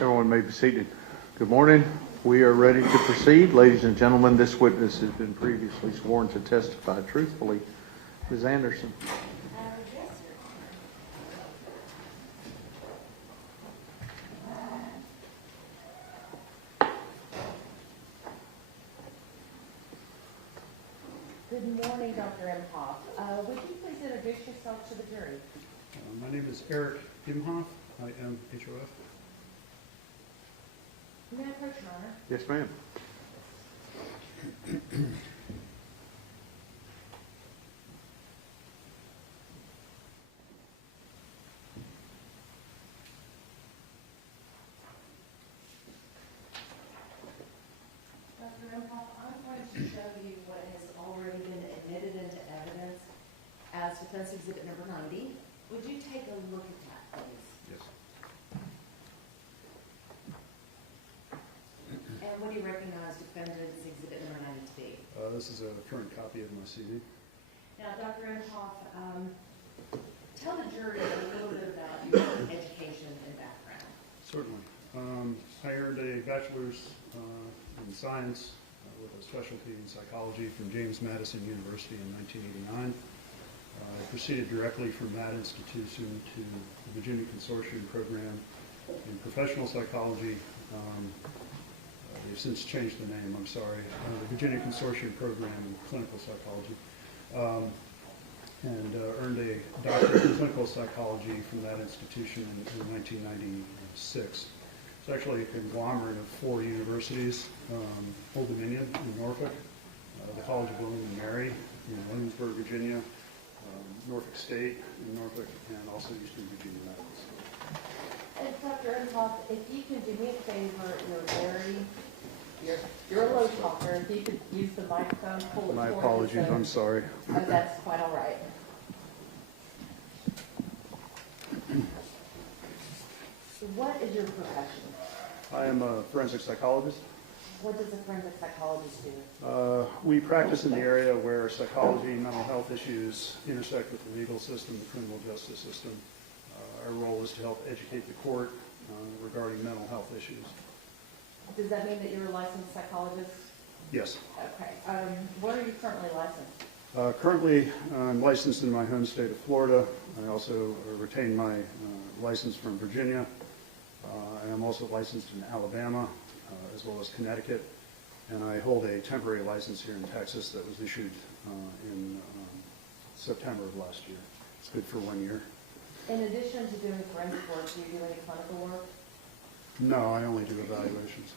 Everyone may be seated. Good morning. We are ready to proceed. Ladies and gentlemen, this witness has been previously sworn to testify truthfully. Ms. Anderson. Yes, sir. Good morning, Dr. Imhof. Would you please introduce yourself to the jury? My name is Eric Imhof. I am HOF. May I approach, Your Honor? Yes, ma'am. Dr. Imhof, I'm going to show you what has already been admitted into evidence as defense exhibit number 90. Would you take a look at that, please? Yes. And what do you recognize defendant's exhibit number 90 to be? This is a current copy of my CD. Now, Dr. Imhof, tell the jury a little bit about your education and background. Certainly. I earned a bachelor's in science with a specialty in psychology from James Madison University in 1989. I proceeded directly from that institution to the Virginia Consortium program in professional psychology. They've since changed the name, I'm sorry. The Virginia Consortium program in clinical psychology. And earned a doctorate in clinical psychology from that institution in 1996. It's actually a conglomerate of 4 universities: Old Dominion in Norfolk, the College of William and Mary in Williamsburg, Virginia, Norfolk State in Norfolk, and also Eastern Virginia Medical School. And Dr. Imhof, if you can do me a favor, you're a low talker. If you could use the microphone, pull it My forward. apologies, I'm sorry. Oh, that's quite all right. So what is your profession? I am a forensic psychologist. What does a forensic psychologist do? We practice in the area where psychology and mental health issues intersect with the legal system, the criminal justice system. Our role is to help educate the court regarding mental health issues. Does that mean that you're a licensed psychologist? Yes. Okay. Where are you currently licensed? Currently, I'm licensed in my home state of Florida. I also retain my license from Virginia. I am also licensed in Alabama, as well as Connecticut, and I hold a temporary license here in Texas that was issued in September of last year. It's good for 1 year. In addition to doing forensic work, do you do any clinical work? No, I only do evaluations.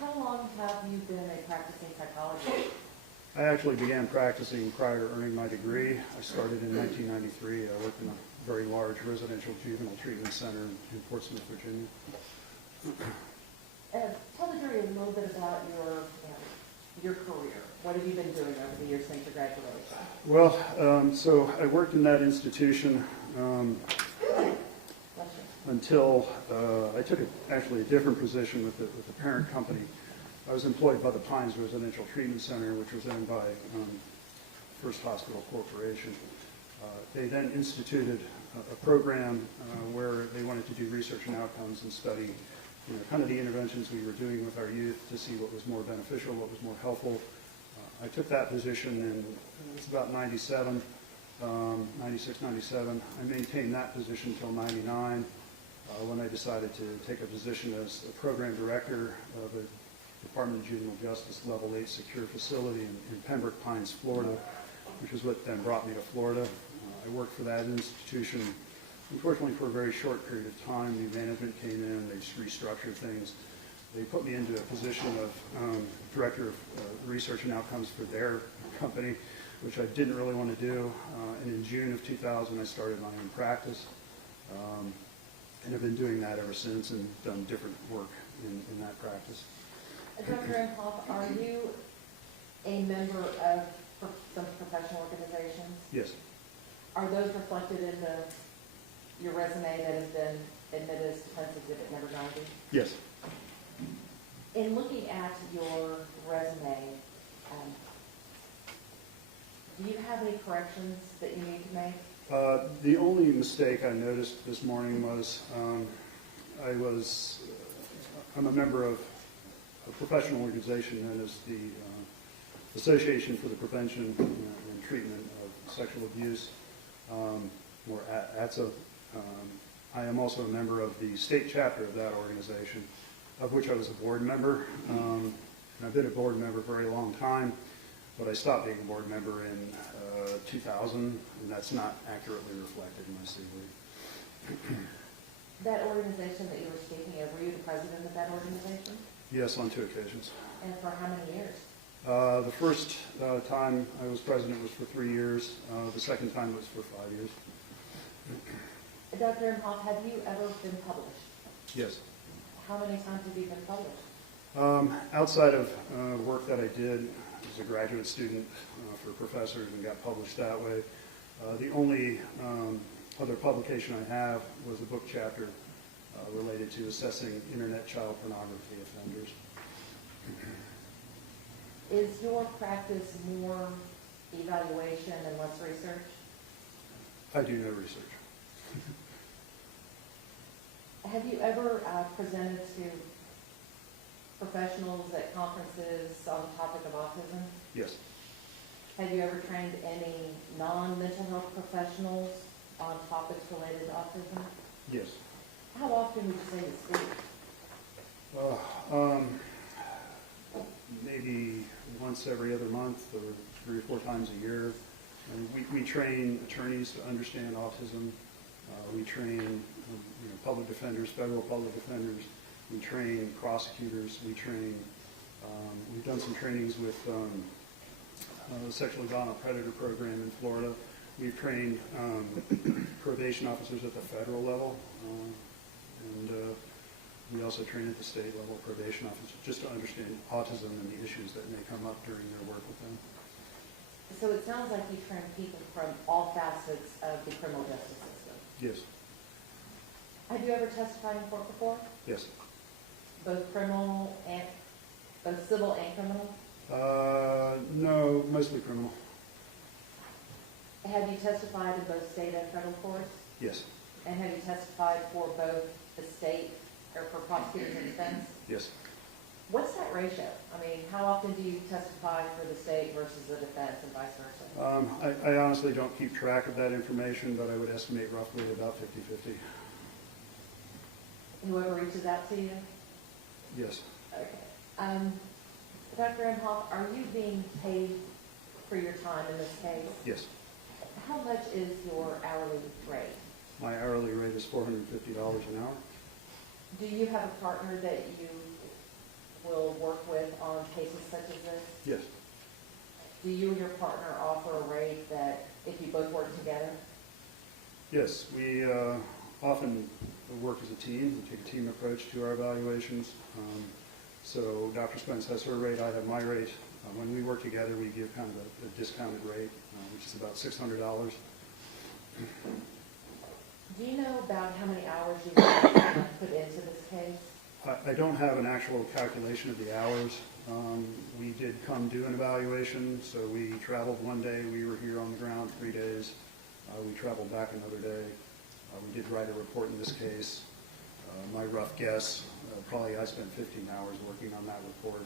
How long have you been a practicing psychologist? I actually began practicing prior to earning my degree. I started in 1993. I worked in a very large residential juvenile treatment center in Portsmouth, Virginia. Tell the jury a little bit about your career. What have you been doing over the years since your graduation? Well, so I worked in that institution until I took actually a different position with the parent company. I was employed by the Pines Residential Treatment Center, which was owned by First Hospital Corporation. They then instituted a program where they wanted to do research and outcomes and study kind of the interventions we were doing with our youth to see what was more beneficial, what was more helpful. I took that position in, it's about 97, 96, 97. I maintained that position until 99 when I decided to take a position as a program director of a Department of Juvenile Justice Level 8 secure facility in Pembroke Pines, Florida, which is what then brought me to Florida. I worked for that institution, unfortunately, for a very short period of time. New management came in, they just restructured things. They put me into a position of director of research and outcomes for their company, which I didn't really want to do. And in June of 2000, I started my own practice. And I've been doing that ever since and done different work in that practice. Dr. Imhof, are you a member of some professional organizations? Yes. Are those reflected in your resume that has been admitted as defense exhibit number 90? Yes. In looking at your resume, do you have any corrections that you need to make? The only mistake I noticed this morning was I'm a member of a professional organization known as the Association for the Prevention and Treatment of Sexual Abuse, or ATSA. I am also a member of the state chapter of that organization, of which I was a board member. And I've been a board member for a very long time, but I stopped being a board member in 2000, and that's not accurately reflected in my CV. That organization that you were speaking of, were you the president of that organization? Yes, on 2 occasions. And for how many years? The first time I was president was for 3 years. The second time was for 5 years. Dr. Imhof, have you ever been published? Yes. How many times have you been published? Outside of work that I did as a graduate student for professors and got published that way, the only other publication I have was a book chapter related to assessing internet child pornography offenders. Is your practice more evaluation and less research? I do no research. Have you ever presented to professionals at conferences on the topic of autism? Yes. Have you ever trained any non-mental health professionals on topics related to autism? Yes. How often would you say you speak? Maybe once every other month or 3 or 4 times a year. And we train attorneys to understand autism. We train public defenders, federal public defenders. We train prosecutors. We train, we've done some trainings with the Sexually Violent Predator Program in Florida. We've trained probation officers at the federal level. And we also train at the state level probation officers just to understand autism and the issues that may come up during their work with them. So it sounds like you train people from all facets of the criminal justice system. Yes. Have you ever testified in court before? Yes. Both criminal and, both civil and criminal? No, mostly criminal. Have you testified in both state and federal courts? Yes. And have you testified for both the state, or for prosecutors and defense? Yes. What's that ratio? I mean, how often do you testify for the state versus the defense and vice versa? I honestly don't keep track of that information, but I would estimate roughly about 50-50. Whoever reaches out to you? Yes. Okay. Dr. Imhof, are you being paid for your time in this case? Yes. How much is your hourly rate? My hourly rate is $450 an hour. Do you have a partner that you will work with on cases such as this? Yes. Do you and your partner offer a rate that if you both work together? Yes, we often work as a team. We take a team approach to our evaluations. So Dr. Spence has her rate, I have my rate. When we work together, we give kind of a discounted rate, which is about $600. Do you know about how many hours you put into this case? I don't have an actual calculation of the hours. We did come do an evaluation, so we traveled one day. We were here on the ground 3 days. We traveled back another day. We did write a report in this case. My rough guess, probably I spent 15 hours working on that report.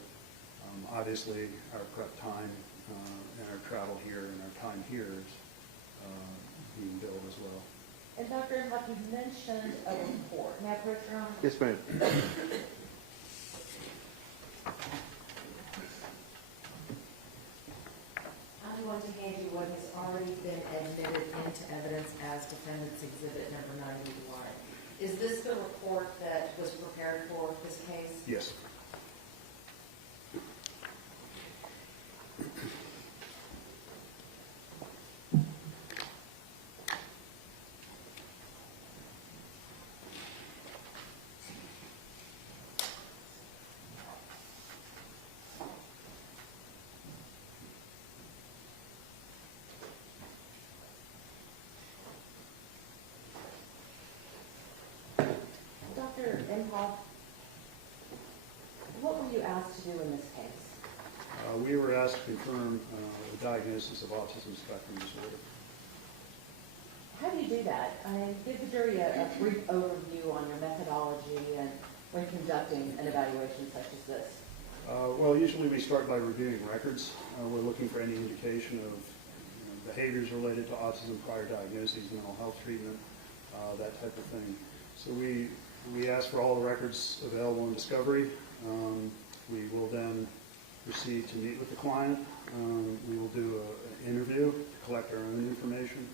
Obviously, our prep time and our travel here and our time here is being billed as well. And Dr. Imhof, you mentioned a report. May I approach your honor? Yes, ma'am. I want to hand you what has already been admitted into evidence as Defendant's Exhibit number 91. Is this the report that was prepared for this case? Yes. Dr. Imhof, what were you asked to do in this case? We were asked to confirm the diagnosis of autism spectrum disorder. How do you do that? Give the jury a brief overview on your methodology and when conducting an evaluation such as this. Well, usually we start by reviewing records. We're looking for any indication of behaviors related to autism, prior diagnoses, mental health treatment, that type of thing. So we ask for all the records available in discovery. We will then proceed to meet with the client. We will do an interview to collect our own information.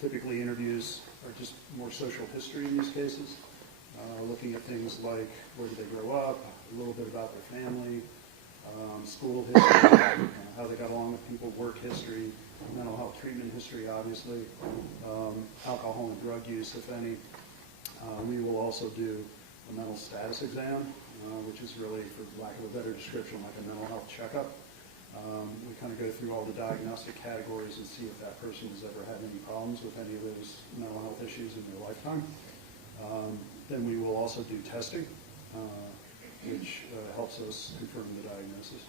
Typically interviews are just more social history in these cases, looking at things like where did they grow up, a little bit about their family, school history, how they got along with people, work history, mental health treatment history, obviously, alcohol and drug use, if any. We will also do a mental status exam, which is really, for lack of a better description, like a mental health checkup. We kind of go through all the diagnostic categories and see if that person has ever had any problems with any of those mental health issues in their lifetime. Then we will also do testing, which helps us confirm the diagnosis.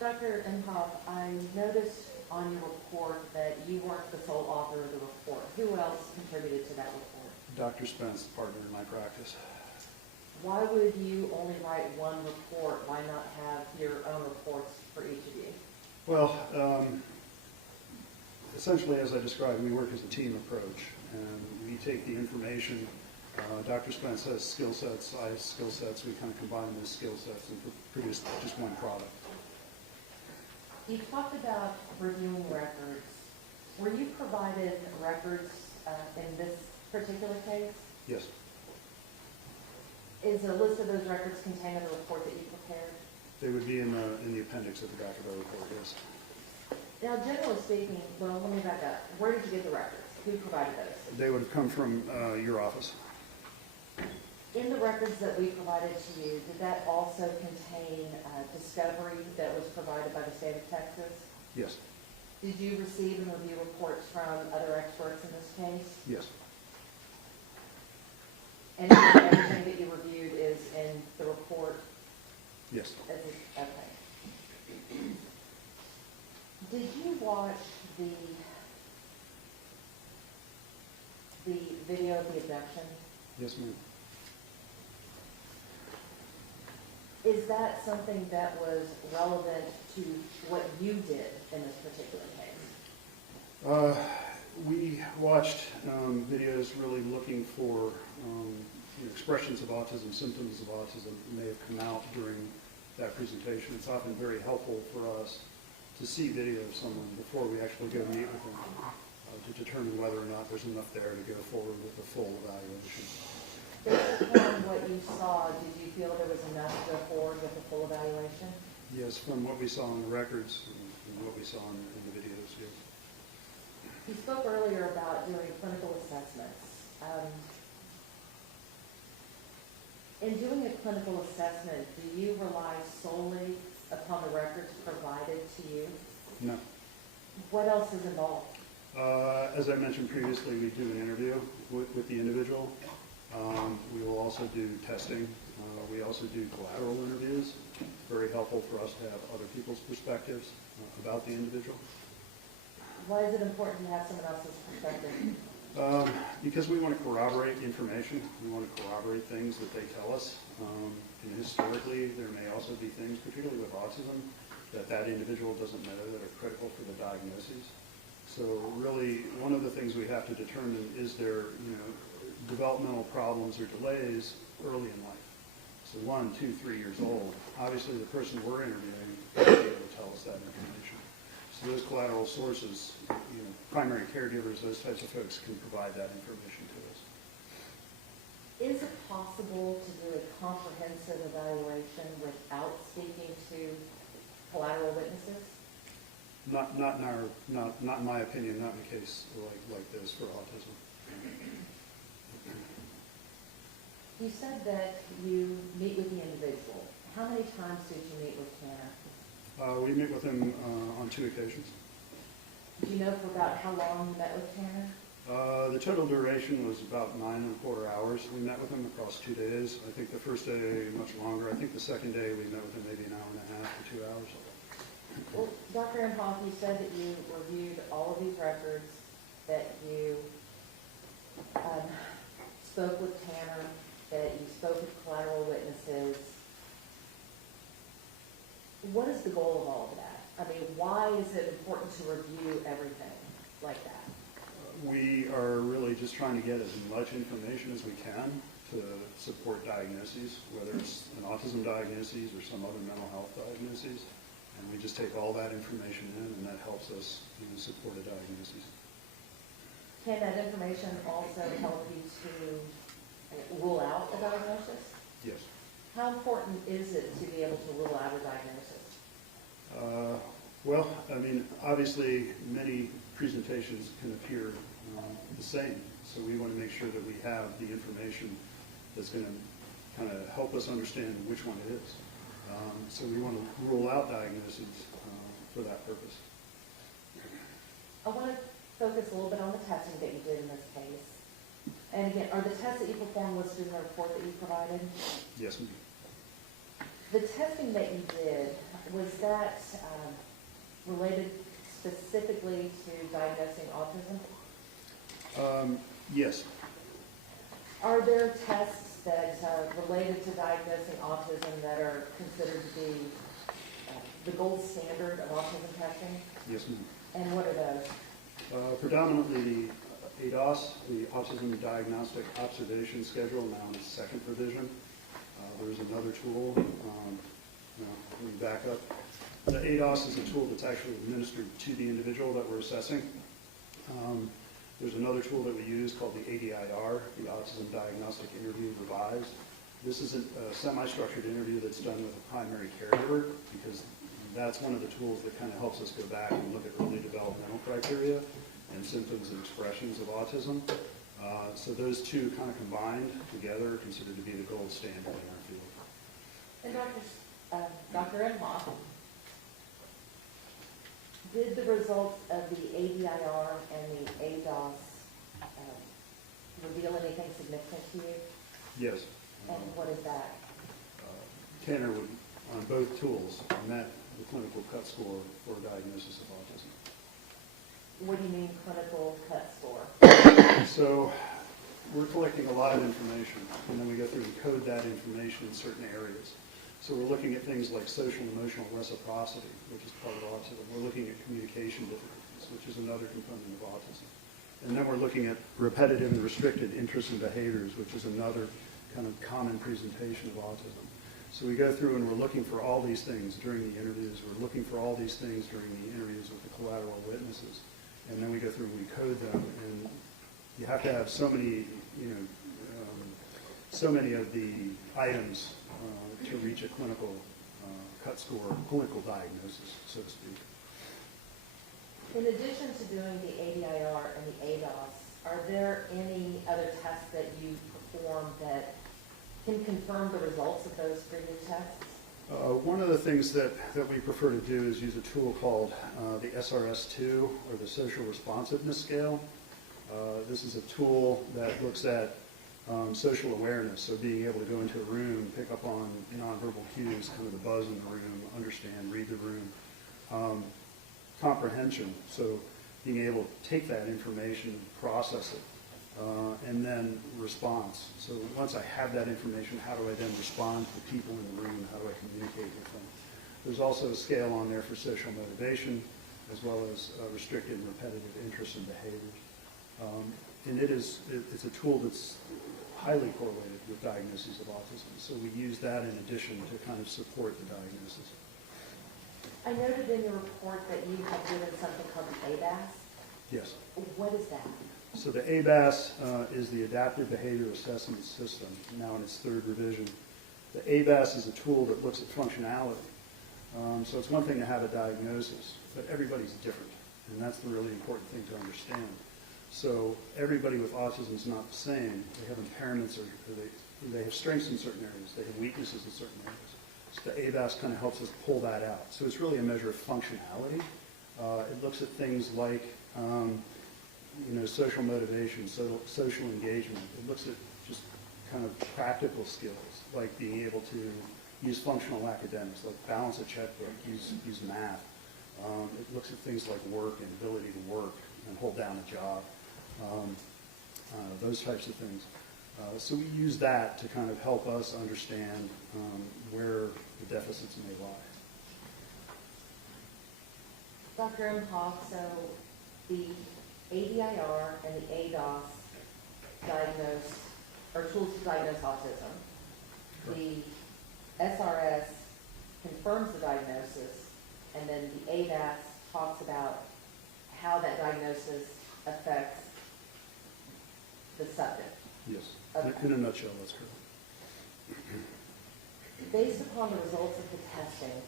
Dr. Imhof, I noticed on your report that you weren't the sole author of the report. Who else contributed to that report? Dr. Spence, partner in my practice. Why would you only write one report? Why not have your own reports for each of you? Well, essentially, as I described, we work as a team approach, and we take the information. Dr. Spence has skill sets, I have skill sets. We kind of combine those skill sets and produce just one product. You talked about reviewing records. Were you provided records in this particular case? Yes. Is a list of those records contained in the report that you prepared? They would be in the appendix at the back of the report, yes. Now, generally speaking, well, let me back up. Where did you get the records? Who provided those? They would have come from your office. In the records that we provided to you, did that also contain discovery that was provided by the state of Texas? Yes. Did you receive and review reports from other experts in this case? Yes. And everything that you reviewed is in the report? Yes. Okay. Did you watch the video of the abduction? Yes, ma'am. Is that something that was relevant to what you did in this particular case? We watched videos really looking for expressions of autism, symptoms of autism may have come out during that presentation. It's often very helpful for us to see video of someone before we actually go meet with them to determine whether or not there's enough there to go forward with a full evaluation. Based upon what you saw, did you feel there was enough to go forward with a full evaluation? Yes, from what we saw in the records and what we saw in the videos, yes. You spoke earlier about doing clinical assessments. In doing a clinical assessment, do you rely solely upon the records provided to you? No. What else is involved? As I mentioned previously, we do an interview with the individual. We will also do testing. We also do collateral interviews. Very helpful for us to have other people's perspectives about the individual. Why is it important to have someone else's perspective? Because we want to corroborate information. We want to corroborate things that they tell us. And historically, there may also be things, particularly with autism, that individual doesn't know that are critical for the diagnosis. So really, one of the things we have to determine is there, developmental problems or delays early in life. So 1, 2, 3 years old. Obviously, the person we're interviewing will be able to tell us that information. So those collateral sources, primary caregivers, those types of folks can provide that information to us. Is it possible to do a comprehensive evaluation without speaking to collateral witnesses? Not in my opinion, not in a case like this for autism. You said that you meet with the individual. How many times did you meet with Tanner? We meet with him on 2 occasions. Do you know for about how long you met with Tanner? The total duration was about 9.25 hours. We met with him across 2 days. I think the first day much longer. I think the second day we met with him maybe an hour and a half to 2 hours. Well, Dr. Imhof, you said that you reviewed all of these records, that you spoke with Tanner, that you spoke with collateral witnesses. What is the goal of all of that? I mean, why is it important to review everything like that? We are really just trying to get as much information as we can to support diagnoses, whether it's an autism diagnosis or some other mental health diagnoses. And we just take all that information in, and that helps us support a diagnosis. Can that information also help you to rule out a diagnosis? Yes. How important is it to be able to rule out a diagnosis? Well, I mean, obviously, many presentations can appear the same, so we want to make sure that we have the information that's going to kind of help us understand which one it is. So we want to rule out diagnoses for that purpose. I want to focus a little bit on the testing that you did in this case. And again, are the tests that you performed listed in the report that you provided? Yes, ma'am. The testing that you did, was that related specifically to diagnosing autism? Yes. Are there tests that are related to diagnosing autism that are considered to be the gold standard of autism testing? Yes, ma'am. And what are those? Predominantly the ADOS, the Autism Diagnostic Observation Schedule, now in its second revision. There's another tool. Let me back up. The ADOS is a tool that's actually administered to the individual that we're assessing. There's another tool that we use called the ADIR, the Autism Diagnostic Interview Revised. This is a semi-structured interview that's done with a primary caregiver, because that's one of the tools that kind of helps us go back and look at early developmental criteria and symptoms and expressions of autism. So those two kind of combined together are considered to be the gold standard in our field. And Dr. Imhof, did the results of the ADIR and the ADOS reveal anything significant to you? Yes. And what is that? Tanner would, on both tools, met the clinical cut score for diagnosis of autism. What do you mean clinical cut score? So we're collecting a lot of information, and then we go through and code that information in certain areas. So we're looking at things like social and emotional reciprocity, which is part of autism. We're looking at communication difficulties, which is another component of autism. And then we're looking at repetitive and restricted interests and behaviors, which is another kind of common presentation of autism. So we go through and we're looking for all these things during the interviews. We're looking for all these things during the interviews with the collateral witnesses. And then we go through and we code them. And you have to have so many, so many of the items to reach a clinical cut score, clinical diagnosis, so to speak. In addition to doing the ADIR and the ADOS, are there any other tests that you perform that can confirm the results of those previous tests? One of the things that we prefer to do is use a tool called the SRS-2, or the Social Responsiveness Scale. This is a tool that looks at social awareness, so being able to go into a room, pick up on nonverbal cues, kind of the buzz in the room, understand, read the room. Comprehension, so being able to take that information, process it, and then response. So once I have that information, how do I then respond to the people in the room? How do I communicate with them? There's also a scale on there for social motivation, as well as restricted and repetitive interests and behaviors. And it's a tool that's highly correlated with diagnoses of autism. So we use that in addition to kind of support the diagnosis. I noted in your report that you have given something called the ABAS. Yes. What is that? So the ABAS is the Adaptive Behavior Assessment System, now in its third revision. The ABAS is a tool that looks at functionality. So it's one thing to have a diagnosis, but everybody's different, and that's the really important thing to understand. So everybody with autism is not the same. They have impairments, or they have strengths in certain areas. They have weaknesses in certain areas. So the ABAS kind of helps us pull that out. So it's really a measure of functionality. It looks at things like social motivation, social engagement. It looks at just kind of practical skills, like being able to use functional academics, like balance a checkbook, use math. It looks at things like work and ability to work and hold down a job, those types of things. So we use that to kind of help us understand where the deficits may lie. Dr. Imhof, so the ADIR and the ADOS diagnose, or tools to diagnose autism. The SRS confirms the diagnosis, and then the ADAS talks about how that diagnosis affects the subject. Yes, Okay. in a nutshell, that's correct. Based upon the results of the testing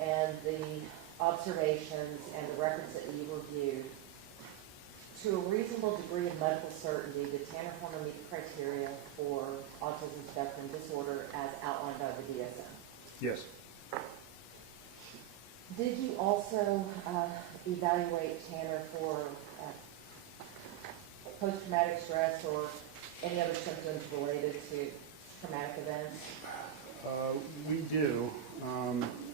and the observations and the records that you reviewed, to a reasonable degree of medical certainty, did Tanner Horner meet the criteria for autism spectrum disorder as outlined by the DSM? Yes. Did you also evaluate Tanner for post-traumatic stress or any other symptoms related to traumatic events? We do.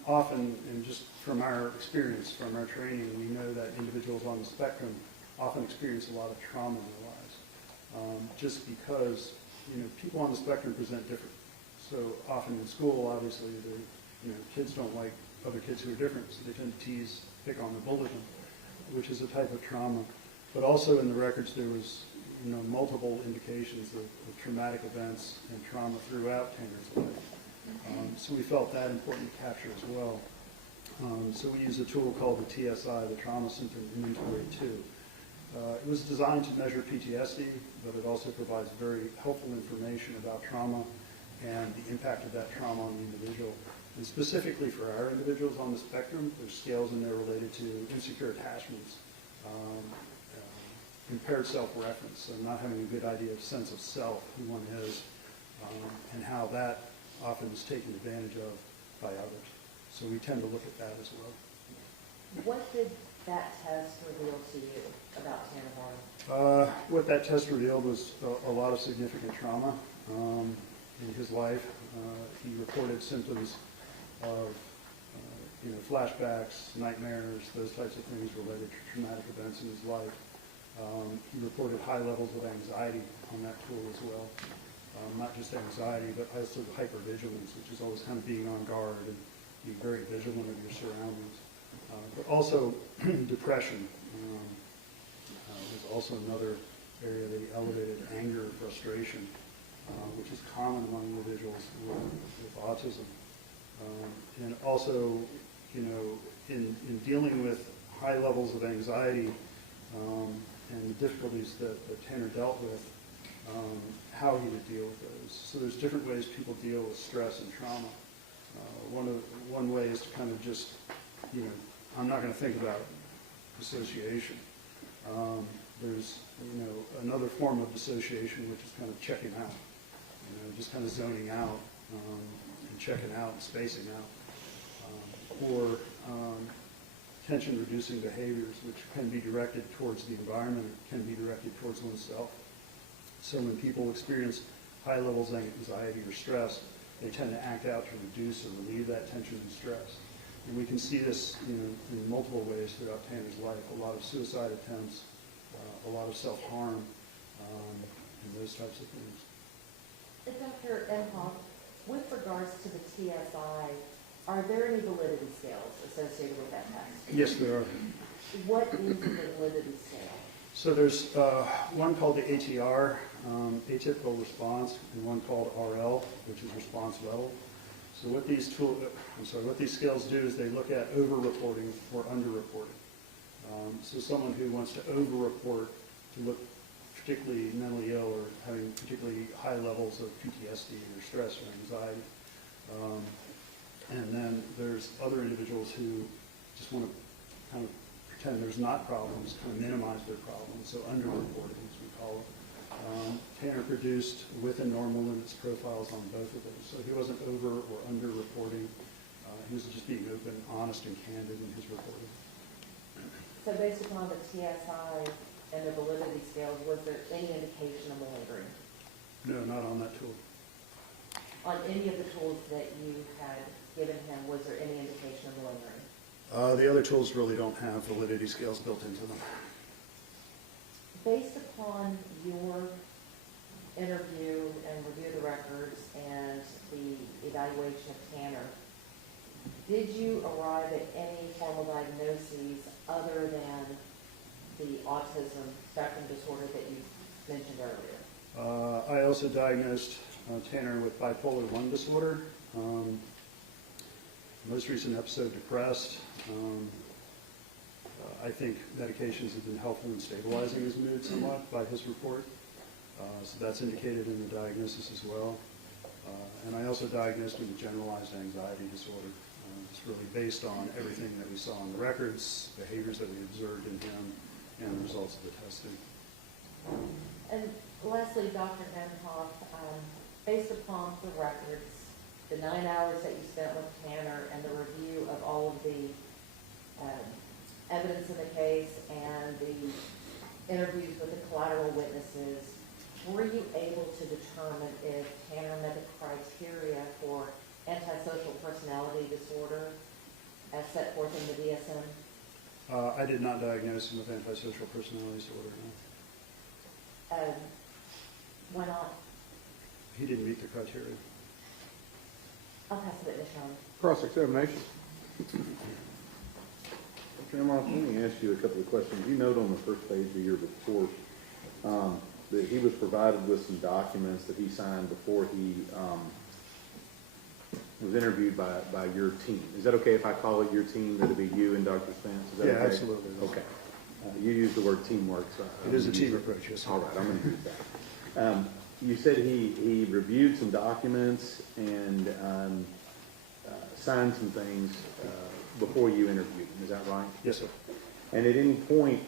Often, and just from our experience, from our training, we know that individuals on the spectrum often experience a lot of trauma in their lives. Just because, people on the spectrum present different. So often in school, obviously, kids don't like other kids who are different, so they tend to tease, pick on, and bully them, which is a type of trauma. But also in the records, there was, multiple indications of traumatic events and trauma throughout Tanner's life. So we felt that important to capture as well. So we use a tool called the TSI, the Trauma Symptom Inventory 2. It was designed to measure PTSD, but it also provides very helpful information about trauma and the impact of that trauma on the individual. And specifically for our individuals on the spectrum, there's scales in there related to insecure attachments, impaired self-reference, so not having a good idea of sense of self, who one is, and how that often is taken advantage of by others. So we tend to look at that as well. What did that test reveal to you about Tanner Horner? What that test revealed was a lot of significant trauma in his life. He reported symptoms of flashbacks, nightmares, those types of things related to traumatic events in his life. He reported high levels of anxiety on that tool as well. Not just anxiety, but also hypervigilance, which is always kind of being on guard and being very vigilant of your surroundings. But also depression was also another area that he elevated. Anger, frustration, which is common among individuals with autism. And also, in dealing with high levels of anxiety and the difficulties that Tanner dealt with, how he would deal with those. So there's different ways people deal with stress and trauma. One way is to kind of just, I'm not going to think about dissociation. There's, another form of dissociation, which is kind of checking out, just kind of zoning out and checking out and spacing out. Or tension-reducing behaviors, which can be directed towards the environment, can be directed towards oneself. So when people experience high levels of anxiety or stress, they tend to act out to reduce or relieve that tension and stress. And we can see this in multiple ways throughout Tanner's life. A lot of suicide attempts, a lot of self-harm, and those types of things. And Dr. Imhof, with regards to the TSI, are there any validity scales associated with that test? Yes, there are. What is the validity scale? So there's one called the ATR, atypical response, and one called RL, which is response level. So what these scales do is they look at over-reporting or under-reporting. So someone who wants to over-report to look particularly mentally ill or having particularly high levels of PTSD or stress or anxiety. And then there's other individuals who just want to kind of pretend there's not problems, kind of minimize their problems, so under-reporting, as we call it. Tanner produced with and normal limits profiles on both of those. So he wasn't over or under-reporting. He was just being open, honest, and candid in his reporting. So based upon the TSI and the validity scales, was there any indication of malingering? No, not on that tool. On any of the tools that you had given him, was there any indication of malingering? The other tools really don't have validity scales built into them. Based upon your interview and review the records and the evaluation of Tanner, did you arrive at any formal diagnoses other than the autism spectrum disorder that you mentioned earlier? I also diagnosed Tanner with bipolar 1 disorder. Most recent episode depressed. I think medications have been helpful in stabilizing his mood somewhat by his report. So that's indicated in the diagnosis as well. And I also diagnosed him with generalized anxiety disorder. It's really based on everything that we saw in the records, behaviors that we observed in him, and the results of the testing. And lastly, Dr. Imhof, based upon the records, the 9 hours that you spent with Tanner and the review of all of the evidence in the case and the interviews with the collateral witnesses, were you able to determine if Tanner met the criteria for antisocial personality disorder as set forth in the DSM? I did not diagnose him with antisocial personality disorder, no. Why not? He didn't meet the criteria. I'll pass the witness on. Cross-examination. Dr. Imhof, let me ask you a couple of questions. You note on the first page of your report that he was provided with some documents that he signed before he was interviewed by your team. Is that okay if I call it your team? That'd be you and Dr. Spence? Is that okay? Absolutely. Okay. You use the word teamwork. So It is a team approach, yes. All right, I'm going to use that. You said he reviewed some documents and signed some things before you interviewed him. Is that right? Yes, sir. And at any point,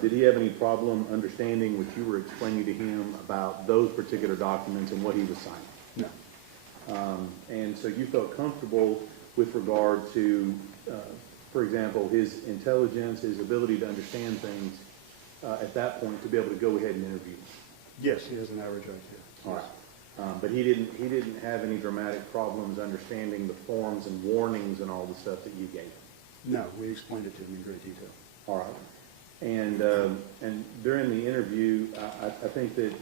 did he have any problem understanding what you were explaining to him about those particular documents and what he was signing? No. And so you felt comfortable with regard to, for example, his intelligence, his ability to understand things at that point to be able to go ahead and interview him? Yes, he has an average IQ. All right. But he didn't have any dramatic problems understanding the forms and warnings and all the stuff that you gave him? No, we explained it to him in great detail. All right. And during the interview, I think that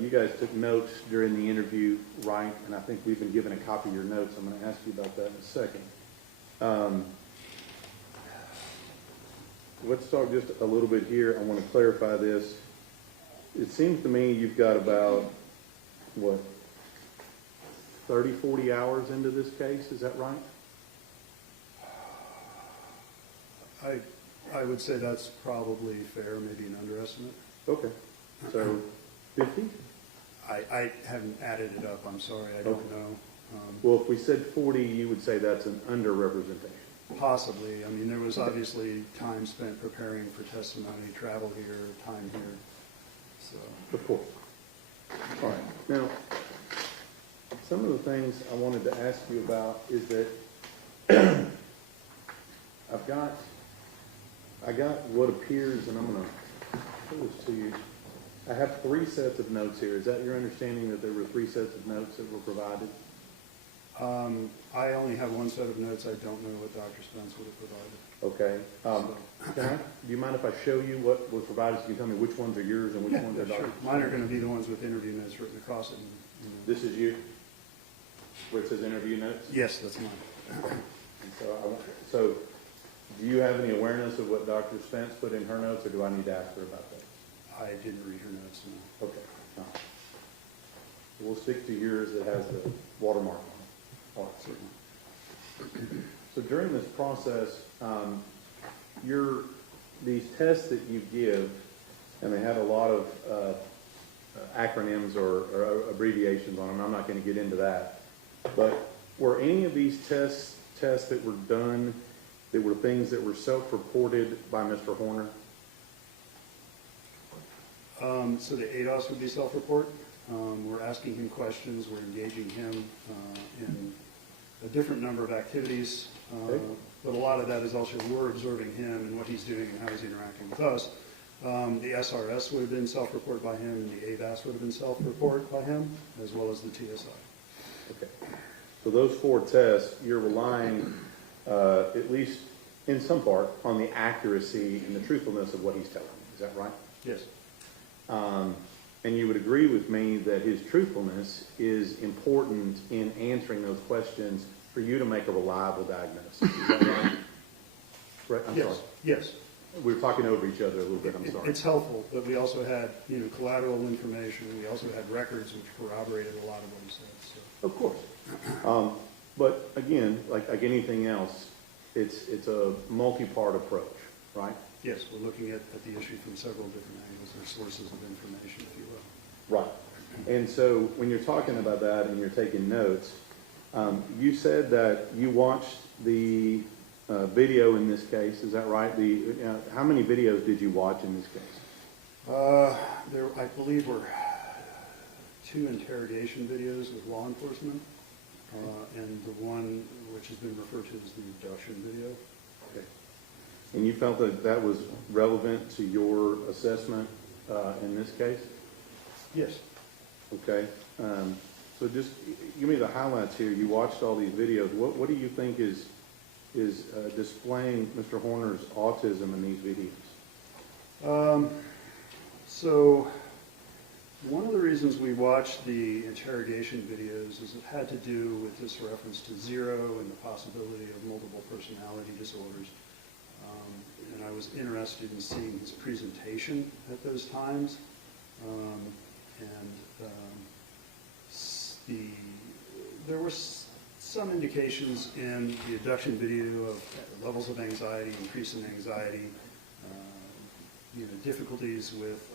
you guys took notes during the interview, right? And I think we've been given a copy of your notes. I'm going to ask you about that in a second. Let's talk just a little bit here. I want to clarify this. It seems to me you've got about, 30, 40 hours into this case. Is that right? I would say that's probably fair, maybe an underestimate. Okay. So 50? I haven't added it up, I'm sorry, I don't know. Well, if we said 40, you would say that's an underrepresentation. Possibly. I mean, there was obviously time spent preparing for testimony, travel here, time here, so. Of course. All right. Now, some of the things I wanted to ask you about is that I got what appears, and I'm going to put this to you. I have 3 sets of notes here. Is that your understanding that there were 3 sets of notes that were provided? I only have 1 set of notes. I don't know what Dr. Spence would have provided. Okay. Do you mind if I show you what was provided so you can tell me which ones are yours and which ones are Dr. Sure. Mine are going to be the ones with interview notes written across it. This is you? Where it says interview notes? Yes, that's mine. And so do you have any awareness of what Dr. Spence put in her notes, or do I need to ask her about that? I didn't read her notes, no. Okay. No. We'll stick to yours that has the watermark on it. All right, certainly. So during this process, these tests that you give, and they have a lot of acronyms or abbreviations on them. I'm not going to get into that. But were any of these tests that were done that were things that were self-reported by Mr. Horner? So the ADOS would be self-report. We're asking him questions. We're engaging him in a different number of activities. Okay. But a lot of that is also we're observing him and what he's doing and how he's interacting with us. The SRS would have been self-report by him, and the AVAS would have been self-report by him, as well as the TSI. Okay. So those 4 tests, you're relying, at least in some part, on the accuracy and the truthfulness of what he's telling you. Is that right? Yes. And you would agree with me that his truthfulness is important in answering those questions for you to make a reliable diagnosis. Is that right? Right, I'm sorry. Yes. We were talking over each other a little bit, I'm sorry. It's helpful, but we also had, collateral information. We also had records which corroborated a lot of what he said. So. Of course. But again, like anything else, it's a multi-part approach, right? Yes, we're looking at the issue from several different angles or sources of information, if you will. Right. And so when you're talking about that and you're taking notes, you said that you watched the video in this case. Is that right? How many videos did you watch in this case? There, I believe, were 2 interrogation videos with law enforcement, and the one which has been referred to as the abduction video. Okay. And you felt that that was relevant to your assessment in this case? Yes. Okay. So just give me the highlights here. You watched all these videos. What do you think is displaying Mr. Horner's autism in these videos? So one of the reasons we watched the interrogation videos is it had to do with this reference to zero and the possibility of multiple personality disorders. And I was interested in seeing his presentation at those times. There were some indications in the abduction video of levels of anxiety, increase in anxiety, difficulties with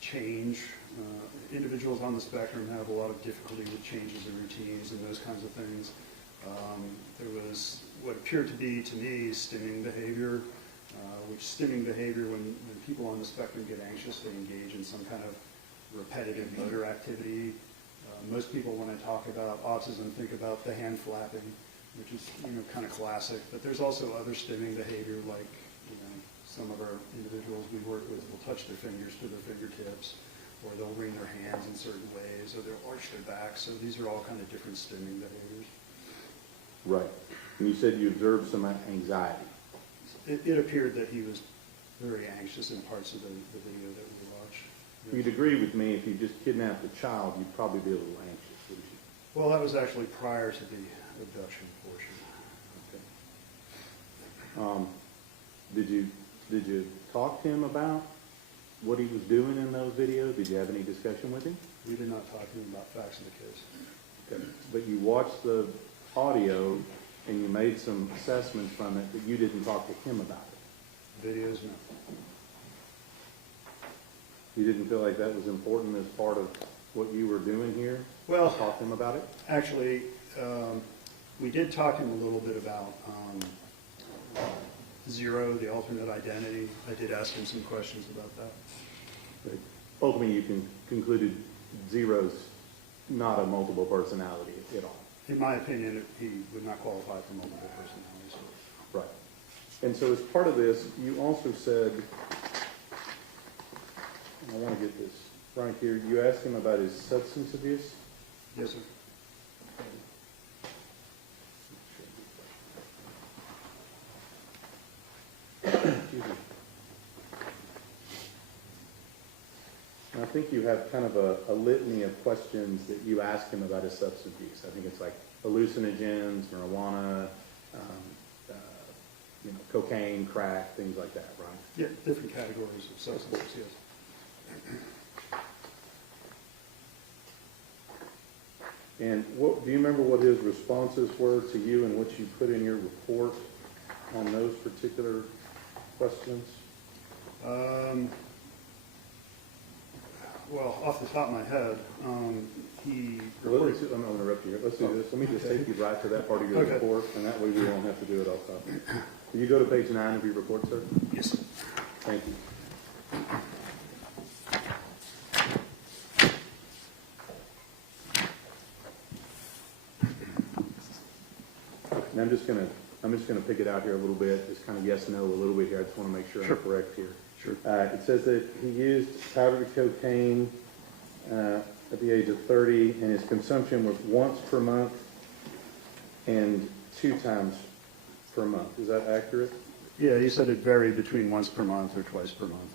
change. Individuals on the spectrum have a lot of difficulty with changes in routines and those kinds of things. There was what appeared to be, to me, stimming behavior, which stimming behavior, when people on the spectrum get anxious, they engage in some kind of repetitive motor activity. Most people, when I talk about autism, think about the hand flapping, which is kind of classic. But there's also other stimming behavior, like some of our individuals we work with will touch their fingers to their fingertips, or they'll wring their hands in certain ways, or they'll arch their back. So these are all kind of different stimming behaviors. Right. And you said you observed some anxiety. It appeared that he was very anxious in parts of the video that we watched. You'd agree with me, if you just kidnapped a child, you'd probably be a little anxious, wouldn't you? Well, that was actually prior to the abduction portion. Okay. Did you talk to him about what he was doing in those videos? Did you have any discussion with him? We did not talk to him about facts of the case. Okay. But you watched the audio and you made some assessments from it, but you didn't talk to him about it. Videos, no. You didn't feel like that was important as part of what you were doing here? Well, talk to him about it? Actually, we did talk to him a little bit about zero, the alternate identity. I did ask him some questions about that. But ultimately, you concluded zero's not a multiple personality at all. In my opinion, he would not qualify for multiple personalities. Right. And so as part of this, you also said, I want to get this right here, you asked him about his substance abuse? Yes, sir. Excuse me. And I think you have kind of a litany of questions that you ask him about his substance abuse. I think it's like hallucinogens, marijuana, cocaine, crack, things like that, right? Yeah, different categories of substances, yes. And do you remember what his responses were to you and what you put in your report on those particular questions? Well, off the top of my head, he I'm reported... going to interrupt you here. Let's do this. Let me just take you right to that part of your Okay. report, and that way we won't have to do it all the time. Can you go to page 9 of your report, sir? Yes, sir. Thank you. And I'm just gonna pick it out here a little bit, just kind of yes, no, a little bit here. I just want to make sure Sure. I'm correct here. Sure. It says that he used powdered cocaine at the age of 30, and his consumption was once per month and 2 times per month. Is that accurate? Yeah, he said it varied between once per month or twice per month.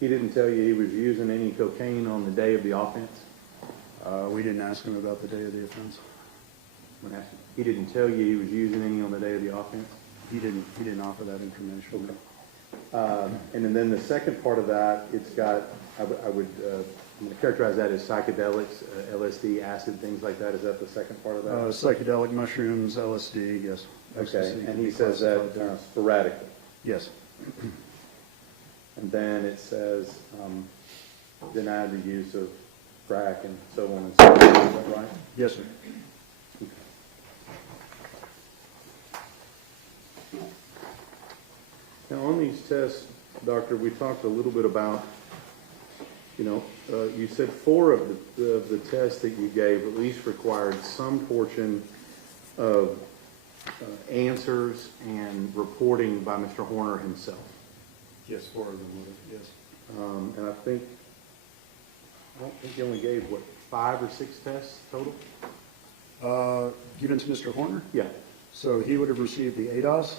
He didn't tell you he was using any cocaine on the day of the offense? We didn't ask him about the day of the offense. I'm asking. He didn't tell you he was using any on the day of the offense? He didn't offer that information. And then the second part of that, it's got, I'm going to characterize that as psychedelics, LSD, acid, things like that. Is that the second part of that? Psychedelic mushrooms, LSD, yes. Okay, Ecstasy and can he be says that classified there. sporadically. Yes. And then it says denied the use of crack and so on and so forth. Is that right? Yes, sir. Now, on these tests, Doctor, we talked a little bit about, you said 4 of the tests that you gave at least required some portion of answers and reporting by Mr. Horner himself. Yes, 4 of them would have, yes. And I don't think you only gave, 5 or 6 tests total? Given to Mr. Horner? Yeah. So he would have received the ADOS,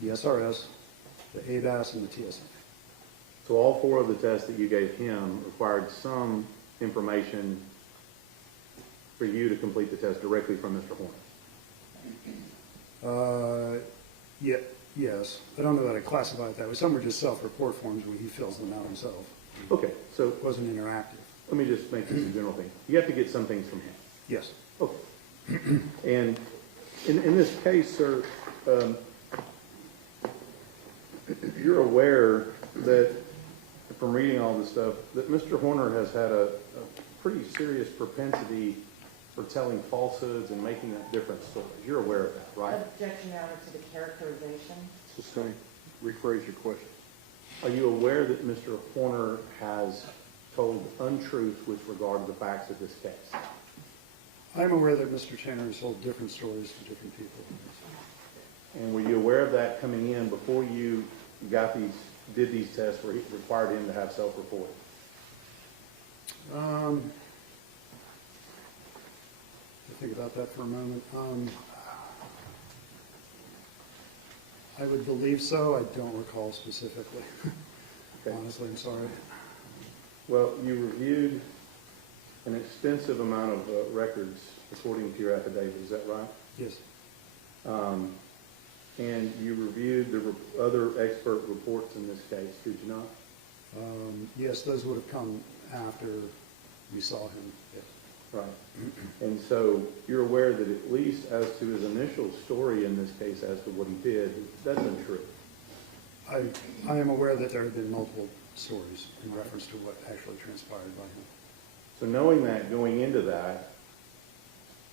the SRS, the ABAS, and the TSA. So all 4 of the tests that you gave him required some information for you to complete the test directly from Mr. Horner. Yes. I don't know that I classify it that way. Some were just self-report forms where he fills them out himself. Okay, so It wasn't interactive. let me just make this a general thing. You have to get some things from him. Yes. Okay. And in this case, sir, you're aware that, from reading all this stuff, that Mr. Horner has had a pretty serious propensity for telling falsehoods and making up different stories. You're aware of that, right? Objection, Your Honor, to the characterization. Sustain. Rephrase your question. Are you aware that Mr. Horner has told untruth with regard to the facts of this case? I'm aware that Mr. Channer has told different stories to different people. And were you aware of that coming in before you did these tests where he required him to have self-reporting? Think about that for a moment. I would believe so. I don't recall specifically. Okay. Honestly, I'm sorry. Well, you reviewed an extensive amount of records according to your affidavit, is that right? Yes. And you reviewed the other expert reports in this case, did you not? Yes, those would have come after we saw him. Yes. Right. And so you're aware that at least as to his initial story in this case as to what he did, that's untrue. I am aware that there have been multiple stories in reference to what actually transpired by him. So knowing that, going into that,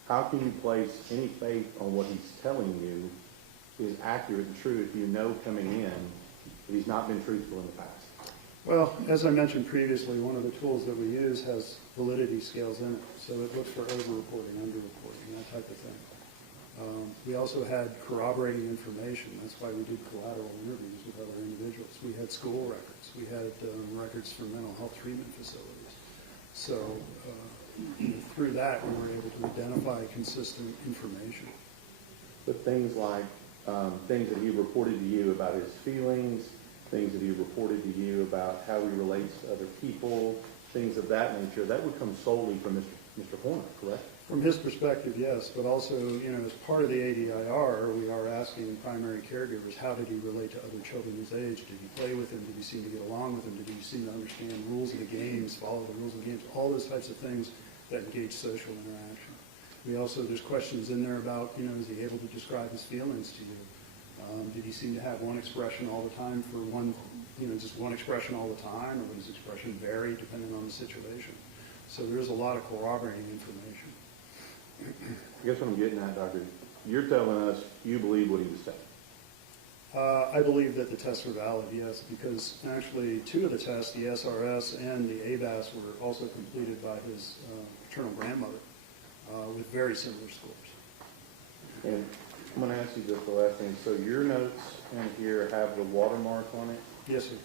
how can you place any faith on what he's telling you is accurate and true if you know coming in that he's not been truthful in the past? Well, as I mentioned previously, one of the tools that we use has validity scales in it. So it looks for over-reporting, under-reporting, that type of thing. We also had corroborating information. That's why we did collateral interviews with other individuals. We had school records. We had records from mental health treatment facilities. So through that, we were able to identify consistent information. But things like things that he reported to you about his feelings, things that he reported to you about how he relates to other people, things of that nature, that would come solely from Mr. Horner, correct? From his perspective, yes, but also, as part of the ADIR, we are asking primary caregivers, how did he relate to other children his age? Did he play with them? Did he seem to get along with them? Did he seem to understand the rules of the games, follow the rules of the games? All those types of things that engage social interaction. There's questions in there about, is he able to describe his feelings to you? Did he seem to have one expression all the time for just one expression all the time, or would his expression vary depending on the situation? So there's a lot of corroborating information. I guess what I'm getting at, Doctor, you're telling us you believe what he was saying. I believe that the tests were valid, yes, because actually 2 of the tests, the SRS and the ABAS, were also completed by his paternal grandmother with very similar scores. And I'm going to ask you just the last thing. So your notes in here have the watermark on it, Yes, sir.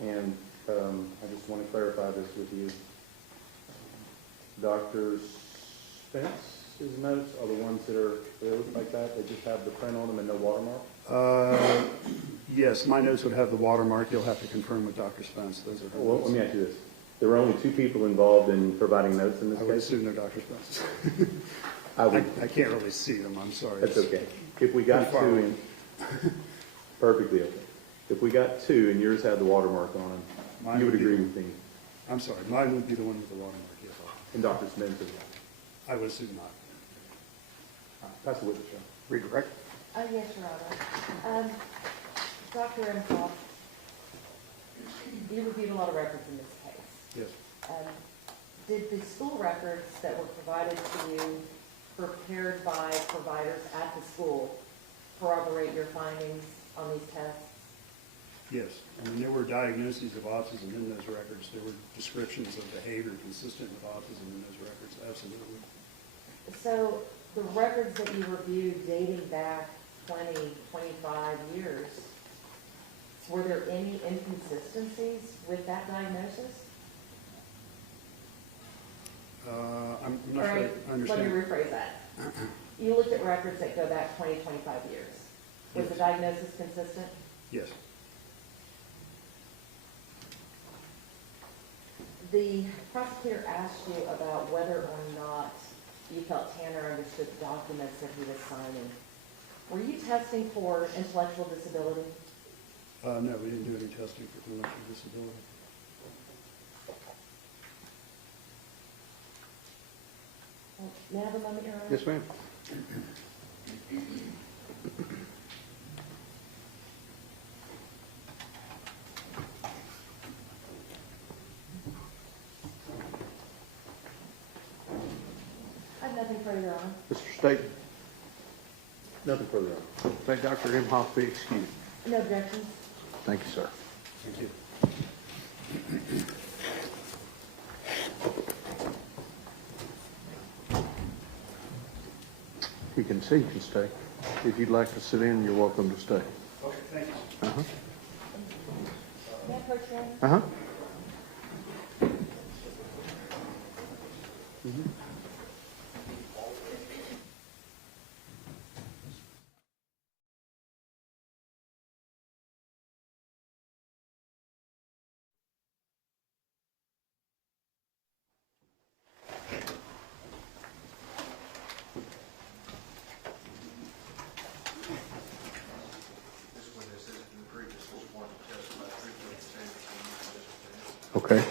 and I just want to clarify this with you. Dr. Spence's notes are the ones that look like that. They just have the print on them and no watermark. Yes, my notes would have the watermark. You'll have to confirm with Dr. Spence. Those are her Well, notes. let me ask you this. There were only 2 people involved in providing notes in this I would case? assume they're Dr. Spence's. I I can't really see them, I'm sorry. That's okay. If we got Pretty far 2 away. in, perfectly okay. If we got 2 and yours had the watermark on them, Mine you would would be agree the- with me, I'm sorry, mine would be the one with the watermark, yes. and Dr. Spence as well. I would assume not. All right, pass the witness, John. Read the record. Yes, Your Honor. Dr. Imhof, you reviewed a lot of records in this case. Yes. Did the school records that were provided to you, prepared by providers at the school, corroborate your findings on these tests? Yes. I mean, there were diagnoses of autism in those records. There were descriptions of behavior consistent with autism in those records, absolutely. So the records that you reviewed dating back 20, 25 years, were there any inconsistencies with that diagnosis? I'm not All sure right, I understand. let me rephrase that. You looked at records that go back 20, 25 years. Was the Yes. diagnosis consistent? Yes. The prosecutor asked you about whether or not you felt Tanner understood the documents that he was signing. Were you testing for intellectual disability? No, we didn't do any testing for intellectual disability. May I have a moment, Your Honor? Yes, ma'am. I have nothing further, Your Honor. Mr. Staten, Nothing further on. thank Dr. Imhoff be excused. No objections? Thank you, sir. Thank you. You can see, you can stay. If you'd like to sit in, you're welcome to stay. Okay, thank you. Uh-huh. May I approach, Your Honor? Uh-huh. Okay.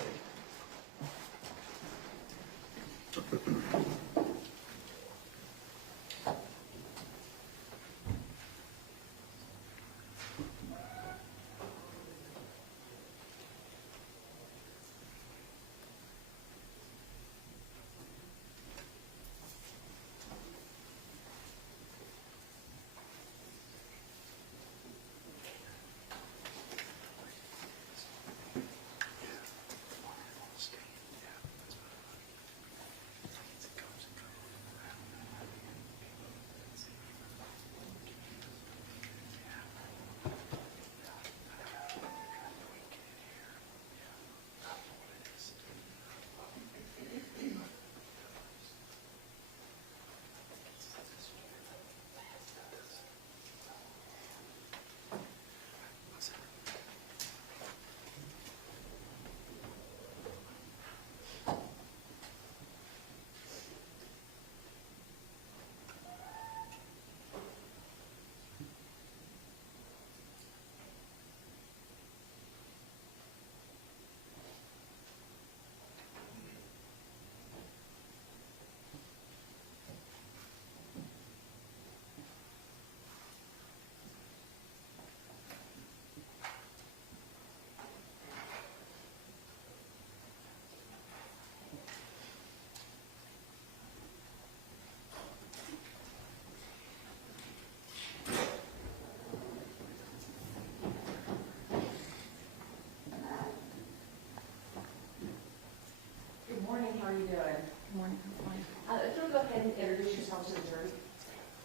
Good morning, how are you doing? Good morning, I'm fine. If you'll go ahead and introduce yourself to the jury.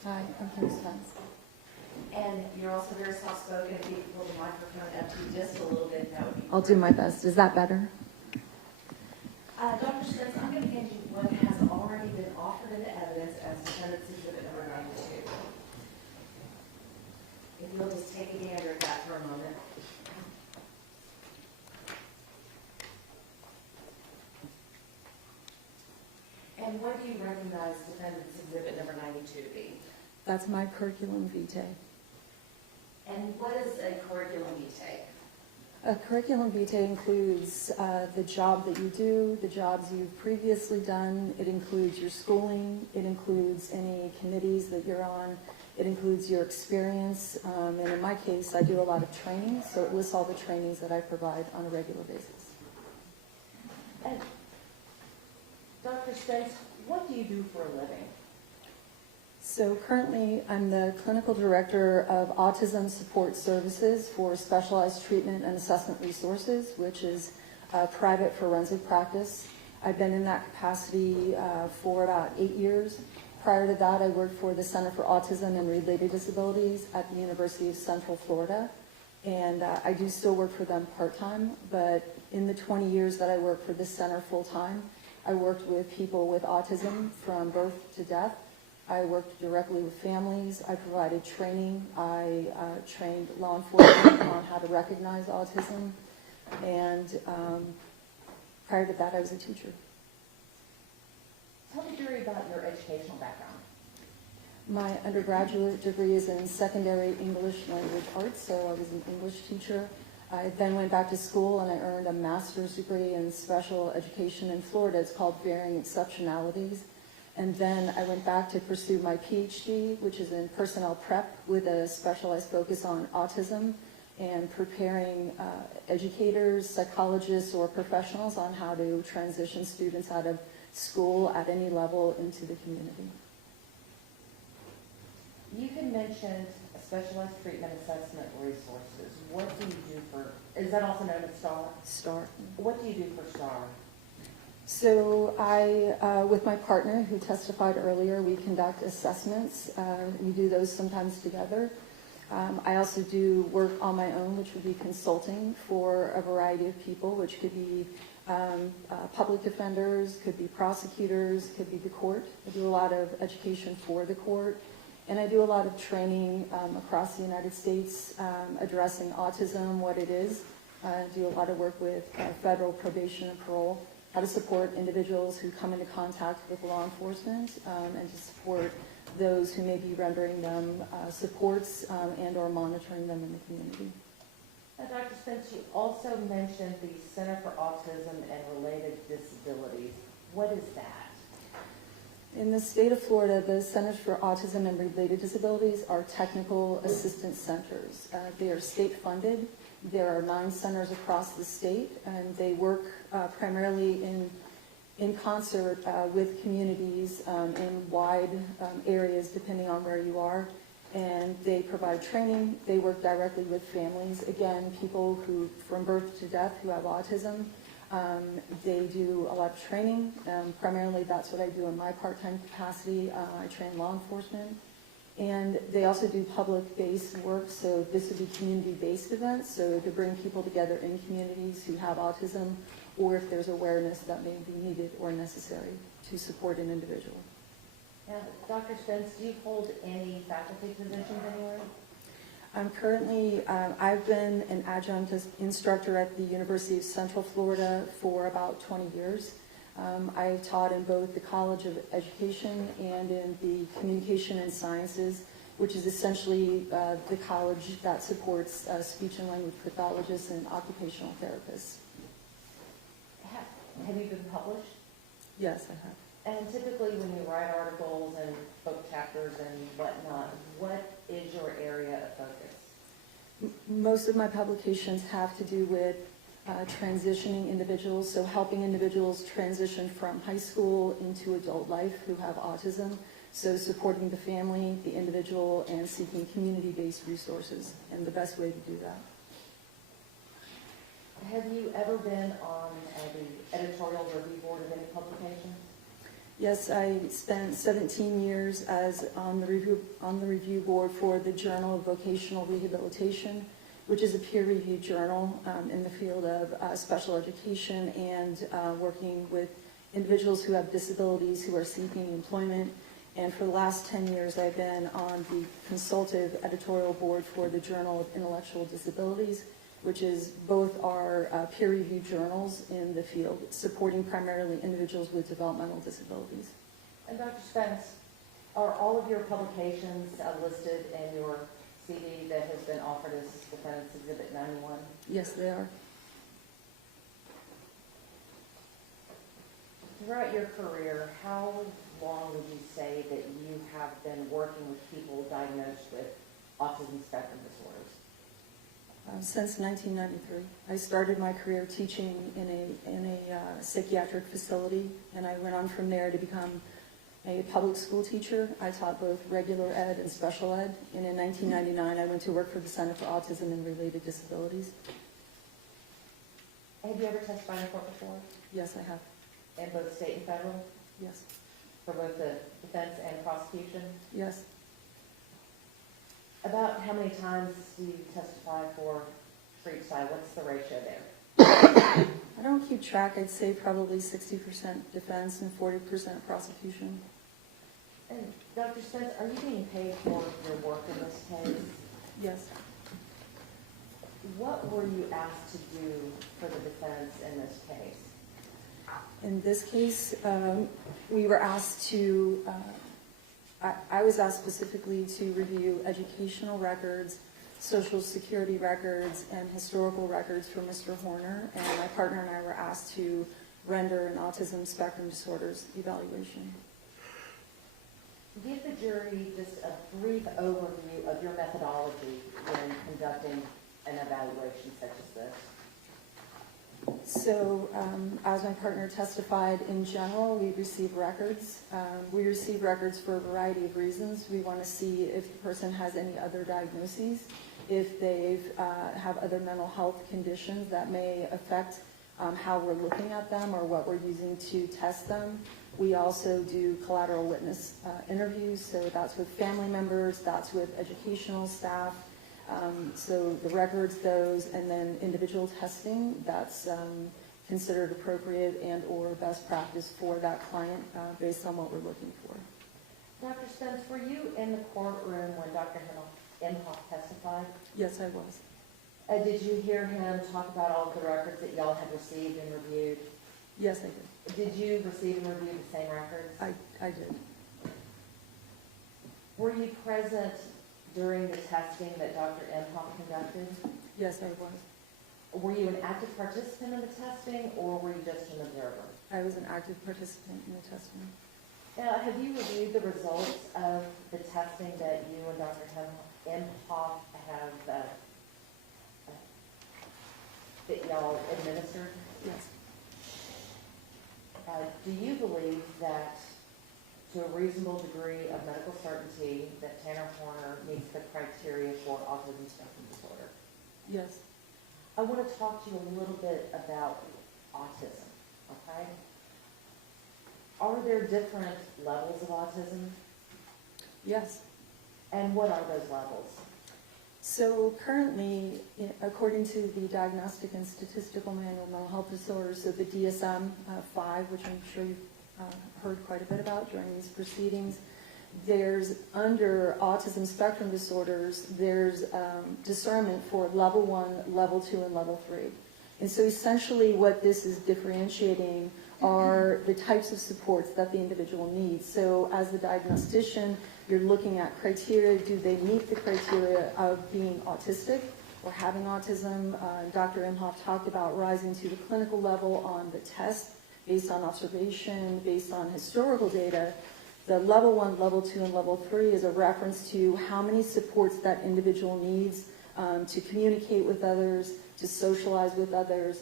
Hi, I'm Kim Spence. And you're also very soft-spoken. If you could pull the microphone up to you just a little bit, that would be. I'll do my best. Is that better? Dr. Spence, I'm going to hand you what has already been offered into evidence as defendant's exhibit number 92. If you'll And what do you recognize defendant's exhibit number 92 to be? That's my curriculum vitae. And what is a curriculum vitae? A curriculum vitae includes the job that you do, the jobs you've previously done. It includes your schooling. It includes any committees that you're on. It includes your experience. And in my case, I do a lot of training, so it lists all the trainings that I provide on a regular basis. And Dr. Spence, what do you do for a living? So currently, I'm the clinical director of Autism Support Services for Specialized Treatment and Assessment Resources, which is a private forensic practice. I've been in that capacity for about 8 years. Prior to that, I worked for the Center for Autism and Related Disabilities at the University of Central Florida. And I do still work for them part-time, but in the 20 years that I worked for this center full-time, I worked with people with autism from birth to death. I worked directly with families. I provided training. I trained law enforcement on how to recognize autism. And prior to that, I was a teacher. Tell the jury about your educational background. My undergraduate degree is in secondary English language arts, so I was an English teacher. I then went back to school and I earned a master's degree in special education in Florida. It's called Varying Exceptionalities. And then I went back to pursue my PhD, which is in personnel prep with a specialized focus on autism and preparing educators, psychologists, or professionals on how to transition students out of school at any level into the community. You had mentioned specialized treatment assessment resources. What do you do for, is that also known as STAR? STAR. What do you do for STAR? So I, with my partner who testified earlier, we conduct assessments. We do those sometimes together. I also do work on my own, which would be consulting for a variety of people, which could be public defenders, could be prosecutors, could be the court. I do a lot of education for the court. And I do a lot of training across the United States addressing autism, what it is. I do a lot of work with federal probation and parole, how to support individuals who come into contact with law enforcement, and to support those who may be rendering them supports and or monitoring them in the community. Dr. Spence, you also mentioned the Center for Autism and Related Disabilities. What is that? In the state of Florida, the Centers for Autism and Related Disabilities are technical assistance centers. They are state funded. There are 9 centers across the state, and they work primarily in concert with communities in wide areas, depending on where you are. And they provide training. They work directly with families. Again, people who, from birth to death, who have autism. They do a lot of training. Primarily, that's what I do in my part-time capacity. I train law enforcement. And they also do public-based work, so this would be community-based events, so to bring people together in communities who have autism, or if there's awareness that may be needed or necessary to support an individual. Now, Dr. Spence, do you hold any faculty positions anywhere? I'm currently, I've been an adjunct instructor at the University of Central Florida for about 20 years. I've taught in both the College of Education and in the Communication and Sciences, which is essentially the college that supports speech and language pathologists and occupational therapists. Have you been published? Yes, I have. And typically when you write articles and book chapters and whatnot, what is your area of focus? Most of my publications have to do with transitioning individuals, so helping individuals transition from high school into adult life who have autism, so supporting the family, the individual, and seeking community-based resources, and the best way to do that. Have you ever been on the editorial review board of any publication? Yes, I spent 17 years as on the review board for the Journal of Vocational Rehabilitation, which is a peer-reviewed journal in the field of special education and working with individuals who have disabilities who are seeking employment. And for the last 10 years, I've been on the consultative editorial board for the Journal of Intellectual Disabilities, which is both our peer-reviewed journals in the field, supporting primarily individuals with developmental disabilities. And Dr. Spence, are all of your publications listed in your CD that has been offered as Defendant's Exhibit 91? Yes, they are. Throughout your career, how long would you say that you have been working with people diagnosed with autism spectrum disorders? Since 1993. I started my career teaching in a psychiatric facility, and I went on from there to become a public school teacher. I taught both regular ed and special ed, and in 1999 I went to work for the Center for Autism and Related Disabilities. Have you ever testified in court before? Yes, I have. In both state and federal? Yes. For both the defense and prosecution? Yes. About how many times do you testify for each side? What's the ratio there? I don't keep track. I'd say probably 60% defense and 40% prosecution. And Dr. Spence, are you being paid for your work in this case? Yes. What were you asked to do for the defense in this case? In this case, we were asked to, I was asked specifically to review educational records, social security records, and historical records for Mr. Horner, and my partner and I were asked to render an autism spectrum disorders evaluation. Give the jury just a brief overview of your methodology when conducting an evaluation such as this. So, as my partner testified, in general, we receive records. We receive records for a variety of reasons. We want to see if the person has any other diagnoses, if they have other mental health conditions that may affect how we're looking at them or what we're using to test them. We also do collateral witness interviews, so that's with family members, that's with educational staff. So the records, those, and then individual testing, that's considered appropriate and or best practice for that client based on what we're looking for. Dr. Spence, were you in the courtroom when Dr. Imhof testified? Yes, I was. Did you hear him talk about all of the records that y'all had received and reviewed? Yes, I did. Did you receive and review the same records? I did. Were you present during the testing that Dr. Imhof conducted? Yes, I was. Were you an active participant in the testing, or were you just an observer? I was an active participant in the testing. Have you reviewed the results of the testing that you and Dr. Imhof have, that y'all administered? Yes. Do you believe that, to a reasonable degree of medical certainty, that Tanner Horner meets the criteria for autism spectrum disorder? Yes. I want to talk to you a little bit about autism, okay? Are there different levels of autism? Yes. And what are those levels? So currently, according to the Diagnostic and Statistical Manual of Mental Health Disorders, so the DSM-5, which I'm sure you've heard quite a bit about during these proceedings, there's, under autism spectrum disorders, there's discernment for level 1, level 2, and level 3. And so essentially what this is differentiating are the types of supports that the individual needs. So as the diagnostician, you're looking at criteria. Do they meet the criteria of being autistic or having autism? Dr. Imhof talked about rising to the clinical level on the test based on observation, based on historical data. The level 1, level 2, and level 3 is a reference to how many supports that individual needs to communicate with others, to socialize with others.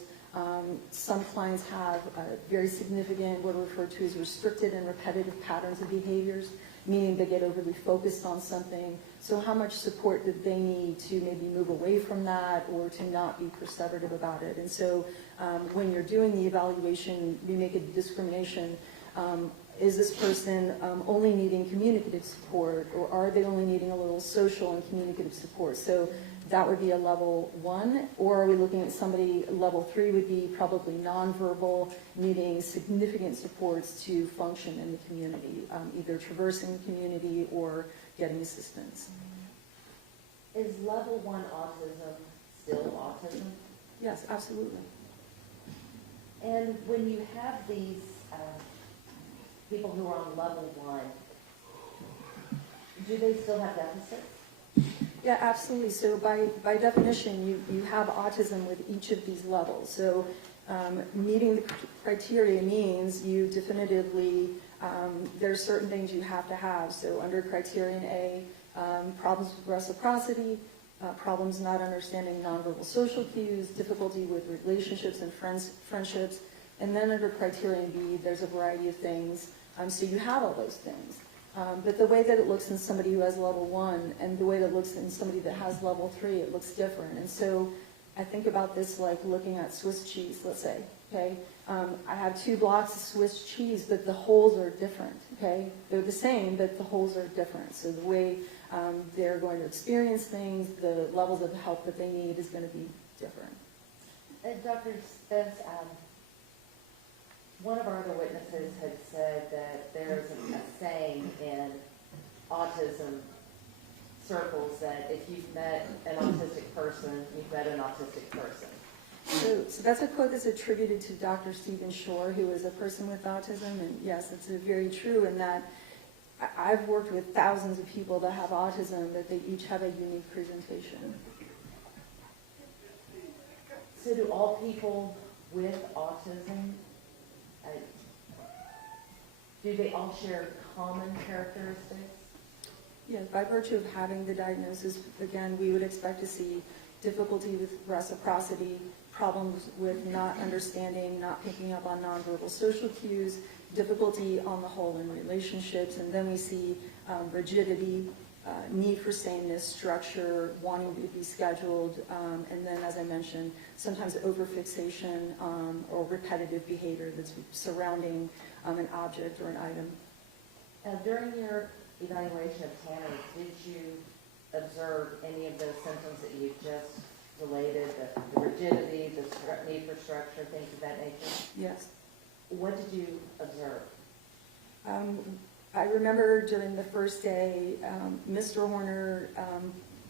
Some clients have very significant, what are referred to as restricted and repetitive patterns of behaviors, meaning they get overly focused on something. So how much support do they need to maybe move away from that or to not be perseverative about it? And so when you're doing the evaluation, we make a discrimination. Is this person only needing communicative support, or are they only needing a little social and communicative support? So that would be a level 1, or are we looking at somebody, level 3 would be probably nonverbal, needing significant supports to function in the community, either traversing the community or getting assistance. Is level 1 autism still autism? Yes, absolutely. And when you have these people who are on level 1, do they still have deficits? Yeah, absolutely. So by definition, you have autism with each of these levels. So meeting the criteria means you definitively, there are certain things you have to have. So under criterion A, problems with reciprocity, problems not understanding nonverbal social cues, difficulty with relationships and friendships. And then under criterion B, there's a variety of things. So you have all those things. But the way that it looks in somebody who has level 1 and the way that it looks in somebody that has level 3, it looks different. And so I think about this like looking at Swiss cheese, let's say, okay? I have 2 blocks of Swiss cheese, but the holes are different, okay? They're the same, but the holes are different. So the way they're going to experience things, the levels of help that they need is going to be different. Dr. Spence, one of our other witnesses had said that there's a saying in autism circles that if you've met an autistic person, you've met an autistic person. So that's a quote that's attributed to Dr. Stephen Shore, who is a person with autism, and yes, it's very true in that I've worked with thousands of people that have autism, but they each have a unique presentation. So do all people with autism, do they all share common characteristics? Yes, by virtue of having the diagnosis, again, we would expect to see difficulty with reciprocity, problems with not understanding, not picking up on nonverbal social cues, difficulty on the whole in relationships, and then we see rigidity, need for sameness, structure, wanting to be scheduled, and then, as I mentioned, sometimes overfixation or repetitive behavior that's surrounding an object or an item. During your evaluation of Tanner, did you observe any of those symptoms that you just related, the rigidity, the need for structure, things of that nature? Yes. What did you observe? I remember during the first day, Mr. Horner,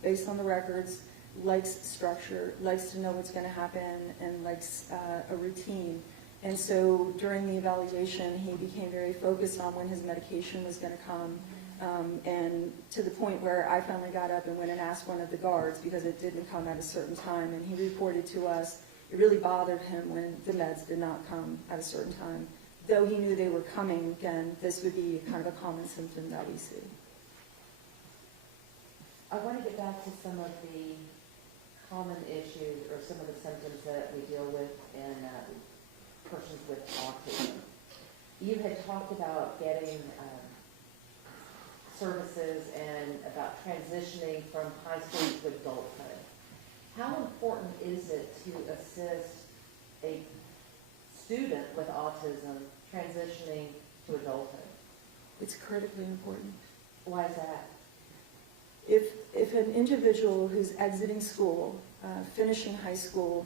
based on the records, likes structure, likes to know what's going to happen, and likes a routine. And so during the evaluation, he became very focused on when his medication was going to come, and to the point where I finally got up and went and asked one of the guards because it didn't come at a certain time, and he reported to us it really bothered him when the meds did not come at a certain time. Though he knew they were coming, again, this would be kind of a common symptom that we see. I want to get back to some of the common issues or some of the symptoms that we deal with in persons with autism. You had talked about getting services and about transitioning from high school to adulthood. How important is it to assist a student with autism transitioning to adulthood? It's critically important. Why is that? If an individual who's exiting school, finishing high school,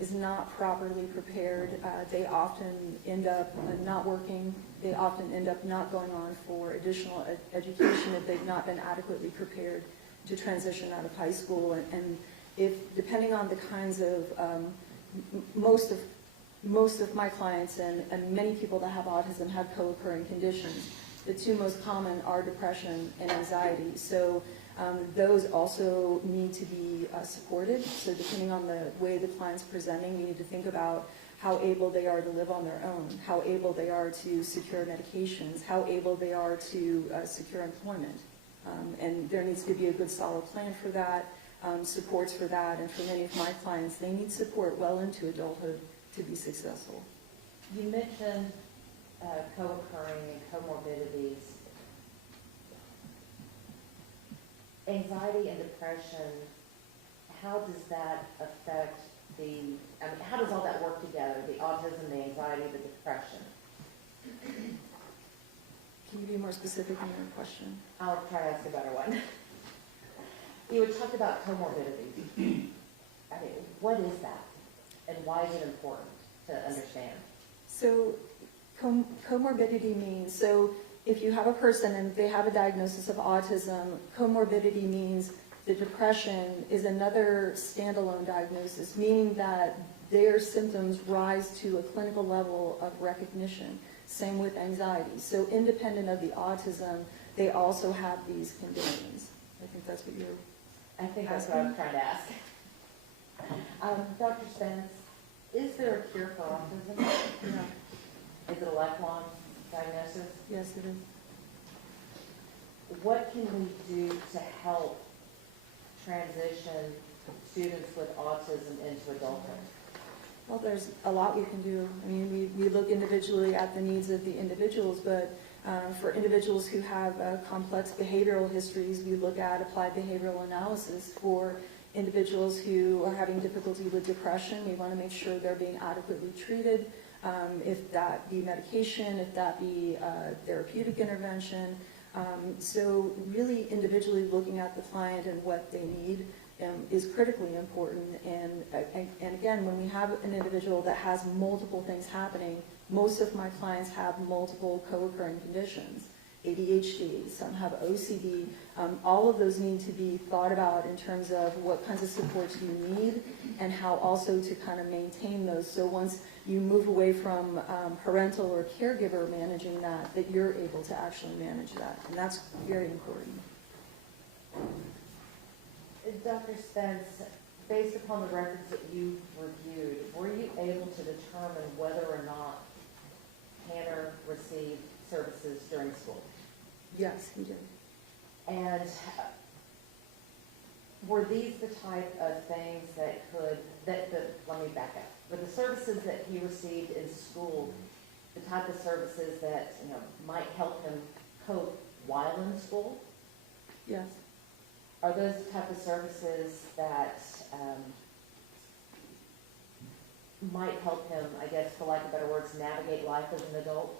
is not properly prepared, they often end up not working, they often end up not going on for additional education if they've not been adequately prepared to transition out of high school. And if, depending on the kinds of, most of my clients and many people that have autism have co-occurring conditions. The 2 most common are depression and anxiety. So those also need to be supported. So depending on the way the client's presenting, we need to think about how able they are to live on their own, how able they are to secure medications, how able they are to secure employment. And there needs to be a good solid plan for that, supports for that. And for many of my clients, they need support well into adulthood to be successful. You mentioned co-occurring and comorbidities. Anxiety and depression, how does that affect how does all that work together? The autism, the anxiety, the depression? Can you be more specific in your question? I'll try to ask a better one. You would talk about comorbidities. I mean, what is that? And why is it important to understand? So comorbidity means, so if you have a person and they have a diagnosis of autism, comorbidity means the depression is another standalone diagnosis, meaning that their symptoms rise to a clinical level of recognition. Same with anxiety. So independent of the autism, they also have these conditions. I think that's what you're I think that's what I was trying to ask. Dr. Spence, is there a cure for autism? No. Is it a lifelong diagnosis? Yes, it is. What can we do to help transition students with autism into adulthood? Well, there's a lot we can do. I mean, we look individually at the needs of the individuals, but for individuals who have complex behavioral histories, we look at applied behavioral analysis. For individuals who are having difficulty with depression, we want to make sure they're being adequately treated, if that be medication, if that be therapeutic intervention. So really individually looking at the client and what they need is critically important. And again, when we have an individual that has multiple things happening, most of my clients have multiple co-occurring conditions. ADHD, some have OCD. All of those need to be thought about in terms of what kinds of supports you need and how also to kind of maintain those. So once you move away from parental or caregiver managing that, that you're able to actually manage that. And that's very important. Dr. Spence, based upon the records that you reviewed, were you able to determine whether or not Tanner received services during school? Yes, he did. And were these the type of things let me back up. Were the services that he received in school the type of services that, might help him cope while in school? Yes. Are those the type of services that might help him, I guess, for lack of better words, navigate life as an adult?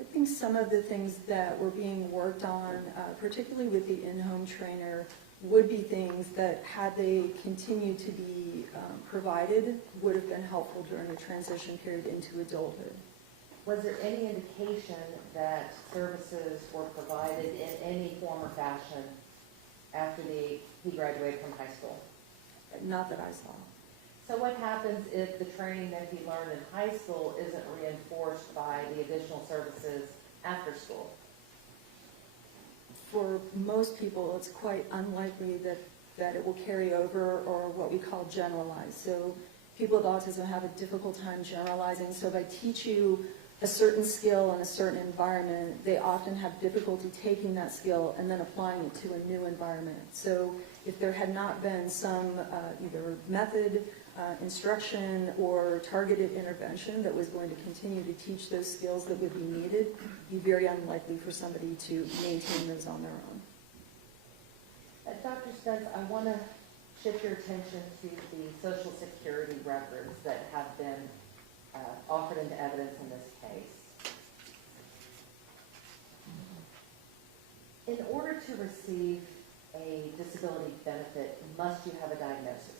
I think some of the things that were being worked on, particularly with the in-home trainer, would be things that, had they continued to be provided, would have been helpful during the transition period into adulthood. Was there any indication that services were provided in any form or fashion after he graduated from high school? Not that I saw. So what happens if the training that he learned in high school isn't reinforced by the additional services after school? For most people, it's quite unlikely that it will carry over, or what we call generalize. So people with autism have a difficult time generalizing. So if I teach you a certain skill in a certain environment, they often have difficulty taking that skill and then applying it to a new environment. So if there had not been some either method, instruction, or targeted intervention that was going to continue to teach those skills that would be needed, it'd be very unlikely for somebody to maintain those on their own. Dr. Spence, I want to shift your attention to the Social Security records that have been offered into evidence in this case. In order to receive a disability benefit, must you have a diagnosis?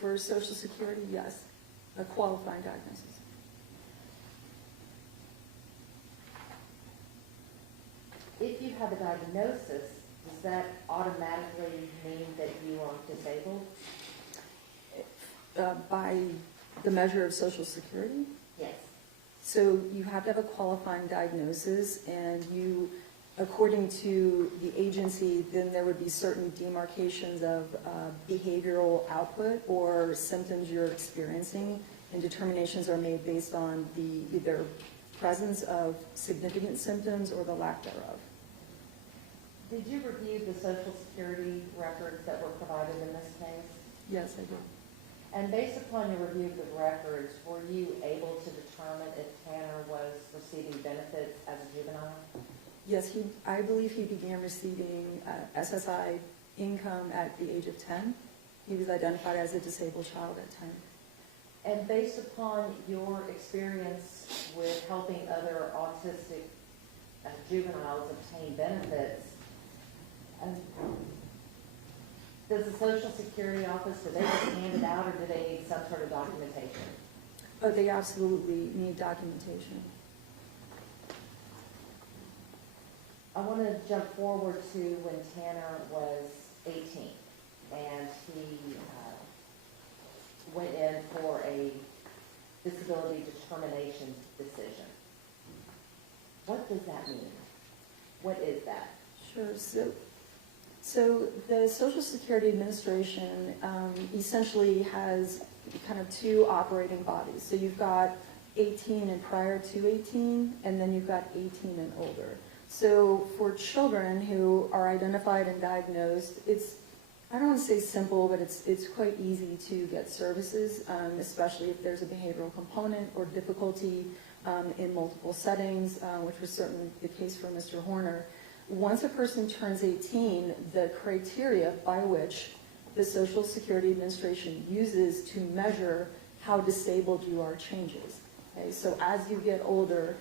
For Social Security, yes, a qualifying diagnosis. If you have a diagnosis, does that automatically mean that you are disabled? By the measure of Social Security? Yes. So you have to have a qualifying diagnosis, and you, according to the agency, then there would be certain demarcations of behavioral output or symptoms you're experiencing, and determinations are made based on the either presence of significant symptoms or the lack thereof. Did you review the Social Security records that were provided in this case? Yes, I did. And based upon your review of the records, were you able to determine if Tanner was receiving benefits as a juvenile? Yes, I believe he began receiving SSI income at the age of 10. He was identified as a disabled child at 10. And based upon your experience with helping other autistic juveniles obtain benefits, does the Social Security office, do they just hand it out, or do they need some sort of documentation? Oh, they absolutely need documentation. I want to jump forward to when Tanner was 18, and he went in for a disability determination decision. What does that mean? What is that? Sure. So the Social Security Administration essentially has kind of two operating bodies. So you've got 18 and prior to 18, and then you've got 18 and older. So for children who are identified and diagnosed, it's, I don't want to say simple, but it's quite easy to get services, especially if there's a behavioral component or difficulty in multiple settings, which was certainly the case for Mr. Horner. Once a person turns 18, the criteria by which the Social Security Administration uses to measure how disabled you are changes. Okay? So as you get older,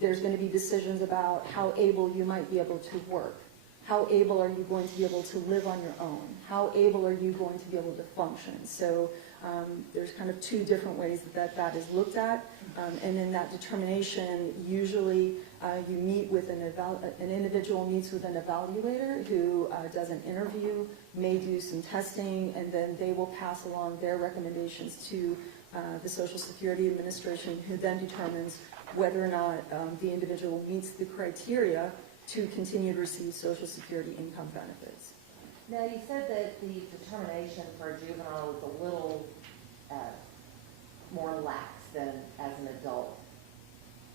there's going to be decisions about how able you might be able to work. How able are you going to be able to live on your own? How able are you going to be able to function? So there's kind of two different ways that is looked at. And in that determination, usually you meet with an individual meets with an evaluator who does an interview, may do some testing, and then they will pass along their recommendations to the Social Security Administration, who then determines whether or not the individual meets the criteria to continue to receive Social Security income benefits. Now, you said that the determination for a juvenile is a little more lax than as an adult.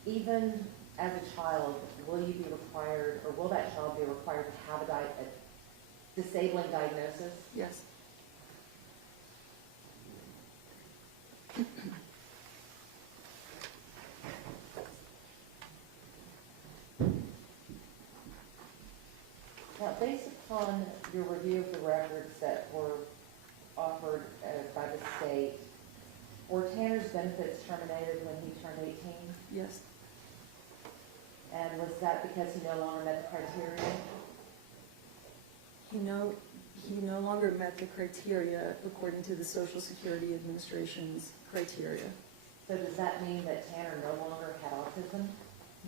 Even as a child, will you be required, or will that child be required to have a disabling diagnosis? Yes. Now, based upon your review of the records that were offered by the state, were Tanner's benefits terminated when he turned 18? Yes. And was that because he no longer met the criteria? He no longer met the criteria according to the Social Security Administration's criteria. So does that mean that Tanner no longer had autism?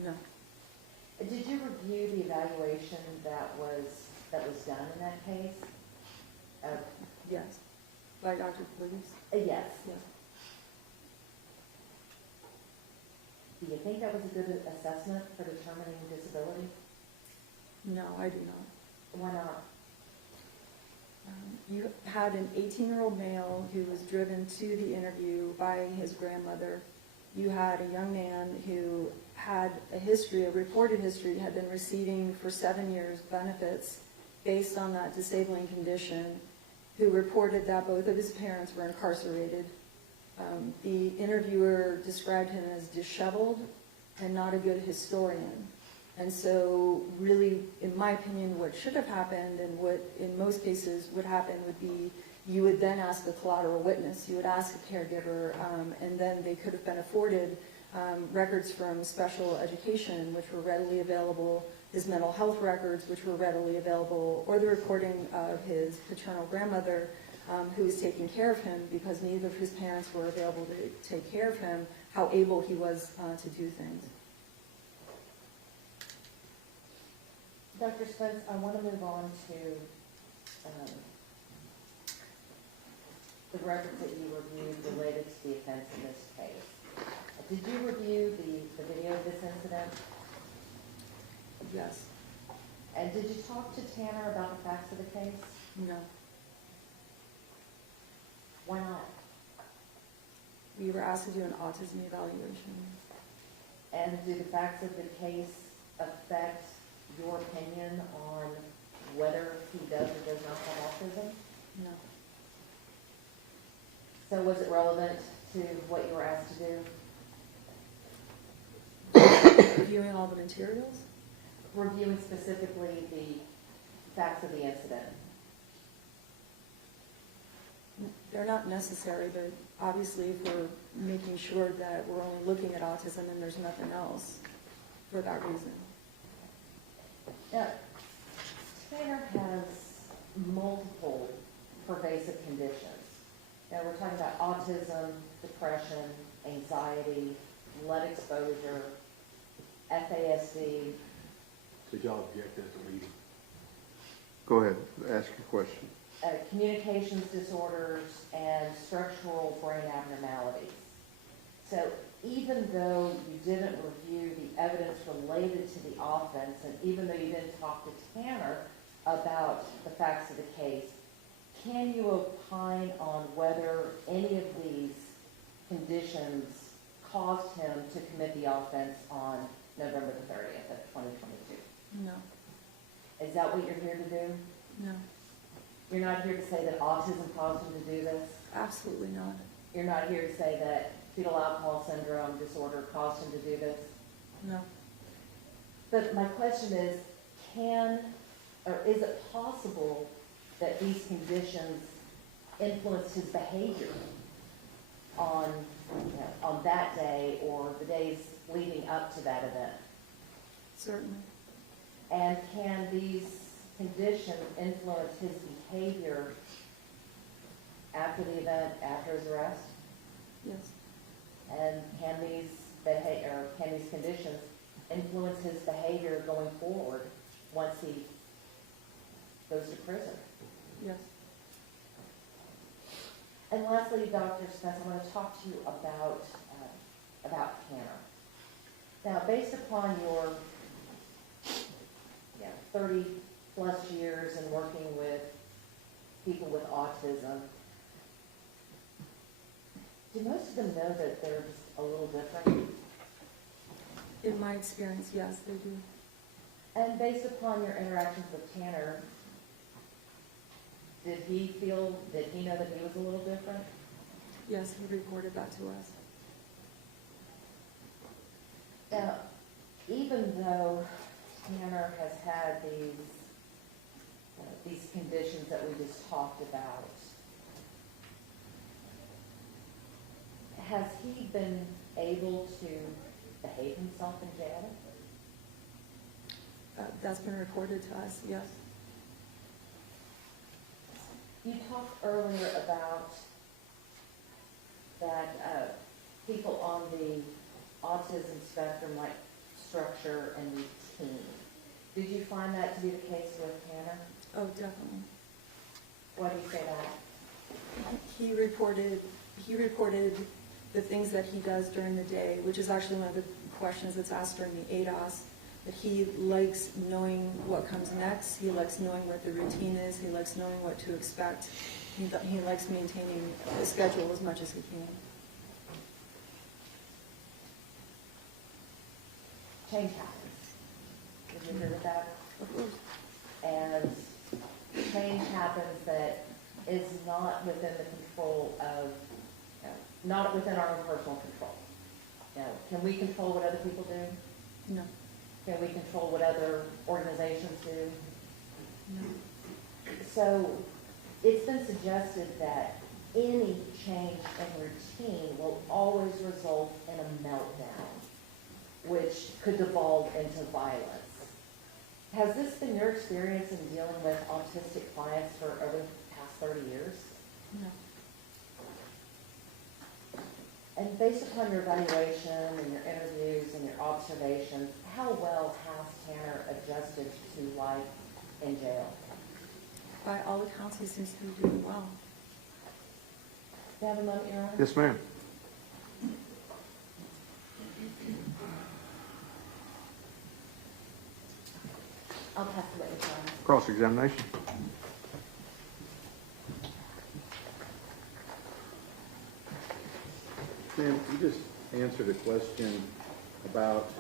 No. Did you review the evaluation that was done in that case? Yes. By Dr. Pleaded? Yes. Yes. Do you think that was a good assessment for determining disability? No, I do not. Why not? You had an 18-year-old male who was driven to the interview by his grandmother. You had a young man who had a reported history, had been receiving for 7 years benefits based on that disabling condition, who reported that both of his parents were incarcerated. The interviewer described him as disheveled and not a good historian. And so really, in my opinion, what should have happened and what in most cases would happen would be you would then ask a collateral witness, you would ask a caregiver, and then they could have been afforded records from special education, which were readily available, his mental health records, which were readily available, or the recording of his paternal grandmother, who was taking care of him because neither of his parents were available to take care of him, how able he was to do things. Dr. Spence, I want to move on to the records that you reviewed related to the offense in this case. Did you review the video of this incident? Yes. And did you talk to Tanner about the facts of the case? No. Why not? We were asked to do an autism evaluation. And do the facts of the case affect your opinion on whether he does or does not have autism? No. So was it relevant to what you were asked to do? Reviewing all the materials? Reviewing specifically the facts of the incident. They're not necessary, but obviously if we're making sure that we're only looking at autism and there's nothing else for that reason. Now, Tanner has multiple pervasive conditions. Now, we're talking about autism, depression, anxiety, lead exposure, FASD. Did y'all object at the meeting? Go ahead, ask your question. communications disorders, and structural brain abnormalities. So even though you didn't review the evidence related to the offense, and even though you didn't talk to Tanner about the facts of the case, can you opine on whether any of these conditions caused him to commit the offense on November the 30th of 2022? No, Is that what you're here to do? no, You're not here to say that autism caused him to do this? absolutely not. You're not here to say that fetal alcohol syndrome disorder caused him to do this? No, But my question is, is it possible that these conditions influenced his behavior on, on that day or the days leading up to that event? certainly. And can these conditions influence his behavior after the event, after his arrest? Yes, And can these conditions influence his behavior going forward once he goes to prison? yes. And lastly, Dr. Spence, I want to talk to you about Tanner. Now, based upon your 30-plus years in working with people with autism, do most of them know that they're just a little different? In my experience, yes, they do. And based upon your interactions with Tanner, did he know that he was a little different? Yes, he reported that to us. Now, even though Tanner has had these conditions that we just talked about, has he been able to behave himself in jail? That's been reported to us, yes. You talked earlier about that people on the autism spectrum like structure and routine. Did you find that to be the case with Tanner? Oh, definitely. Why do you say that? He reported the things that he does during the day, which is actually one of the questions that's asked during the ADOS, that he likes knowing what comes next, he likes knowing what the routine is, he likes knowing what to expect, he likes maintaining the schedule as much as he can. Change happens. Did you hear with that? Of course. And change happens that is not within the control of, not within our own personal control. Can we control what other people do? No. Can we control what other organizations do? No. So it's been suggested that any change in routine will always result in a meltdown, which could devolve into violence. Has this been your experience in dealing with autistic clients for over the past 30 years? No. And based upon your evaluation and your interviews and your observations, how well has Tanner adjusted to life in jail? By all accounts, he seems to be doing well. Do you have a moment, Your Honor? Yes, ma'am. I'll pass the witness, Your Honor. Cross-examination. Sam, you just answered a question about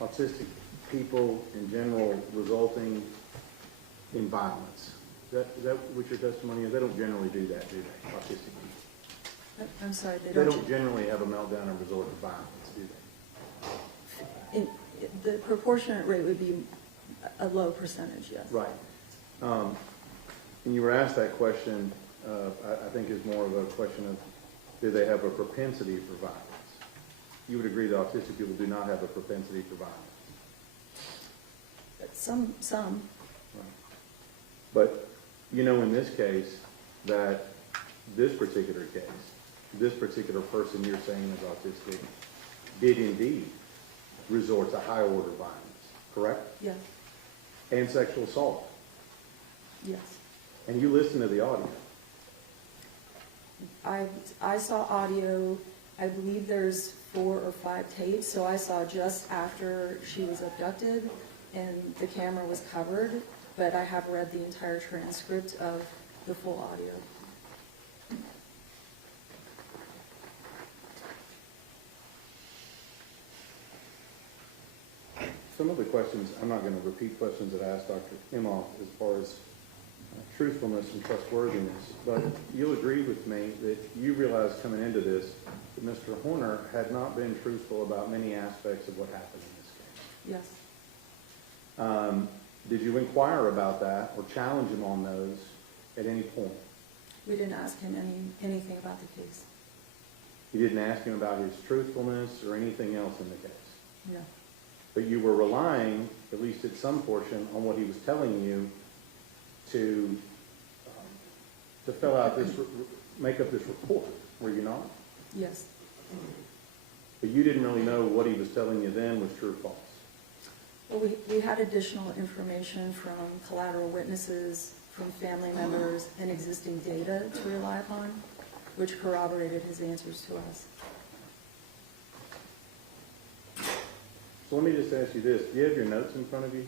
autistic people in general resulting in violence. Is that what your testimony is? They don't generally do that, do they, autistic people? I'm sorry, They don't generally have a meltdown and resort to violence, do they? The proportionate rate would be a low percentage, yes. Right. And you were asked that question, I think is more of a question of, do they have a propensity for violence? You would agree that autistic people do not have a propensity for violence? Some. Right. But you know in this case that this particular case, this particular person you're saying is autistic did indeed resort to high order violence, correct? Yes. And sexual assault. Yes. And you listened to the audio. I saw audio, I believe there's 4 or 5 tapes, so I saw just after she was abducted and the camera was covered, but I have read the entire transcript of the full audio. Some of the questions, I'm not going to repeat questions that I asked Dr. Imhof as far as truthfulness and trustworthiness, but you'll agree with me that you realized coming into this that Mr. Horner had not been truthful about many aspects of what happened in this case. Yes. Did you inquire about that or challenge him on those at any point? We didn't ask him anything about the case. You didn't ask him about his truthfulness or anything else in the case? No. But you were relying, at least at some portion, on what he was telling you to fill out this, make up this report, were you not? Yes. But you didn't really know what he was telling you then was true or false. Well, we had additional information from collateral witnesses, from family members, and existing data to rely upon, which corroborated his answers to us. So let me just ask you this. Do you have your notes in front of you?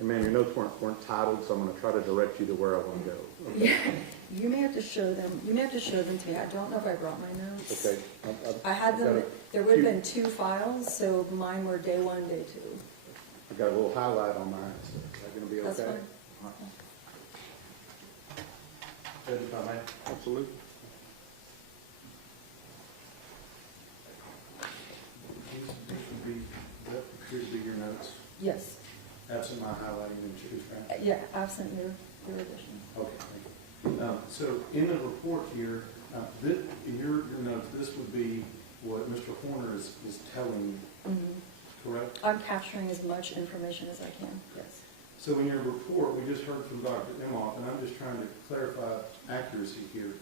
And man, your notes weren't titled, so I'm going to try to direct you to where I want to go. Okay? Yeah, you may have to show them. You may have to show them to me. I don't know if I brought my notes. Okay. I had I've them. got There would have been 2 files, so mine were day 1, day 2. I've got a little highlight on mine. So is that going to be okay? That's fine. Judge, if I may? Absolutely. That appear to be your notes. Yes. Absent my highlighting and choose, right? Yeah, absent your addition. Okay, thank you. So in the report here, in your notes, this would be what Mr. Horner is telling you, correct? I'm capturing as much information as I can, yes. So in your report, we just heard from Dr. Imhof, and I'm just trying to clarify accuracy here.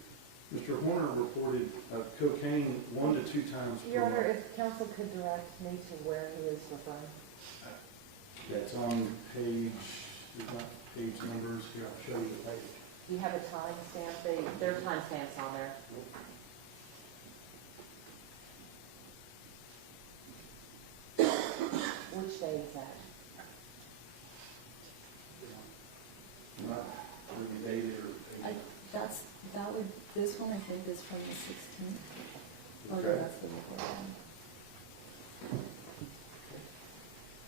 Mr. Horner reported cocaine 1 to 2 times per Your Honor, month. if counsel could direct me to where he is referring. Yeah, it's on page, there's not page numbers here, I'll show you the page. Do you have a timestamp? There are timestamps on there. Which day is that? Not really dated or. This one I think is from the 16th. Oh, no, Okay. that's the report one.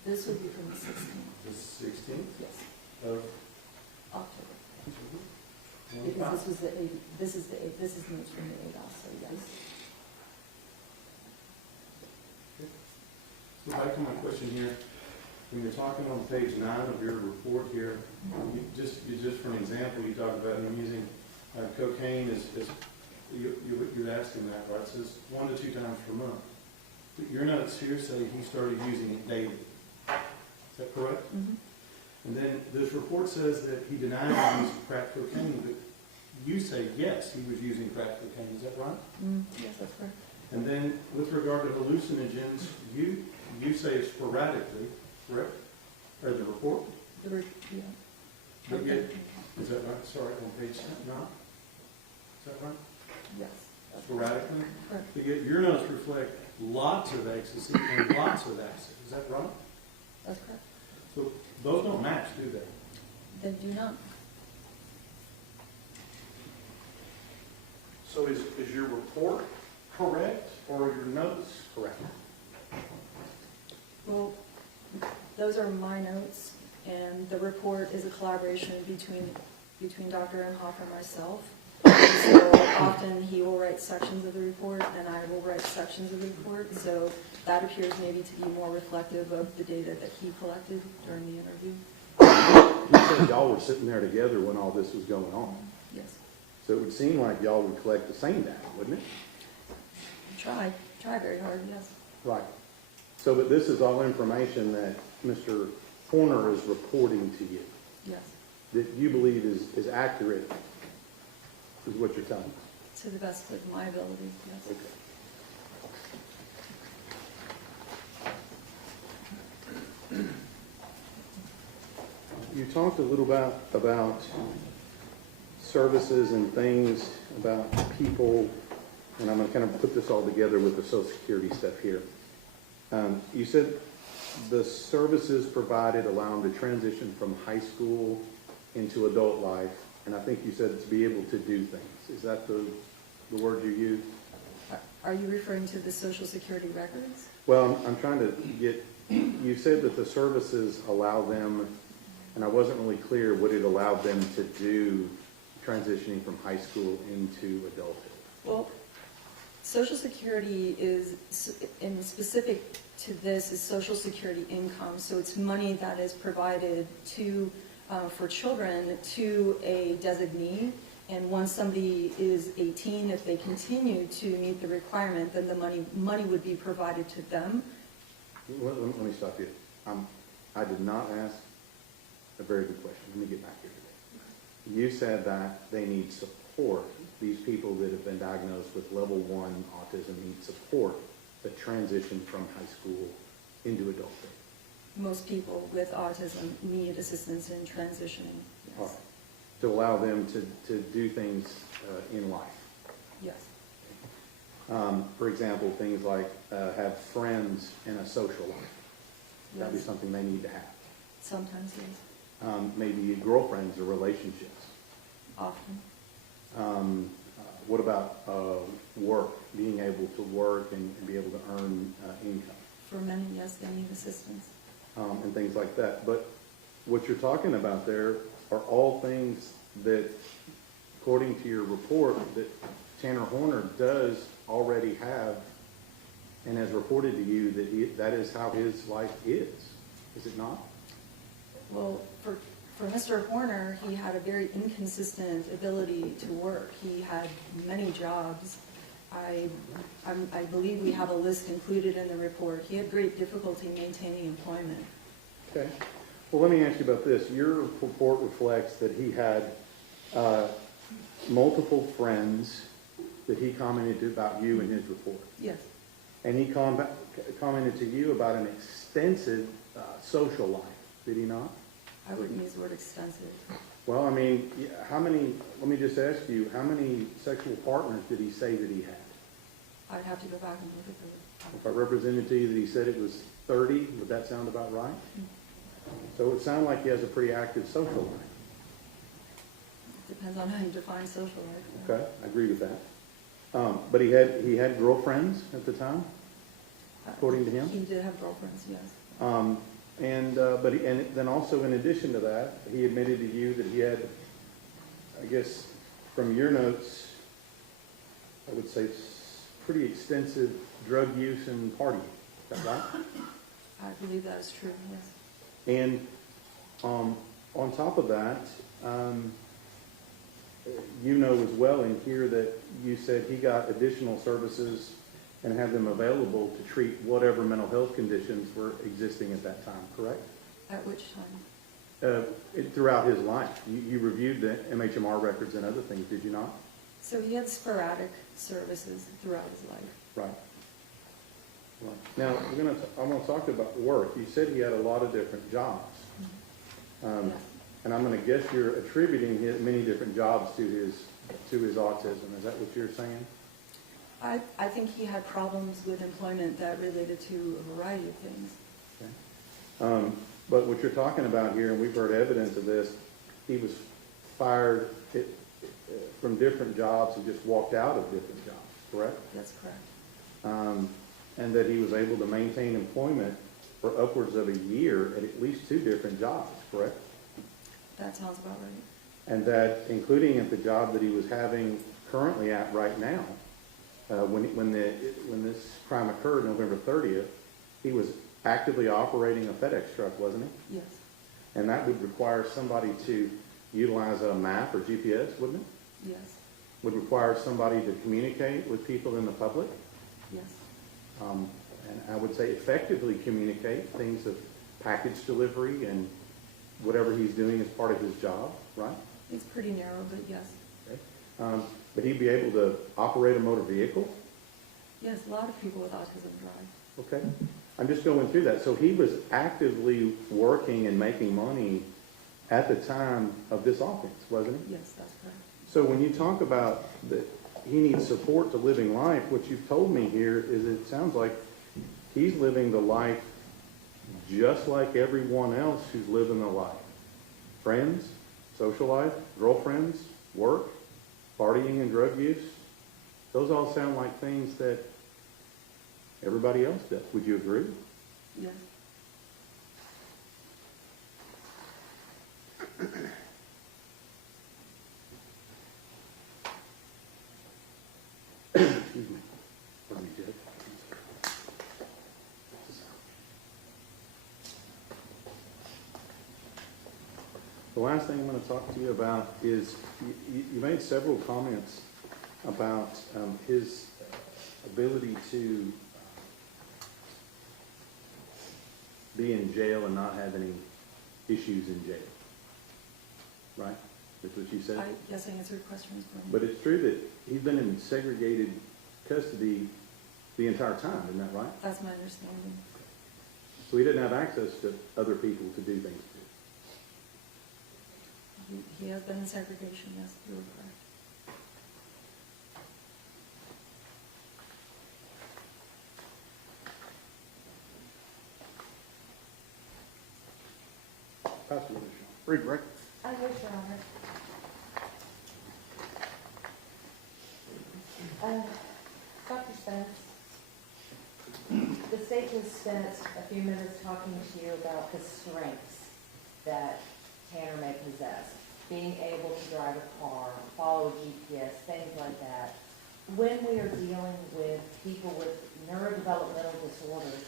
This would be from the 16th. The 16th Yes, of October. October? Because this is notes from the ADOS, so yes. So back to my question here, when you're talking on page 9 of your report here, just for an example, you talk about him using cocaine you're asking that, right? It says 1 to 2 times per month. But your notes here say he started using it daily. Is that correct? Mm-hmm. And then this report says that he denied the use of crack cocaine, but you say yes, he was using crack cocaine. Is that right? Yes, that's correct. And then with regard to hallucinogens, you say sporadically, correct? Or the report? Yeah. But yet, is that right? Sorry, on page 9? Is that right? Yes. Sporadically? Correct. But yet your notes reflect lots of ecstasy and lots of acid. Is that right? That's correct. So those don't match, do they? They do not. So is your report correct or are your notes correct? Well, those are my notes, and the report is a collaboration between Dr. Imhof and myself. So often he will write sections of the report, and I will write sections of the report. So that appears maybe to be more reflective of the data that he collected during the interview. You said y'all were sitting there together when all this was going on. Yes. So it would seem like y'all would collect the same data, wouldn't it? Try very hard, yes. Right. So but this is all information that Mr. Horner is reporting to you, Yes, that you believe is accurate, is what you're telling us. to the best of my ability, yes. Okay. You talked a little about services and things, about people, and I'm going to kind of put this all together with the Social Security stuff here. You said the services provided allow them to transition from high school into adult life, and I think you said to be able to do things. Is that the word you used? Are you referring to the Social Security records? Well, I'm trying to get, you said that the services allow them, and I wasn't really clear what it allowed them to do transitioning from high school into adulthood. Well, Social Security is, in specific to this, is Social Security income. So it's money that is provided to, for children to a designee. And once somebody is 18, if they continue to meet the requirement, then the money would be provided to them. Let me stop you. I did not ask a very good question. Let me get back here today. You said that they need support. These people that have been diagnosed with level 1 autism need support that transition from high school into adulthood. Most people with autism need assistance in transitioning, All yes. right. To allow them to do things in life. Yes, For example, things like have friends and a social life. That'd be yes, something they need to have. sometimes, yes, Maybe girlfriends or relationships. often, What about work, being able to work and be able to earn income, for many, yes, they need assistance. and things like that. But what you're talking about there are all things that, according to your report, that Tanner Horner does already have and has reported to you that that is how his life is it not? Well, for Mr. Horner, he had a very inconsistent ability to work. He had many jobs. I believe we have a list included in the report. He had great difficulty maintaining employment. Okay. Well, let me ask you about this. Your report reflects that he had multiple friends that he commented about you in his report. Yes, And he commented to you about an extensive social life, did he not? I wouldn't use the word extensive. Well, I mean, how many, let me just ask you, how many sexual partners did he say that he had? I'd have to go back and look at the, If I represented to you that he said it was 30, would that sound about right? So it would sound like he has a pretty active social life. depends on how you define social life. Okay, I agree with that. But he had girlfriends at the time, according to him? He did have girlfriends, yes. And then also in addition to that, he admitted to you that he had, I guess, from your notes, I would say pretty extensive drug use and partying. Is that right? I believe that is true, yes. And on top of that, you know as well in here that you said he got additional services and had them available to treat whatever mental health conditions were existing at that time, correct? At which time? Throughout his life. You reviewed the MHMR records and other things, did you not? So he had sporadic services throughout his life. Right. Now, I want to talk about work. You said he had a lot of different jobs. Yes. And I'm going to guess you're attributing many different jobs to his autism. Is that what you're saying? I think he had problems with employment that related to a variety of things. Okay. But what you're talking about here, and we've heard evidence of this, he was fired from different jobs and just walked out of different jobs, correct? That's correct. And that he was able to maintain employment for upwards of a year at least 2 different jobs, correct? That sounds about right. And that, including at the job that he was having currently at right now, when this crime occurred, November 30th, he was actively operating a FedEx truck, wasn't he? Yes, And that would require somebody to utilize a map or GPS, wouldn't it? yes, Would require somebody to communicate with people in the public, yes, and I would say effectively communicate things of package delivery and whatever he's doing is part of his job, right? It's pretty narrow, but yes. Okay. But he'd be able to operate a motor vehicle? Yes, a lot of people with autism drive. Okay. I'm just going through that. So he was actively working and making money at the time of this offense, wasn't he? Yes, that's correct. So when you talk about that he needs support to living life, what you've told me here is it sounds like he's living the life just like everyone else who's living the life. Friends, social life, girlfriends, work, partying and drug use. Those all sound like things that everybody else does. Would you agree? Yes. Excuse me. Pardon me, Judge. The last thing I'm going to talk to you about is you made several comments about his ability to be in jail and not have any issues in jail. Right? That's what you said? Yes, I answered questions for him. But it's true that he's been in segregated custody the entire time, isn't that right? That's my understanding. So he didn't have access to other people to do things to. He has been in segregation, yes, you were correct. Pastor Willis. Read, Rick. Yes, Your Honor. Dr. Spence, the state has spent a few minutes talking to you about the strengths that Tanner may possess. Being able to drive a car, follow GPS, things like that. When we are dealing with people with neurodevelopmental disorders,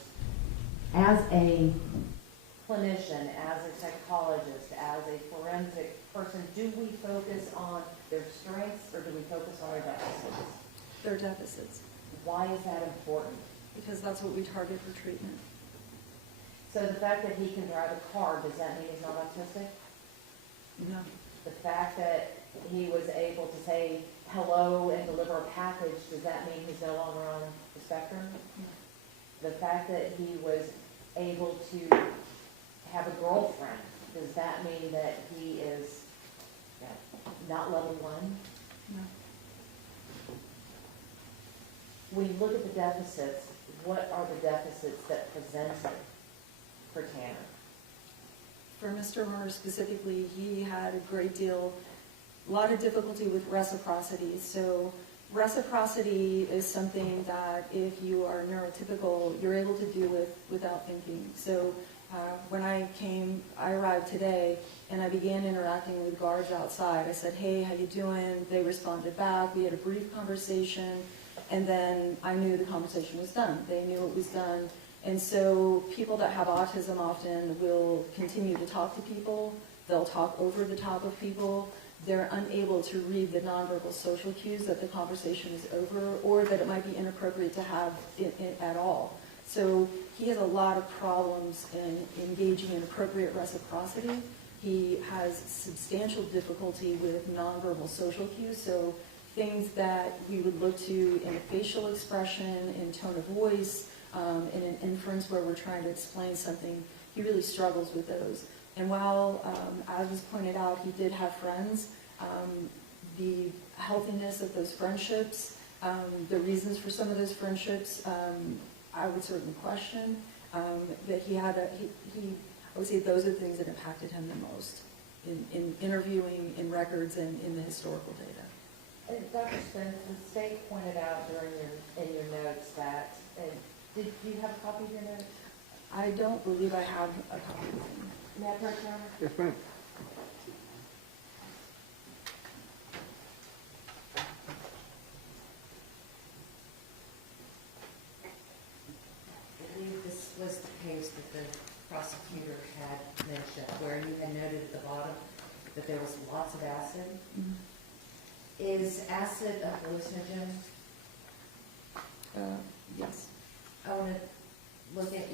as a clinician, as a psychologist, as a forensic person, do we focus on their strengths or do we focus on their deficits? Their deficits, Why is that important? because that's what we target for treatment. So the fact that he can drive a car, does that mean he's not autistic? No. The fact that he was able to say hello and deliver a package, does that mean he's no longer on the spectrum? The fact that he was able to have a girlfriend, does that mean that he is not level 1? No. When you look at the deficits, what are the deficits that presented for Tanner? For Mr. Murr specifically, he had a lot of difficulty with reciprocity. So reciprocity is something that if you are neurotypical, you're able to do without thinking. So when I arrived today and I began interacting with guards outside. I said, hey, how you doing? They responded back. We had a brief conversation, and then I knew the conversation was done. They knew it was done. And so people that have autism often will continue to talk to people. They'll talk over the top of people. They're unable to read the nonverbal social cues that the conversation is over or that it might be inappropriate to have it at all. So he has a lot of problems in engaging in appropriate reciprocity. He has substantial difficulty with nonverbal social cues, so things that we would look to in a facial expression, in tone of voice, in an inference where we're trying to explain something, he really struggles with those. And while, as was pointed out, he did have friends, the healthiness of those friendships, the reasons for some of those friendships, I would certainly question. That I would say those are the things that impacted him the most in interviewing, in records, and in the historical data. And Dr. Spence, the state pointed out in your notes that, did you have a copy of your notes? I don't believe I have a copy of them. May I approach, Your Honor? Yes, ma'am. I believe this was the case that the prosecutor had mentioned, where you had noted at the bottom that there was lots of acid. Mm-hmm. Is acid a hallucinogen? Yes. I want to look at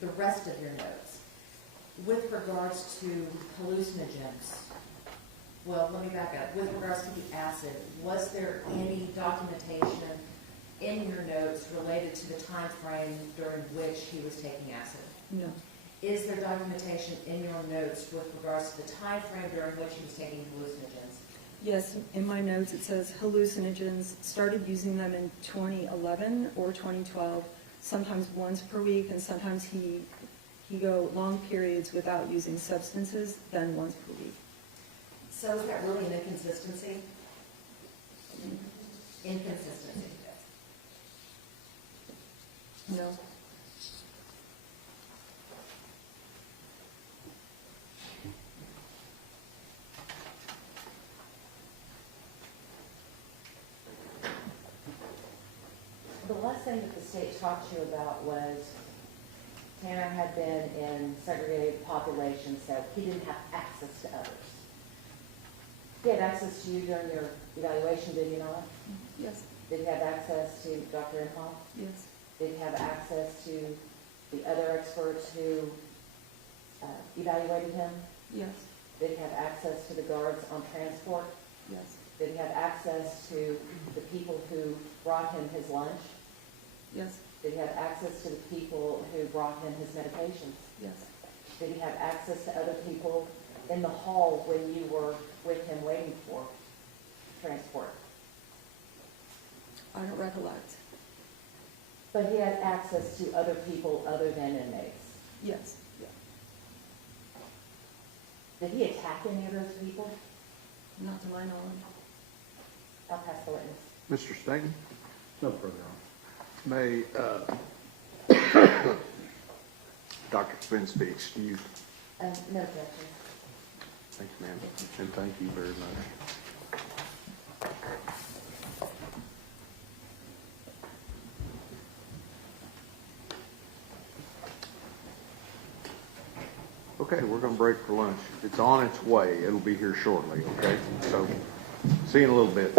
the rest of your notes. with regards to hallucinogens, well, let me back up. With regards to the acid, was there any documentation in your notes related to the time frame during which he was taking acid? No. Is there documentation in your notes with regards to the time frame during which he was taking hallucinogens? Yes, in my notes it says hallucinogens, started using them in 2011 or 2012, sometimes once per week, and sometimes he go long periods without using substances, then once per week. So is that really an inconsistency? Inconsistency. No. The last thing that the state talked to you about was Tanner had been in segregated populations, so he didn't have access to others. He had access to you during your evaluation, did he not? Yes. Did he have access to Dr. Imhof? Yes. Did he have access to the other experts who evaluated him? Yes. Did he have access to the guards on transport? Yes. Did he have access to the people who brought him his lunch? Yes. Did he have access to the people who brought him his medications? Yes. Did he have access to other people in the hall when you were with him waiting for transport? I don't recollect. But he had access to other people other than inmates. Yes. Did he attack any of those people? Not to my knowledge. I'll pass the witness. Mr. Stanton? No further on. May Dr. Spence be excused? No objection. Thank you, ma'am, and thank you very much. Okay, we're going to break for lunch. It's on its way. It'll be here shortly, okay? So, see you in a little bit.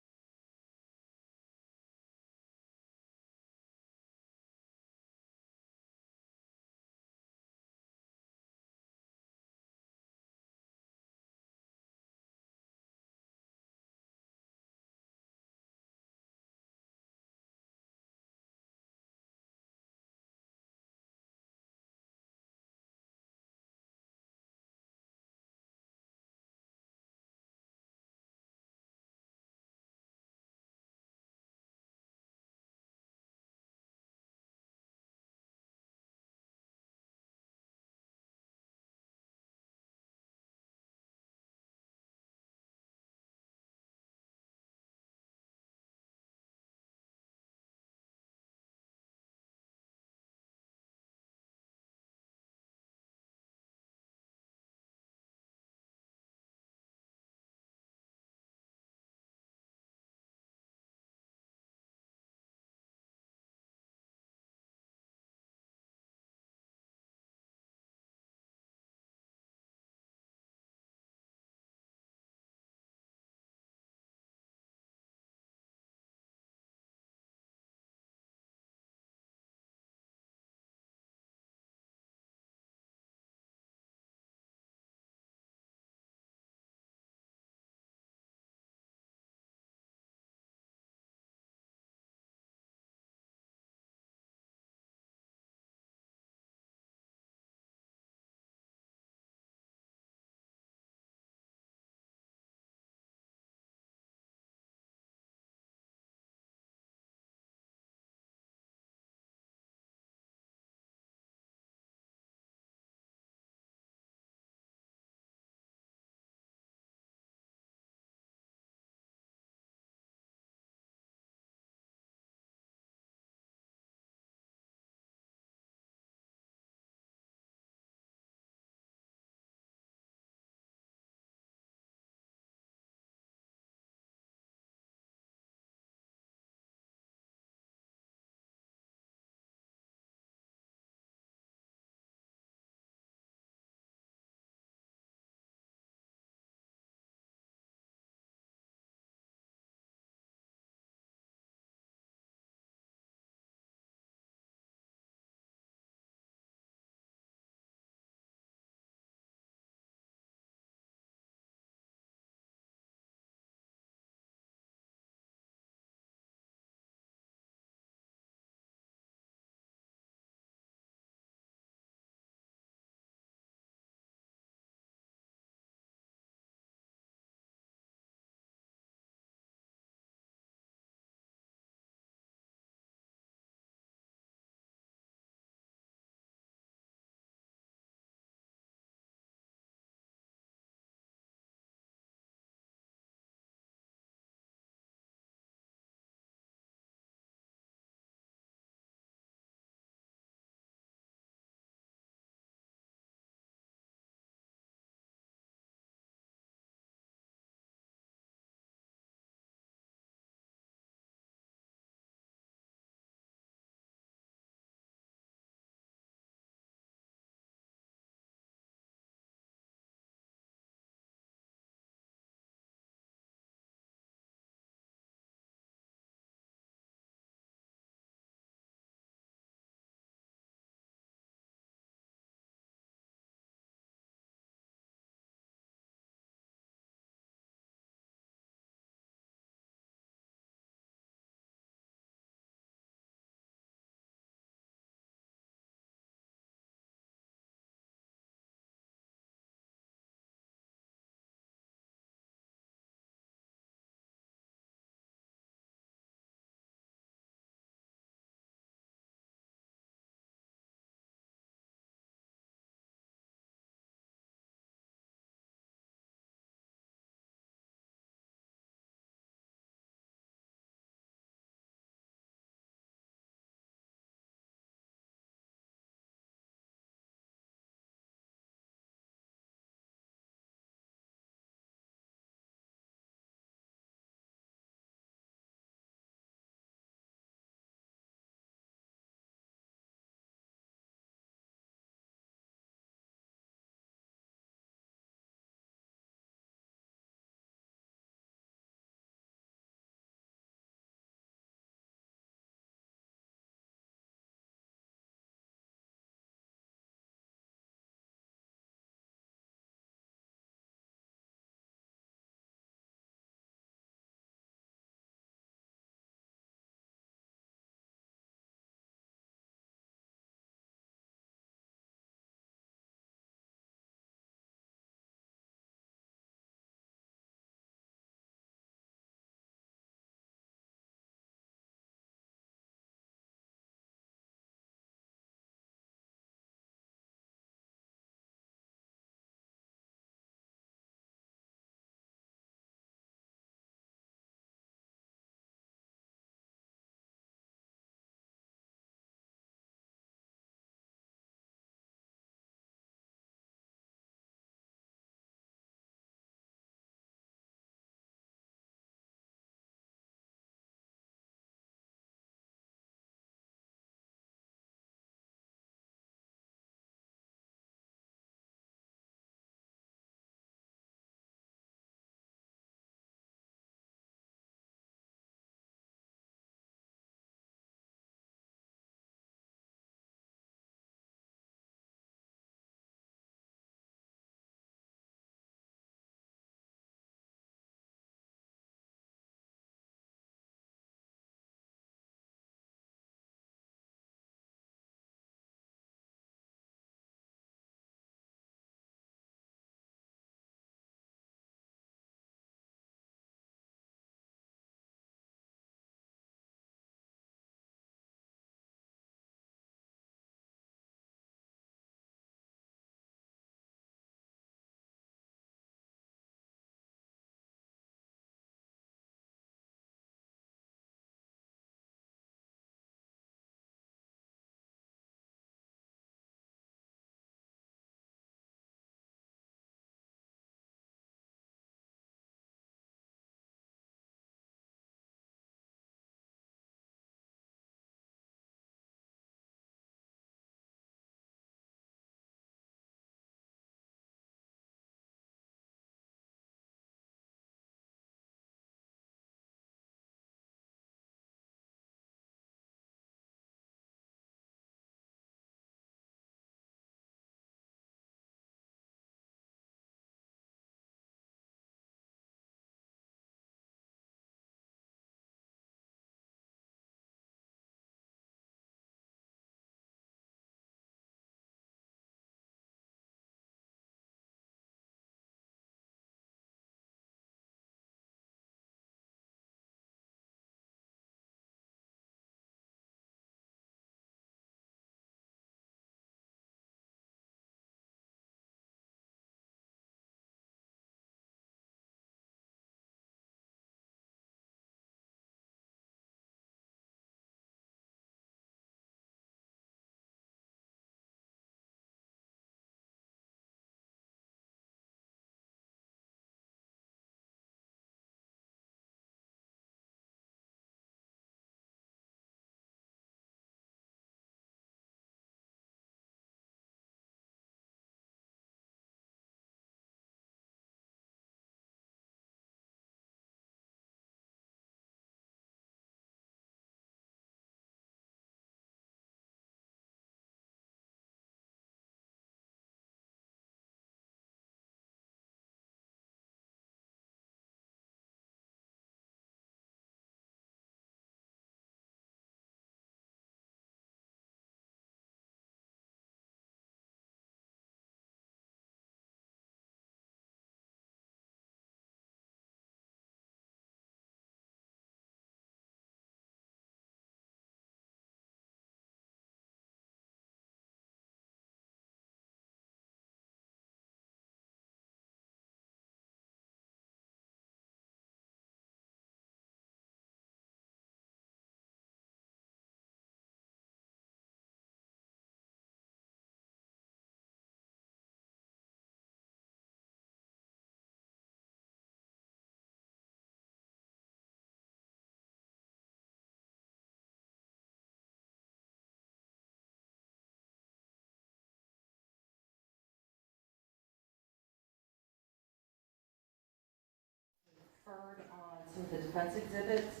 with the defense exhibits.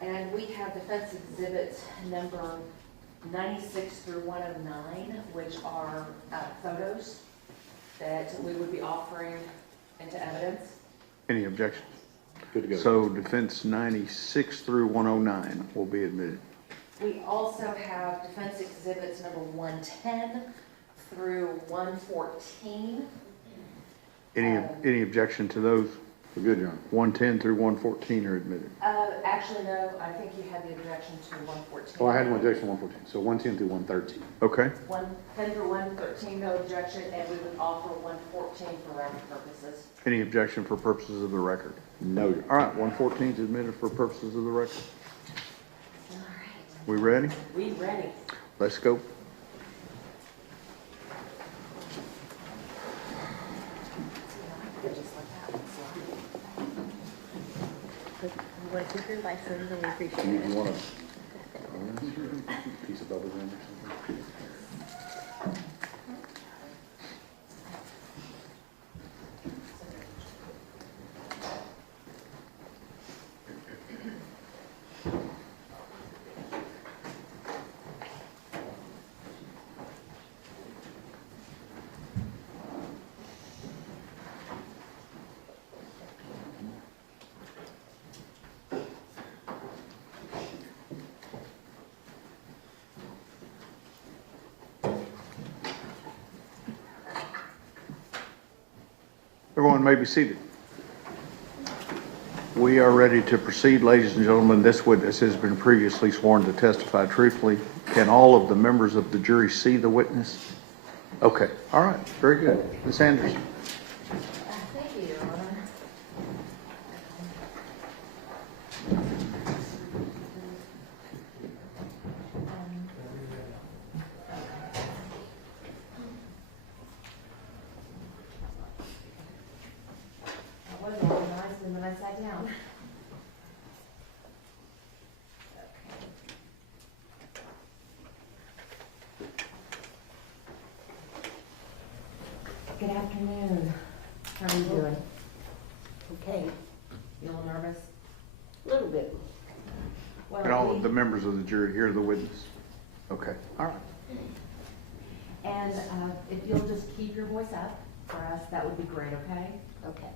And we have defense exhibits number 96 through 109, which are photos that we would be offering into evidence. Any objections? Good to go. So defense 96 through 109 will be admitted. We also have defense exhibits number 110 through 114. Any objection to those? We're good, Your Honor. 110 through 114 are admitted. Actually, no, I think you had the objection to 114. Oh, I had one objection to 114, so 110 through 113. Okay, 110 through 113, no objection, and we would offer 114 for record purposes. any objection for purposes of the record? No, Your Honor. All right, 114 is admitted for purposes of the record. All right, We ready? we ready. Let's go. Just like that. You want to keep your license and we appreciate You it. want a piece of bubble gum or something? Everyone may be seated. We are ready to proceed, ladies and gentlemen. This witness has been previously sworn to testify truthfully. Can all of the members of the jury see the witness? Okay, all right, very good. Ms. Anderson. Thank you, Your Honor. I was organized and then I sat down. Good afternoon. How are you doing? Okay, You a little nervous? a little bit. Well, Can all we- of the members of the jury hear the witness? Okay, all right. And if you'll just keep your voice up for us, that would be great, okay? Okay.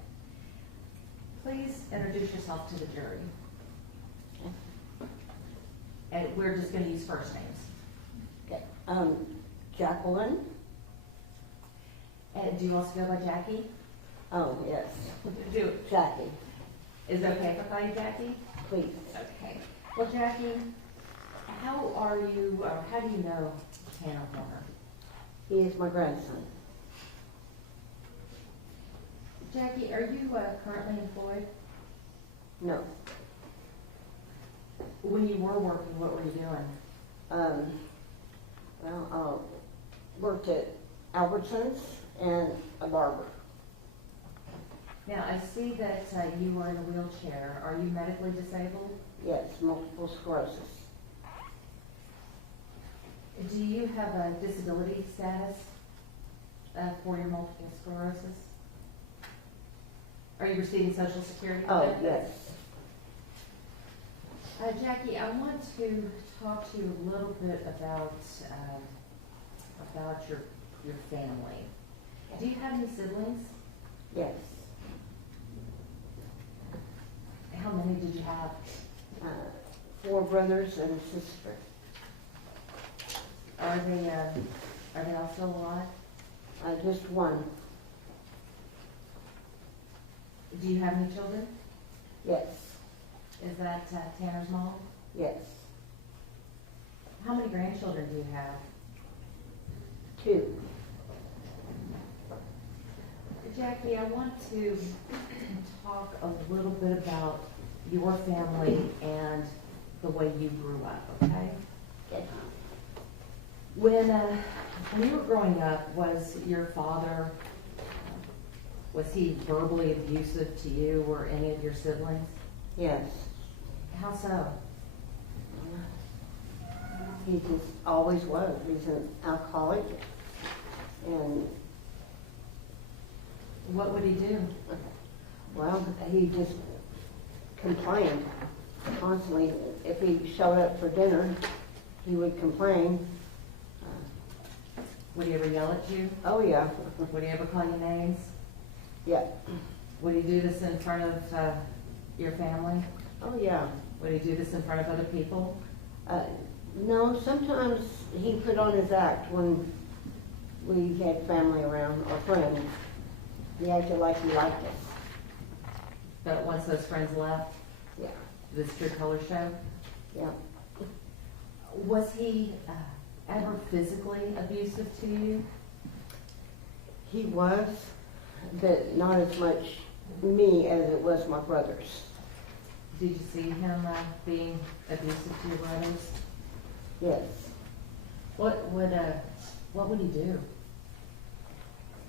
Please introduce yourself to the jury. And we're just gonna use first names. Okay. Jacqueline? And do you also go by Jackie? Oh, yes. Do, Jackie, is it okay if I call you Jackie? please. Okay. Well, Jackie, how are you, or how do you know Tanner Horner? He is my grandson. Jackie, are you currently employed? No. When you were working, what were you doing? Well, I worked at Albertsons and a barber. Now, I see that you are in a wheelchair. Are you medically disabled? Yes, multiple sclerosis. Do you have a disability status for your multiple sclerosis? Are you receiving Social Security Oh, benefits? yes. Jackie, I want to talk to you a little bit about your family. Do you have any siblings? Yes. How many did you have? 4 brothers and a sister. Are they all still alive? Just one. Do you have any children? Yes. Is that Tanner's mom? Yes. How many grandchildren do you have? 2. Jackie, I want to talk a little bit about your family and the way you grew up, okay? Okay. When you were growing up, was your father, was he verbally abusive to you or any of your siblings? Yes. How so? He just always was. He's an alcoholic. And, What would he do? well, he just complained constantly. If he showed up for dinner, he would complain. Would he ever yell at you? Oh, yeah, Would he ever call you names? yeah, Would he do this in front of your family? oh, yeah. Would he do this in front of other people? No, sometimes he put on his act when we had family around or friends. He acted like he liked us. But once those friends left, Yeah, did his true colors show? yeah. Was he ever physically abusive to you? He was, but not as much me as it was my brothers. Did you see him being abusive to your brothers? Yes. What would he do?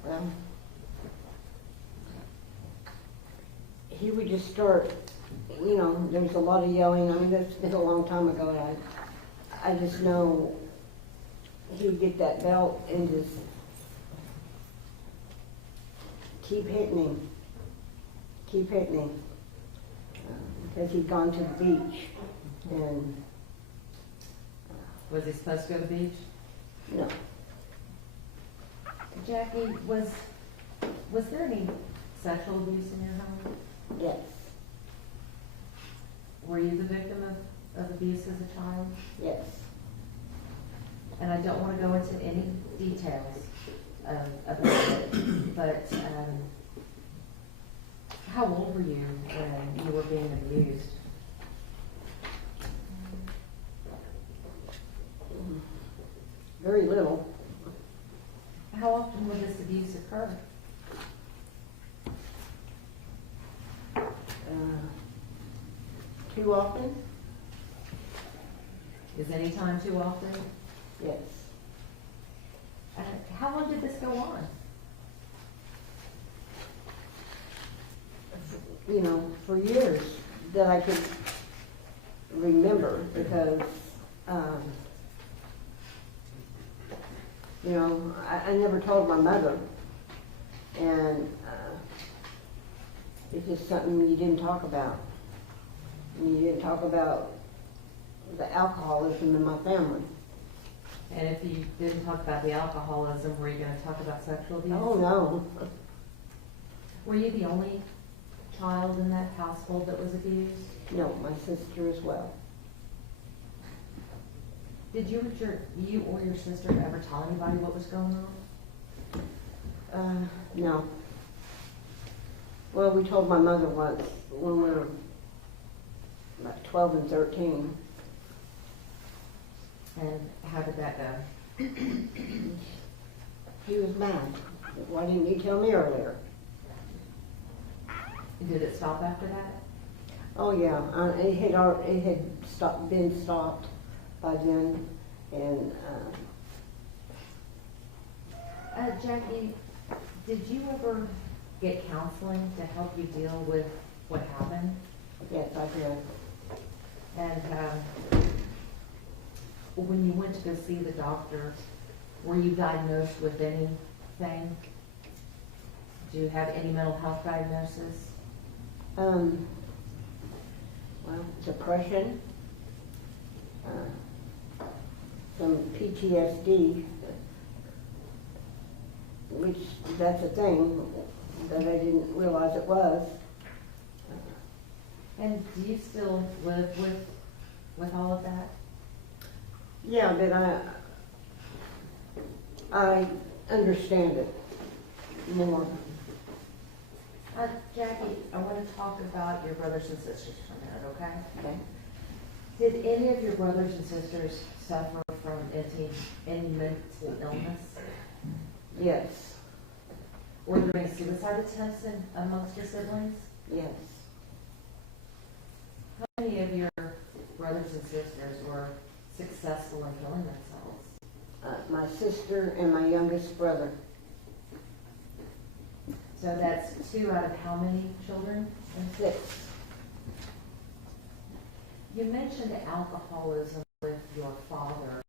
Well, he would just start, you know, there's a lot of yelling. I mean, that's been a long time ago. And I just know he would get that belt and just keep hitting him. Keep hitting him. Because he'd gone to the beach and, Was he supposed to go to the beach? no, Jackie, was there any sexual abuse in your home? yes, Were you the victim of abuse as a child? yes. And I don't want to go into any details about it, but how old were you when you were being abused? Very little. How often would this abuse occur? Too often? Is any time too often? Yes. How long did this go on? You know, for years that I could remember because, you know, I never told my mother. And it's just something you didn't talk about. And you didn't talk about the alcoholism in my family. And if you didn't talk about the alcoholism, were you going to talk about sexual abuse? Oh, no. Were you the only child in that household that was abused? No, my sister as well. Did you or your sister ever tell anybody what was going on? No. Well, we told my mother once when we were about 12 and 13. And how did that go? He was mad. Why didn't you tell me earlier? Did it stop after that? Oh, yeah. It had been stopped by then. And Jackie, did you ever get counseling to help you deal with what happened? yes, I did. And when you went to go see the doctor, were you diagnosed with anything? Do you have any mental health diagnosis? Well, depression, some PTSD, which that's a thing that I didn't realize it was. And do you still live with all of that? Yeah, but I understand it more. Jackie, I want to talk about your brothers and sisters for a minute, okay? Okay. Did any of your brothers and sisters suffer from any mental illness? Yes, Were there any suicide attempts amongst your siblings? yes. How many of your brothers and sisters were successful in killing themselves? My sister and my youngest brother. So that's 2 out of how many children? 6. You mentioned alcoholism with your father.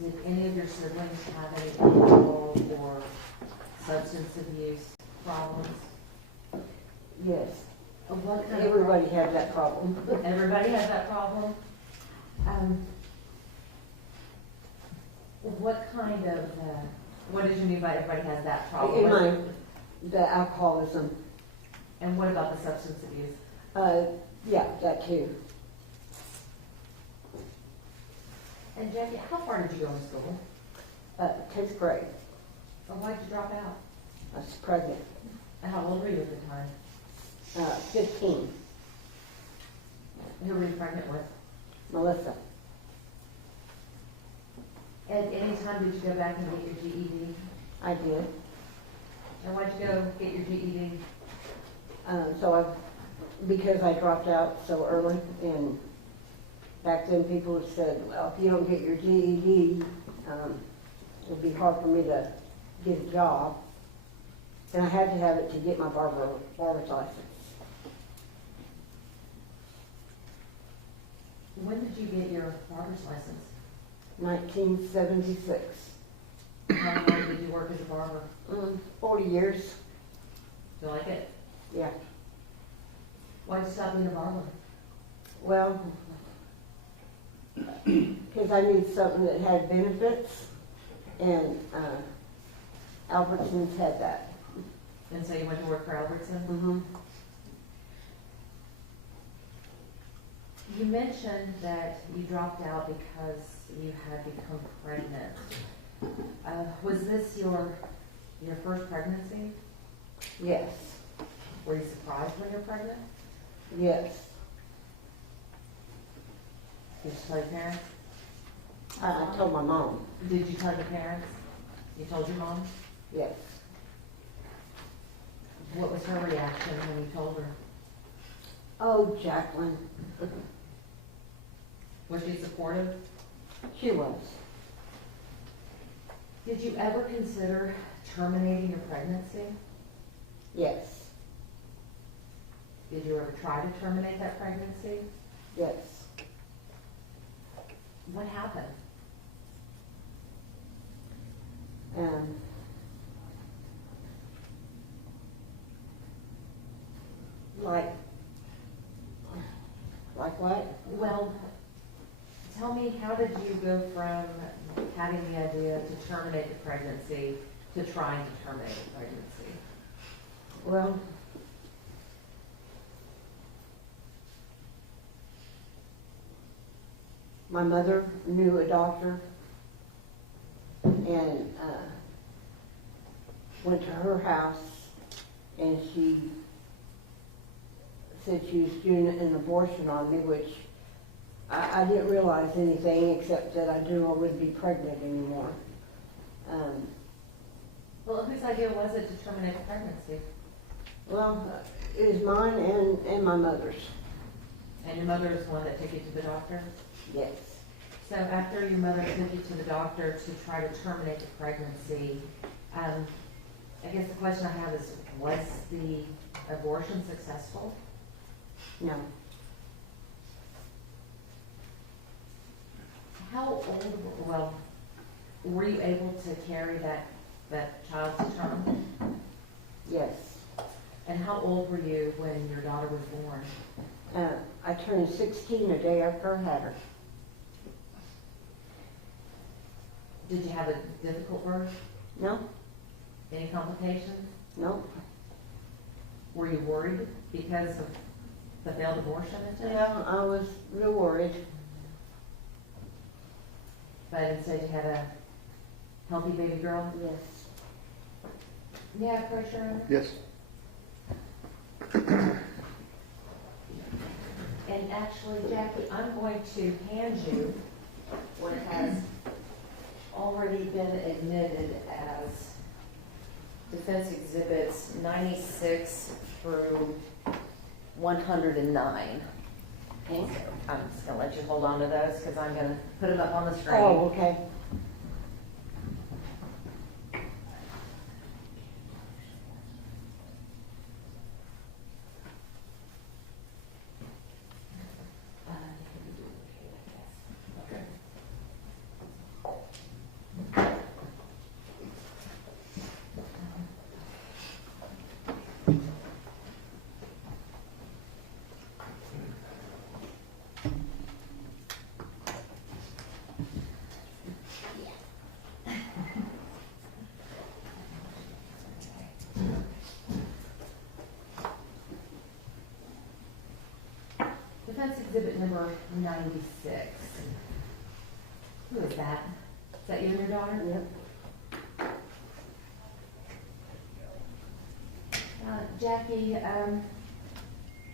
Did any of your siblings have any alcohol or substance abuse problems? Yes. What kind of? Everybody has that problem. Everybody has that problem? What kind of, what did you mean by everybody has that problem? In my, the alcoholism, And what about the substance abuse? yeah, that too. And Jackie, how far did you go to school? 10th grade, Or why'd you drop out? I was pregnant, And how old were you at the time? 15, And who were you pregnant with? Melissa. At any time did you go back and get your GED? I did. And why'd you go get your GED? Because I dropped out so early, and back then people said, well, if you don't get your GED, it'll be hard for me to get a job. And I had to have it to get my barber's license. When did you get your barber's license? 1976. How long did you work as a barber? 40 years, Do you like it? yeah. Why'd you stop being a barber? Well, because I need something that had benefits, and Albertsons had that. And so you went to work for Albertson? Mm-hmm. You mentioned that you dropped out because you had become pregnant. Was this your first pregnancy? Yes, Were you surprised when you were pregnant? yes. Did you tell your parents? I told my mom, Did you tell your parents? You told your mom? yes. What was her reaction when you told her? Oh, Jacqueline. Was she supportive? She was. Did you ever consider terminating your pregnancy? Yes, Did you ever try to terminate that pregnancy? yes. What happened? Um, like what? Well, tell me, how did you go from having the idea to terminate the pregnancy to trying to terminate the pregnancy? Well, my mother knew a doctor, and went to her house, and she said she was doing an abortion on me, which I didn't realize anything except that I knew I wouldn't be pregnant anymore. Well, whose idea was it to terminate the pregnancy? Well, it was mine and my mother's. And your mother is the one that took you to the doctor? Yes. So after your mother took you to the doctor to try to terminate the pregnancy, I guess the question I have is, was the abortion successful? No. How old, well, were you able to carry that child to term? Yes. And how old were you when your daughter was born? I turned 16 a day after I had her. Did you have a difficult birth? No, Any complications? no. Were you worried because of the failed abortion attempt? Well, I was real worried. But instead you had a healthy baby girl? Yes. You have pressure on it? Yes. And actually, Jackie, I'm going to hand you what has already been admitted as Defense Exhibits 96 through 109. Okay, so I'm just gonna let you hold on to those because I'm gonna put them up on the screen. Oh, okay. Okay. exhibit number 96. Who is that? Is that you and your daughter? Yep. Jackie,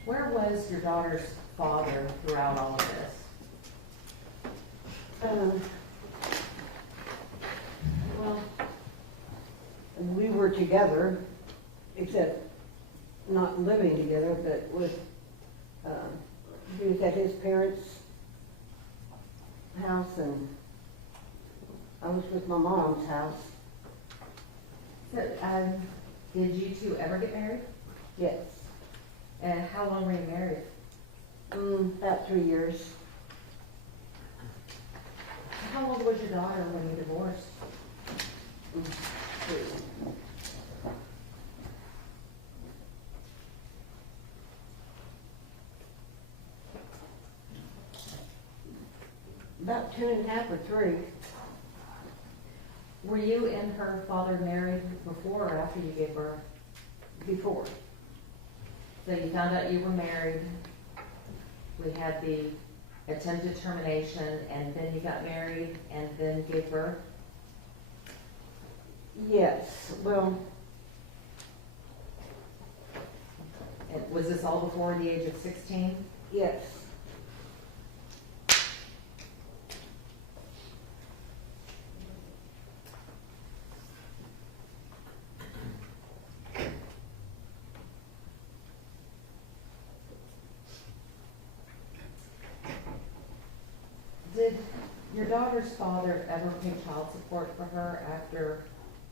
where was your daughter's father throughout all of this? Well, we were together, except not living together, but with, he was at his parents' house, and I was with my mom's house. So, did you two ever get married? Yes. And how long were you married? About 3 years. How old was your daughter when you divorced? 3. About 2.5 or 3. Were you and her father married before or after you gave birth? Before. So you found out you were married, we had the attempted termination, and then you got married and then gave birth? Yes, well, And was this all before the age of 16? yes. Did your daughter's father ever pay child support for her after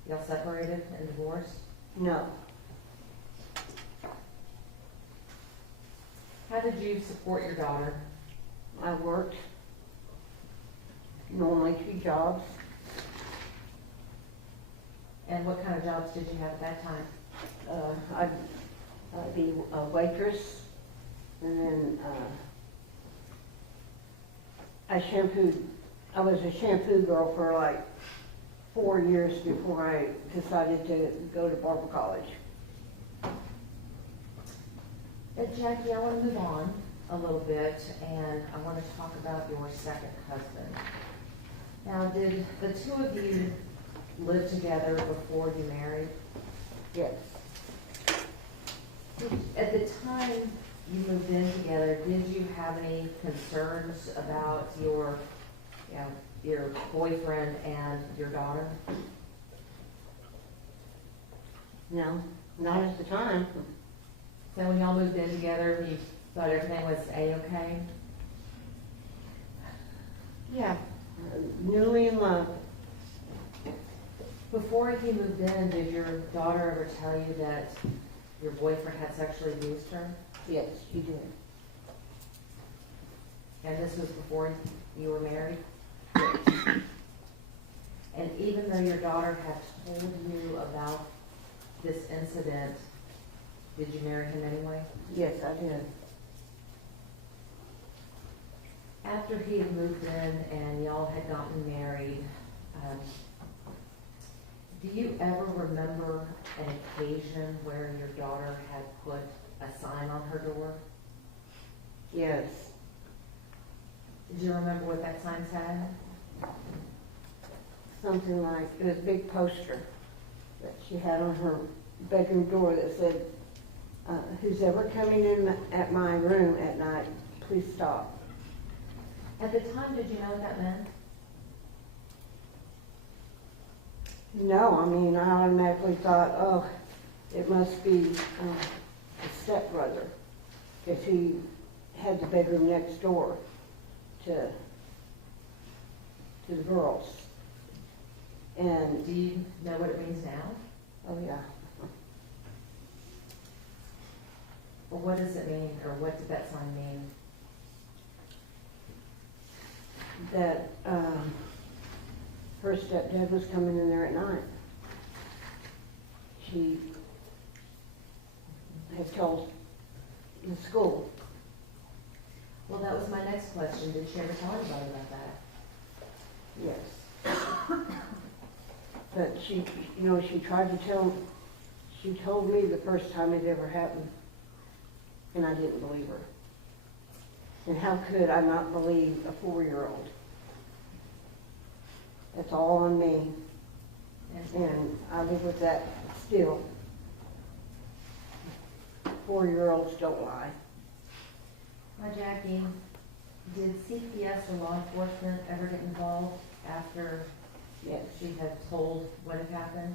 y'all separated and divorced? No. How did you support your daughter? I worked normally 2 jobs. And what kind of jobs did you have at that time? I'd be a waitress, and then I was a shampoo girl for like 4 years before I decided to go to Barber College. Jackie, I want to move on a little bit, and I want to talk about your second husband. Now, did the two of you live together before you married? Yes. At the time you moved in together, did you have any concerns about your boyfriend and your daughter? No, not at the time. So when y'all moved in together, you thought everything was A-okay? Yeah. Newly in love. Before you moved in, did your daughter ever tell you that your boyfriend had sexually abused her? Yes, she did. And this was before you were married? And even though your daughter had told you about this incident, did you marry him anyway? Yes, I did. After he had moved in and y'all had gotten married, do you ever remember an occasion where your daughter had put a sign on her door? Yes. Did you remember what that sign said? Something like, it was a big poster that she had on her bedroom door that said, who's ever coming in at my room at night, please stop. At the time, did you know what that meant? No, I mean, I automatically thought, oh, it must be a stepbrother, because he had the bedroom next door to the girls. And, Do you know what it means now? oh yeah, Or what does it mean, or what did that sign mean? that her stepdad was coming in there at night. She had told the school. Well, that was my next question. Did she ever tell anybody about that? Yes. But she, she tried to tell, she told me the first time it ever happened, and I didn't believe her. And how could I not believe a 4-year-old? That's all on me, and I live with that still. 4-year-olds don't lie. Hi, Jackie. Did CPS or law enforcement ever get involved after Yes. she had told what had happened?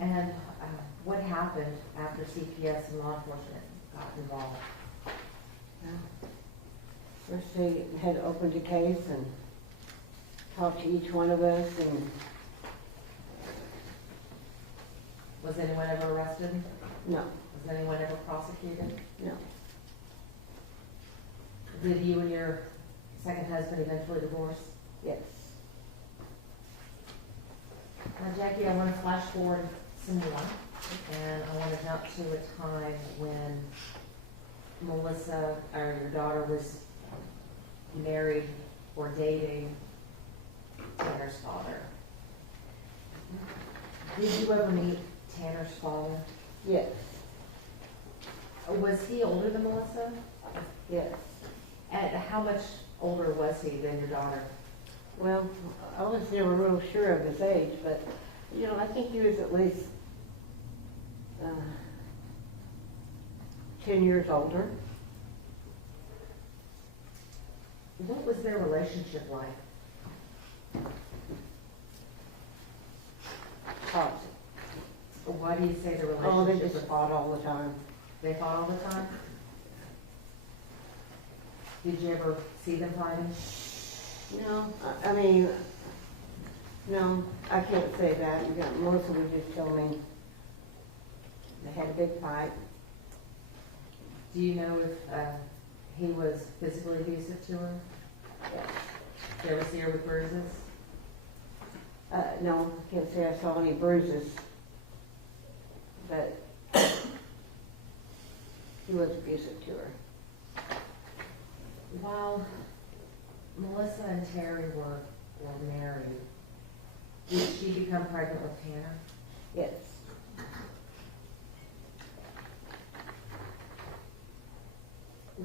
And what happened after CPS and law enforcement got involved? First they had opened a case and talked to each one of us, and Was anyone ever arrested? no, Was anyone ever prosecuted? no. Did you and your second husband eventually divorce? Yes. Now, Jackie, I want to flash forward some more, and I want to jump to a time when Melissa, or your daughter, was married or dating Tanner's father. Did you ever meet Tanner's father? Yes. Was he older than Melissa? Yes. And how much older was he than your daughter? Well, I was never real sure of his age, but, you know, I think he was at least 10 years older. What was their relationship like? Toxic. Why do you say the relationship Oh, they was? just fought all the time. They fought all the time? Did you ever see them fighting? No, I mean, no, I can't say that. You got, Melissa would just tell me they had a big fight. Do you know if he was physically abusive to her? Yes. Did you ever see her with bruises? No, I can't say I saw any bruises, but he was abusive to her. While Melissa and Terry were married, did she become pregnant with Tanner? Yes.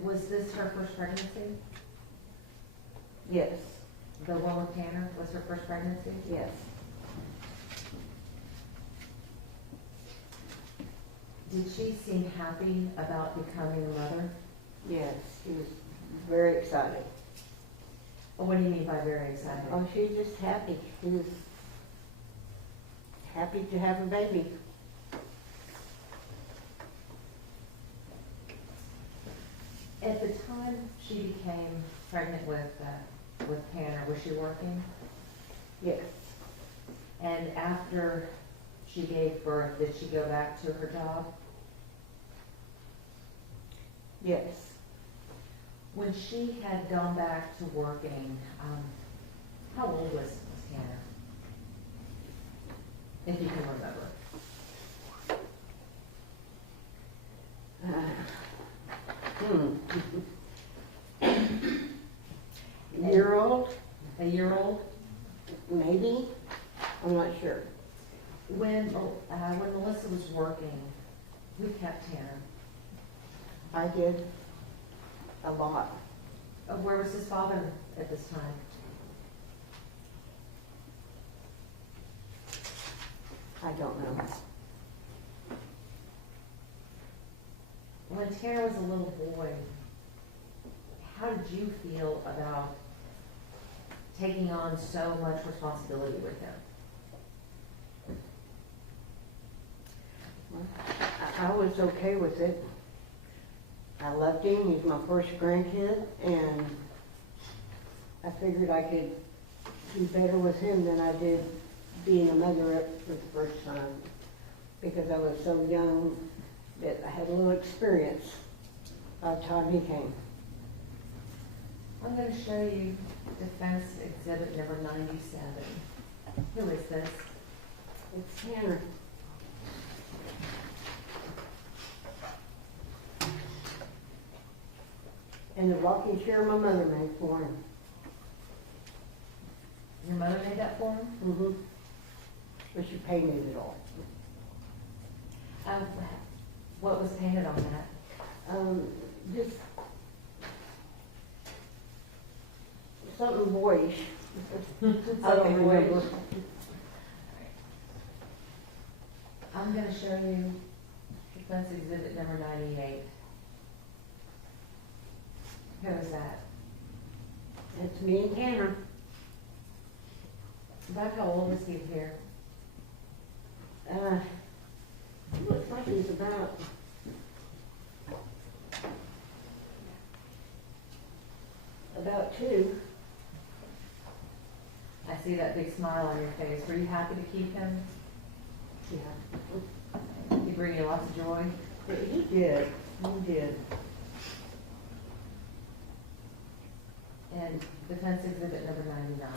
Was this her first pregnancy? Yes. The one with Tanner was her first pregnancy? Yes. Did she seem happy about becoming a mother? Yes. She was very excited. Or what do you mean by very excited? Oh, she was just happy. She was happy to have a baby. At the time she became pregnant with Tanner, was she working? Yes. And after she gave birth, did she go back to her job? Yes. When she had gone back to working, how old was Tanner? If you can remember. Year old? A year old? Maybe. I'm not sure. When Melissa was working, who kept Tanner? I did a lot. Where was his father at this time? I don't know. When Tanner was a little boy, how did you feel about taking on so much responsibility with him? I was okay with it. I loved him. He's my first grandkid, and I figured I could do better with him than I did being a mother for the first time, because I was so young that I had a little experience by the time he came. I'm going to show you Defense Exhibit number 97. Who is this? It's Tanner. And the rocking chair my mother made for him. Your mother made that for him? Mm-hmm. But she painted it all. What was painted on that? Just something boyish. I don't Something remember. boyish. I'm gonna show you defense exhibit number 98. Who is that? It's me and Tanner. About how old is he here? He looks like he's about 2. I see that big smile on your face. Were you happy to keep him? Yeah. Did he bring you lots of joy? He did. He did. And defense exhibit number 99.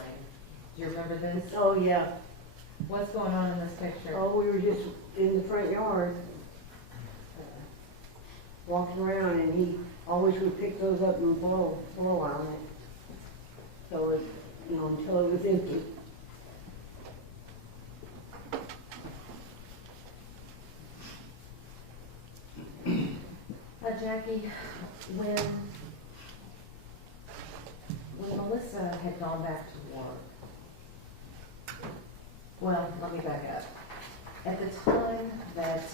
Do you remember this? Oh, yeah. What's going on in this picture? Oh, we were just in the front yard, walking around, and he always would pick those up and blow on it. So it, until it was empty. Jackie, when Melissa had gone back to work, well, let me back up. At the time that,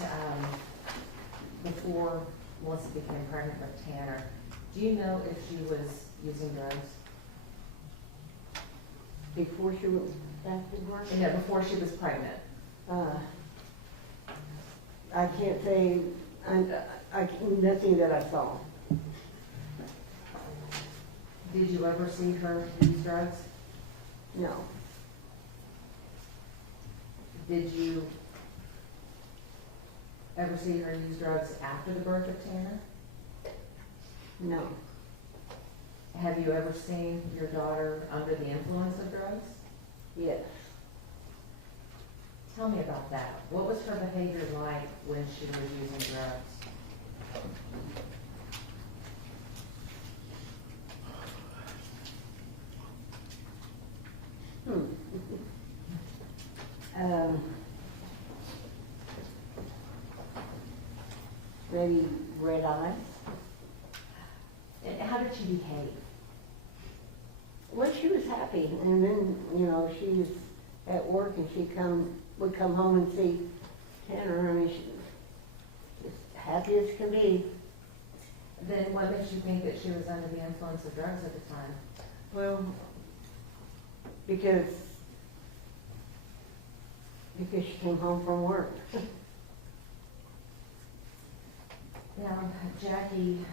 before Melissa became pregnant with Tanner, do you know if she was using drugs? Before she went back to work? No, before she was pregnant. I can't say, nothing that I saw. Did you ever see her use drugs? No. Did you ever see her use drugs after the birth of Tanner? No. Have you ever seen your daughter under the influence of drugs? Yes. Tell me about that. What was her behavior like when she was using drugs? Maybe red eyes. And how did she behave? Well, she was happy, and then, she was at work, and would come home and see Tanner. I mean, she was as happy as can be. Then what makes you think that she was under the influence of drugs at the time? Well, because she came home from work. Now, Jackie,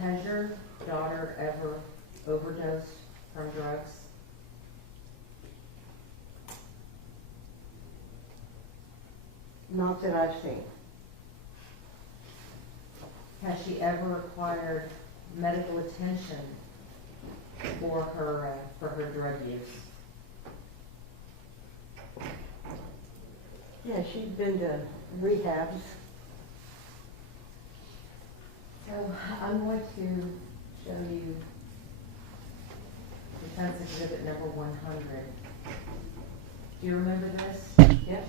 has your daughter ever overdosed from drugs? Not that I've seen. Has she ever required medical attention for her drug use? Yeah, she's been to rehabs. So I'm going to show you defense exhibit number 100. Do you remember this? Yep.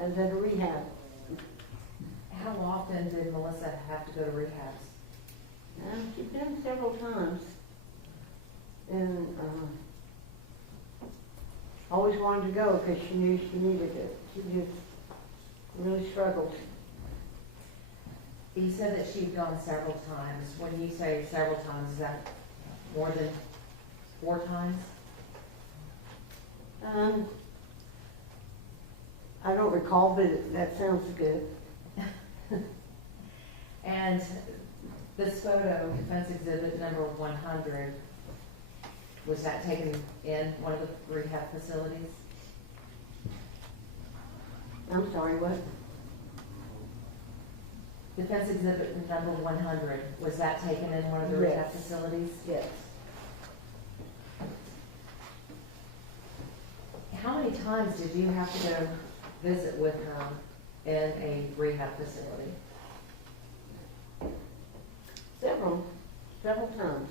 I was at a rehab. How often did Melissa have to go to rehabs? She's been several times. And always wanted to go because she knew she needed it. She just really struggled. You said that she'd gone several times. When you say several times, is that more than 4 times? I don't recall, but that sounds good. And this photo, defense exhibit number 100, was that taken in one of the rehab facilities? I'm sorry, what? Defense exhibit number 100, was that taken in one of the rehab Yes. facilities? Yes. How many times did you have to go visit with her in a rehab facility? Several times.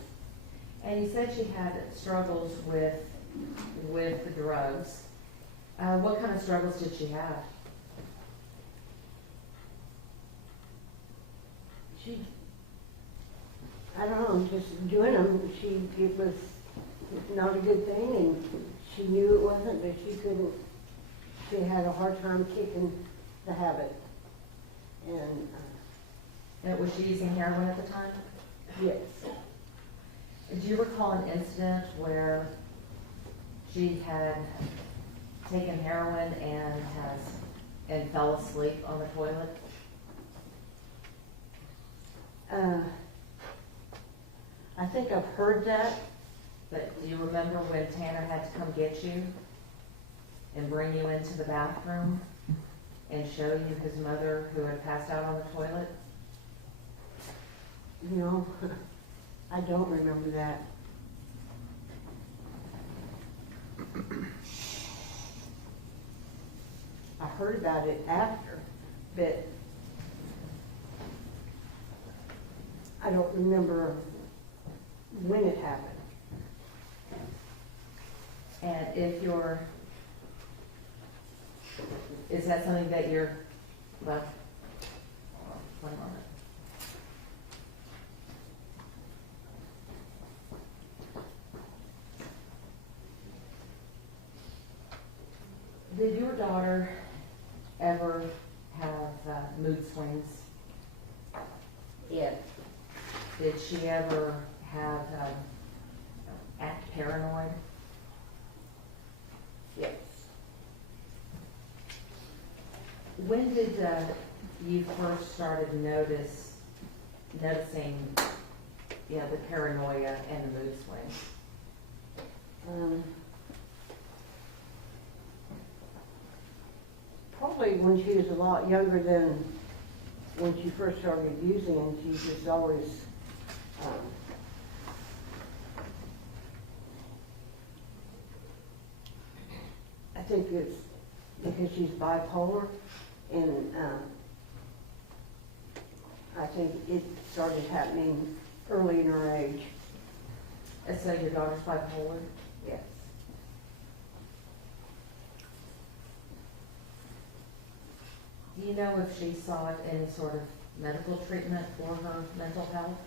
And you said she had struggles with the drugs. What kind of struggles did she have? I don't know, just doing them, it was not a good thing, and she knew it wasn't, but she had a hard time kicking the habit. And, And was she using heroin at the time? yes, Do you recall an incident where she had taken heroin and fell asleep on the toilet? I think I've heard that. But do you remember when Tanner had to come get you and bring you into the bathroom and show you his mother who had passed out on the toilet? You know, I don't remember that. I heard about it after, but I don't remember when it happened. And is that something that well, one moment. Did your daughter ever have mood swings? Yes. Did she ever have act paranoid? Yes. When did you first started noticing, the paranoia and the mood swings? Probably when she was a lot younger than when she first started using, and she just always, I think it's because she's bipolar, and I think it started happening early in her age. And so your daughter's bipolar? Yes. Do you know if she sought any sort of medical treatment for her mental health?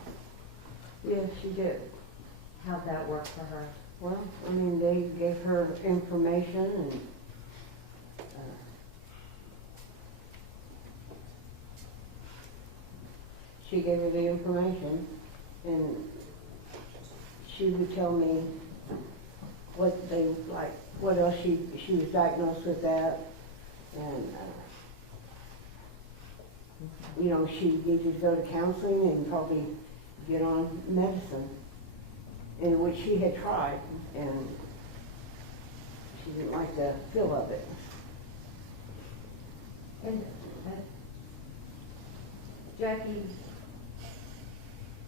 Yes, she did. How'd that work for her? Well, I mean, they gave her information, and she gave her the information, and she would tell me what else she was diagnosed with that, and she needed to go to counseling and probably get on medicine, and which she had tried, and she didn't like the feel of it. And Jackie,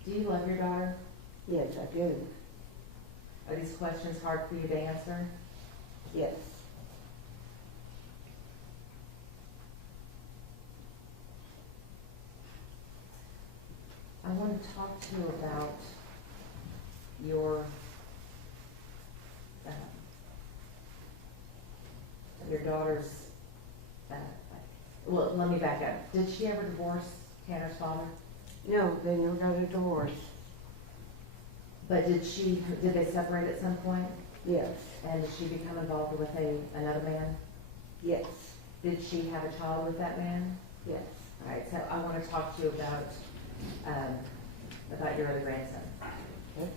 do you love your daughter? Yes, I do. Are these questions hard for you to answer? Yes. I want to talk to you about your daughter's, well, let me back up. Did she ever divorce Tanner's father? No, they never got a divorce. But did they separate at some point? Yes. And did she become involved with another man? Yes. Did she have a child with that man? Yes. All right, so I want to talk to you about your other grandson. Okay.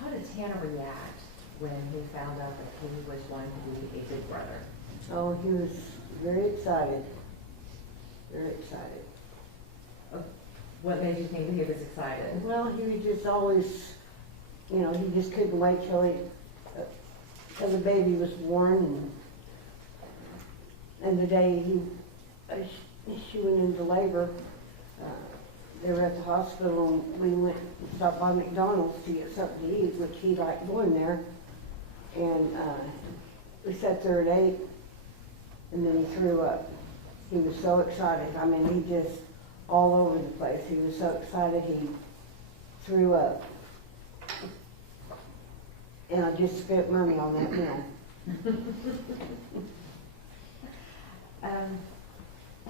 How did Tanner react when he found out that he was going to be a big brother? Oh, he was very excited. Very excited. What made you think that he was excited? Well, he was just always, he just couldn't wait till the baby was born, and the day she went into labor, they were at the hospital, and we went and stopped by McDonald's to get something to eat, which he liked going there, and we sat there and ate, and then he threw up. He was so excited. I mean, he just all over the place. He was so excited he threw up. And I just spent money on that meal.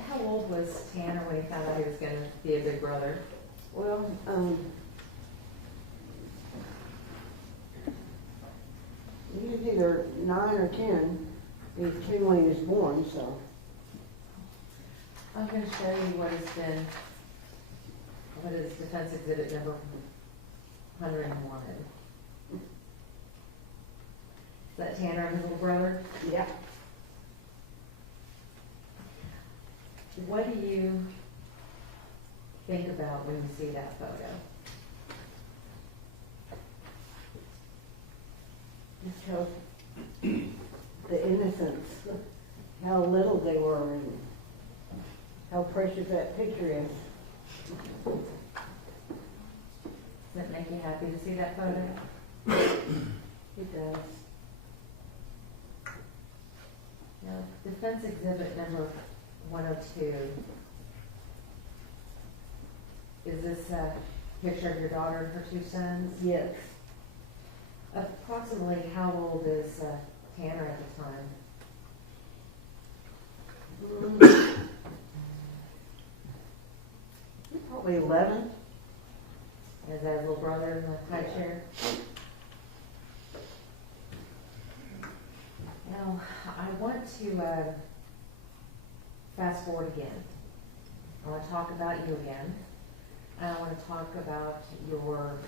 How old was Tanner when he found out he was gonna be a big brother? Well, he was either 9 or 10. He was 10 when he was born, so. I'm gonna show you what is defense exhibit number 101. Is that Tanner and his little brother? Yeah. What do you think about when you see that photo? Just shows the innocence, how little they were, and how precious that picture is. Does it make you happy to see that photo? It does. Now, defense exhibit number 102. Is this a picture of your daughter and her 2 sons? Yes. Approximately how old is Tanner at the time? Probably 11. Is that his little brother in the high chair? Now, I want to fast forward again. I want to talk about you again. And I want to talk about your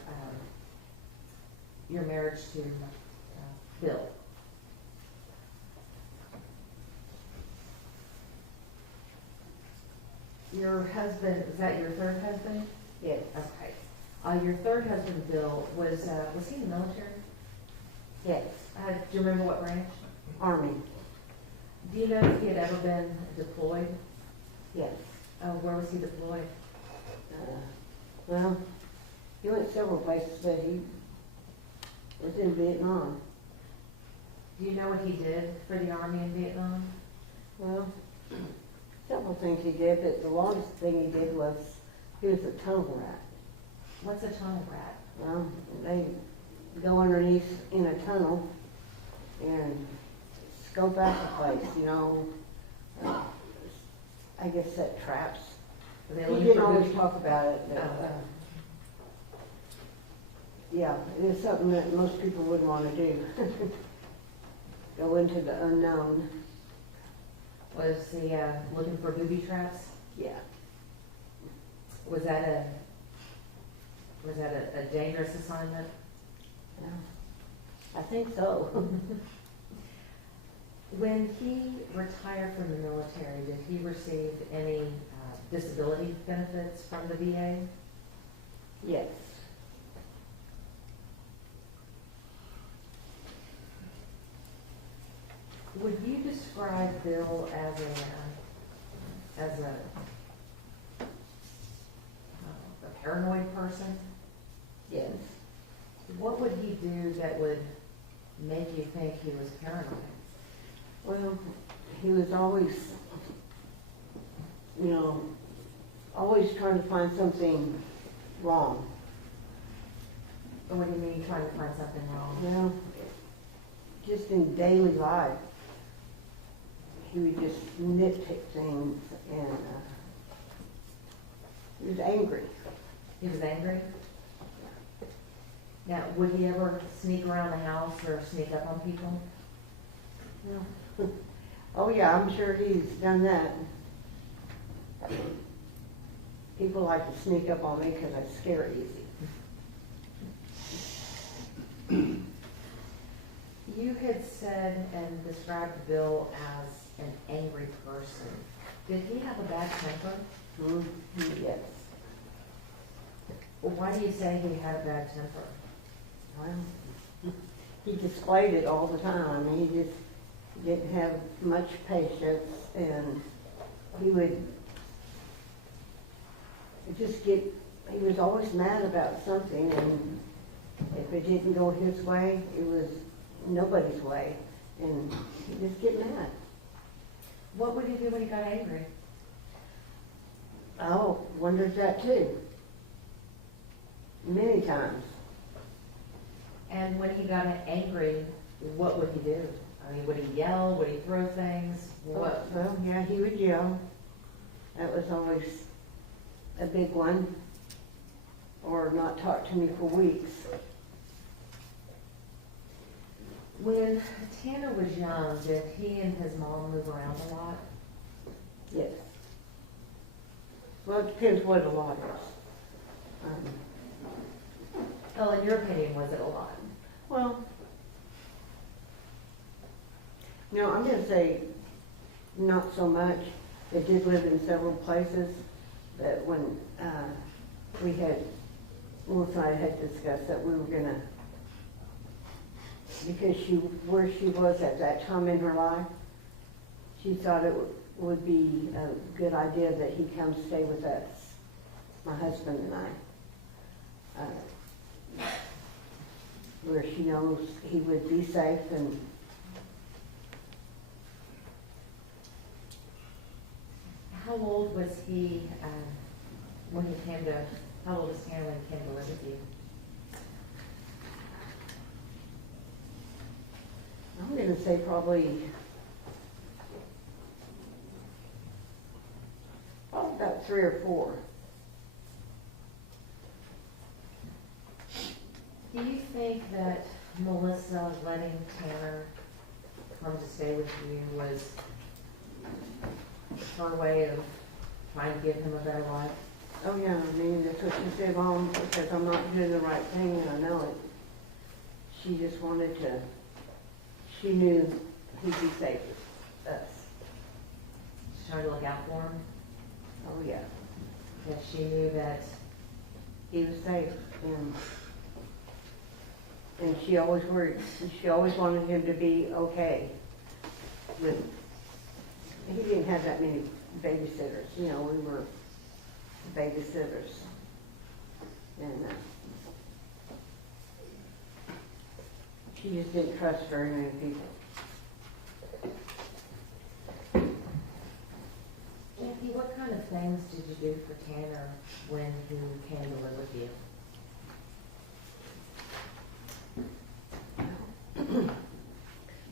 marriage to Bill. Your husband, is that your third husband? Yes. Okay. Your third husband, Bill, was he in the military? Yes. Do you remember what branch? Army. Do you know if he had ever been deployed? Yes. Where was he deployed? Well, he went several places, but he was in Vietnam. Do you know what he did for the Army in Vietnam? Well, several things he did, but the longest thing he did was he was a tunnel rat. What's a tunnel rat? Well, they go underneath in a tunnel and scope out the place, you know. I guess set traps. Were they He looking didn't for always booty- talk about it, but, Oh. yeah, it is something that most people wouldn't want to do. Go into the unknown. Was he looking for booby traps? Yeah. Was that a dangerous assignment? Yeah. I think so. When he retired from the military, did he receive any disability benefits from the VA? Yes. Would you describe Bill as a paranoid person? Yes. What would he do that would make you think he was paranoid? Well, he was always, you know, always trying to find something wrong. Or what do you mean trying to find something wrong? Well, just in daily life, he would just nitpick things, and he was angry. He was angry? Now, would he ever sneak around the house or sneak up on people? No. Oh yeah, I'm sure he's done that. People like to sneak up on me because I scare easy. You had said and described Bill as an angry person. Did he have a bad temper? Yes. Well, why do you say he had a bad temper? Well, he displayed it all the time. I mean, he just didn't have much patience, and he would just get, he was always mad about something, and if it didn't go his way, it was nobody's way, and he'd just get mad. What would he do when he got angry? Oh, wondered that too. Many times. And when he got angry, what would he do? I mean, would he yell? Would he throw things? What? Well, yeah, he would yell. That was always a big one. Or not talk to me for weeks. When Tanner was young, did he and his mom move around a lot? Yes. Well, it depends what a lot is. Well, in your opinion, was it a lot? Well, no, I'm gonna say not so much. They did live in several places, but when, we had, Melissa and I had discussed that we were gonna, because where she was at that time in her life, she thought it would be a good idea that he come stay with us, my husband and I. Where she knows he would be safe and How old was he when he came to, how old was Tanner when he came to live with you? I'm gonna say probably about 3 or 4. Do you think that Melissa letting Tanner come to stay with you was her way of trying to give him a better life? Oh yeah, I mean, that's what she said, Mom, because I'm not doing the right thing and I know it. She just wanted to, she knew he'd be safe with us. She's trying to look out for him? Oh yeah, Because she knew that, he was safe and she always worried, she always wanted him to be okay. With, he didn't have that many babysitters, you know, we were babysitters. And she just didn't trust very many people. Jackie, what kind of things did you do for Tanner when he came to live with you?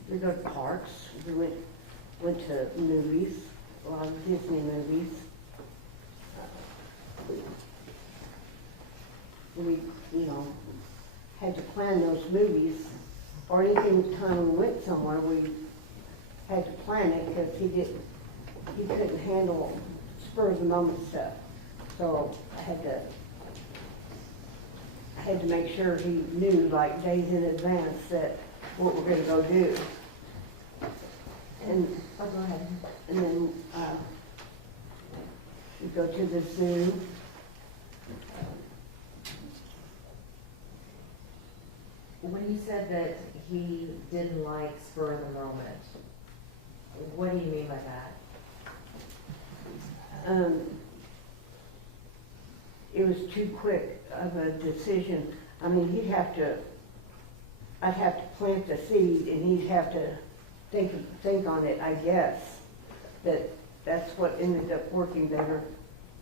We go to parks, we went to movies, a lot of Disney movies. We, you know, had to plan those movies, or any time we went somewhere, we had to plan it, because he couldn't handle spur of the moment stuff. So I had to make sure he knew, like, days in advance that what we're gonna go do. And, Oh, go ahead. and then, we go to the zoo. When you said that he didn't like spur of the moment, what do you mean by that? It was too quick of a decision. I mean, I'd have to plant the seed and he'd have to think on it, I guess. That's what ended up working better,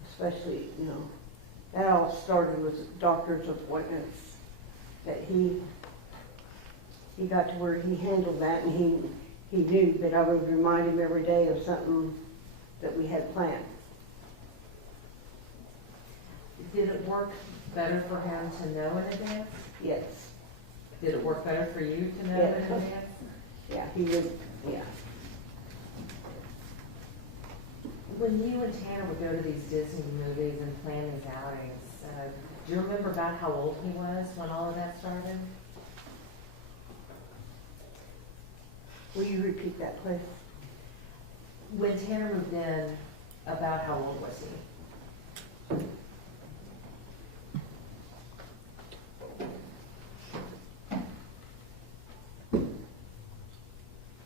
especially, you know, that all started with doctor's appointments, that he got to where he handled that, and he knew that I would remind him every day of something that we had planned. Did it work better for him to know in advance? Yes. Did it work better for you to know Yeah. in advance? Yeah, he would, yeah. When you and Tanner would go to these Disney movies and plan these outings, do you remember about how old he was when all of that started? Will you repeat that, please? When Tanner moved in, about how old was he?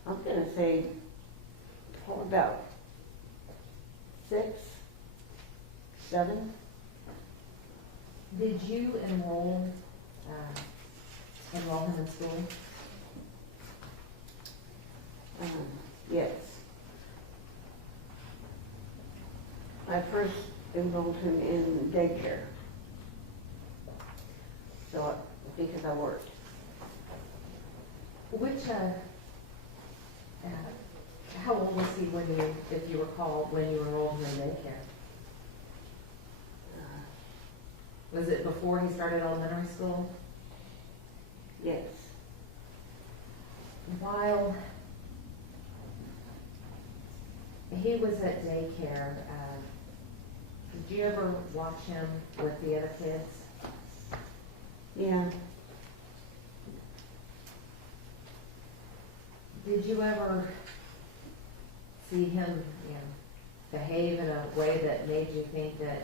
I'm gonna say probably about 6, 7. Did you enroll him in school? Yes. I first enrolled him in daycare. So, because I worked. How old was he when you, if you recall, when you enrolled him in daycare? Was it before he started elementary school? Yes. While he was at daycare, did you ever watch him with the other kids? Yeah. Did you ever see him, behave in a way that made you think that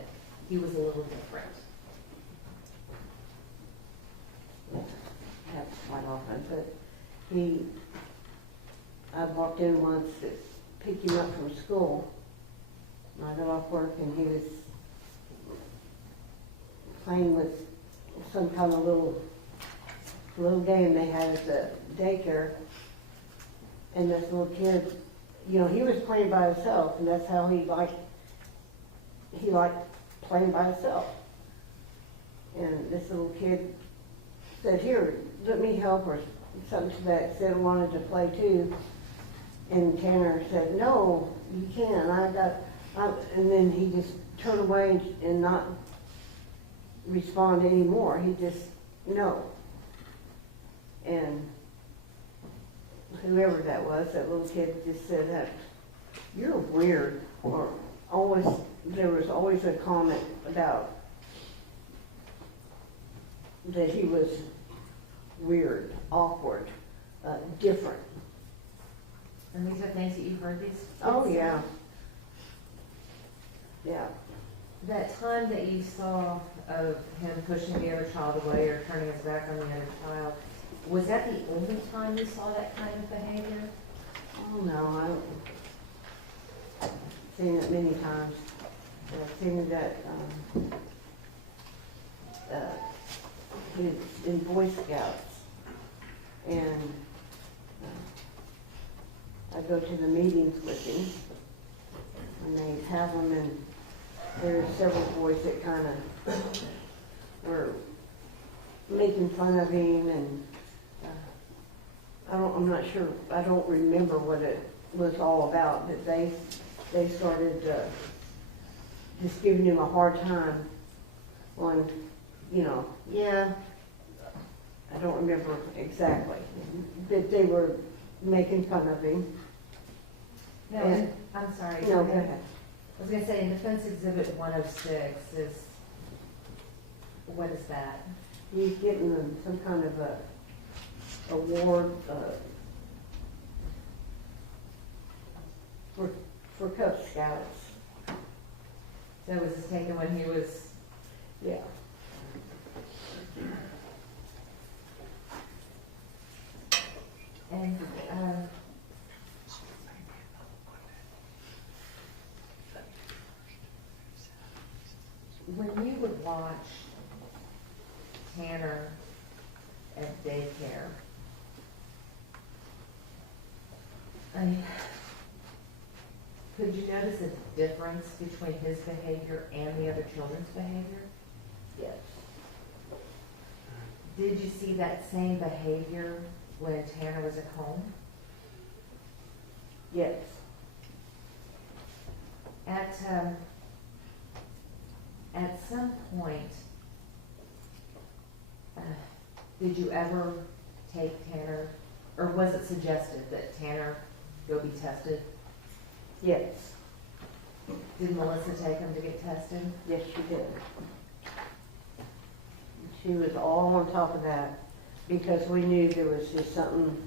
he was a little different? That's quite often, but I walked in once to pick him up from school. And I got off work and he was playing with some kind of little game they had at the daycare. And this little kid, he was playing by himself, and that's how he liked playing by himself. And this little kid said, "Here, let me help," or something to that extent, wanted to play too. And Tanner said, "No, you can't, and then he just turned away and not respond anymore. He just, no. And whoever that was, that little kid just said that, "You're weird," or there was always a comment about that he was weird, awkward, different. And these are things that you've heard these kids Oh, say? yeah. Yeah. That time that you saw of him pushing the other child away or turning his back on the other child, was that the only time you saw that kind of behavior? Oh, no, I've seen it many times. I've seen it at, he's in Boy Scouts. And I go to the meetings with him, and they have them, and there are several boys that kind of were making fun of him, and I'm not sure, I don't remember what it was all about, but they started just giving him a hard time on, yeah, I don't remember exactly, but they were making fun of him. No, And- I'm sorry. No, go ahead. I was gonna say, in Defense Exhibit 106 what is that? He's getting some kind of a award for Cub Scouts. So was this taken when he was, Yeah. and, when you would watch Tanner at daycare, could you notice a difference between his behavior and the other children's behavior? Yes. Did you see that same behavior when Tanner was at home? Yes. At some point, did you ever take Tanner, or was it suggested that Tanner go be tested? Yes. Did Melissa take him to get tested? Yes, she did. She was all on top of that because we knew there was just someone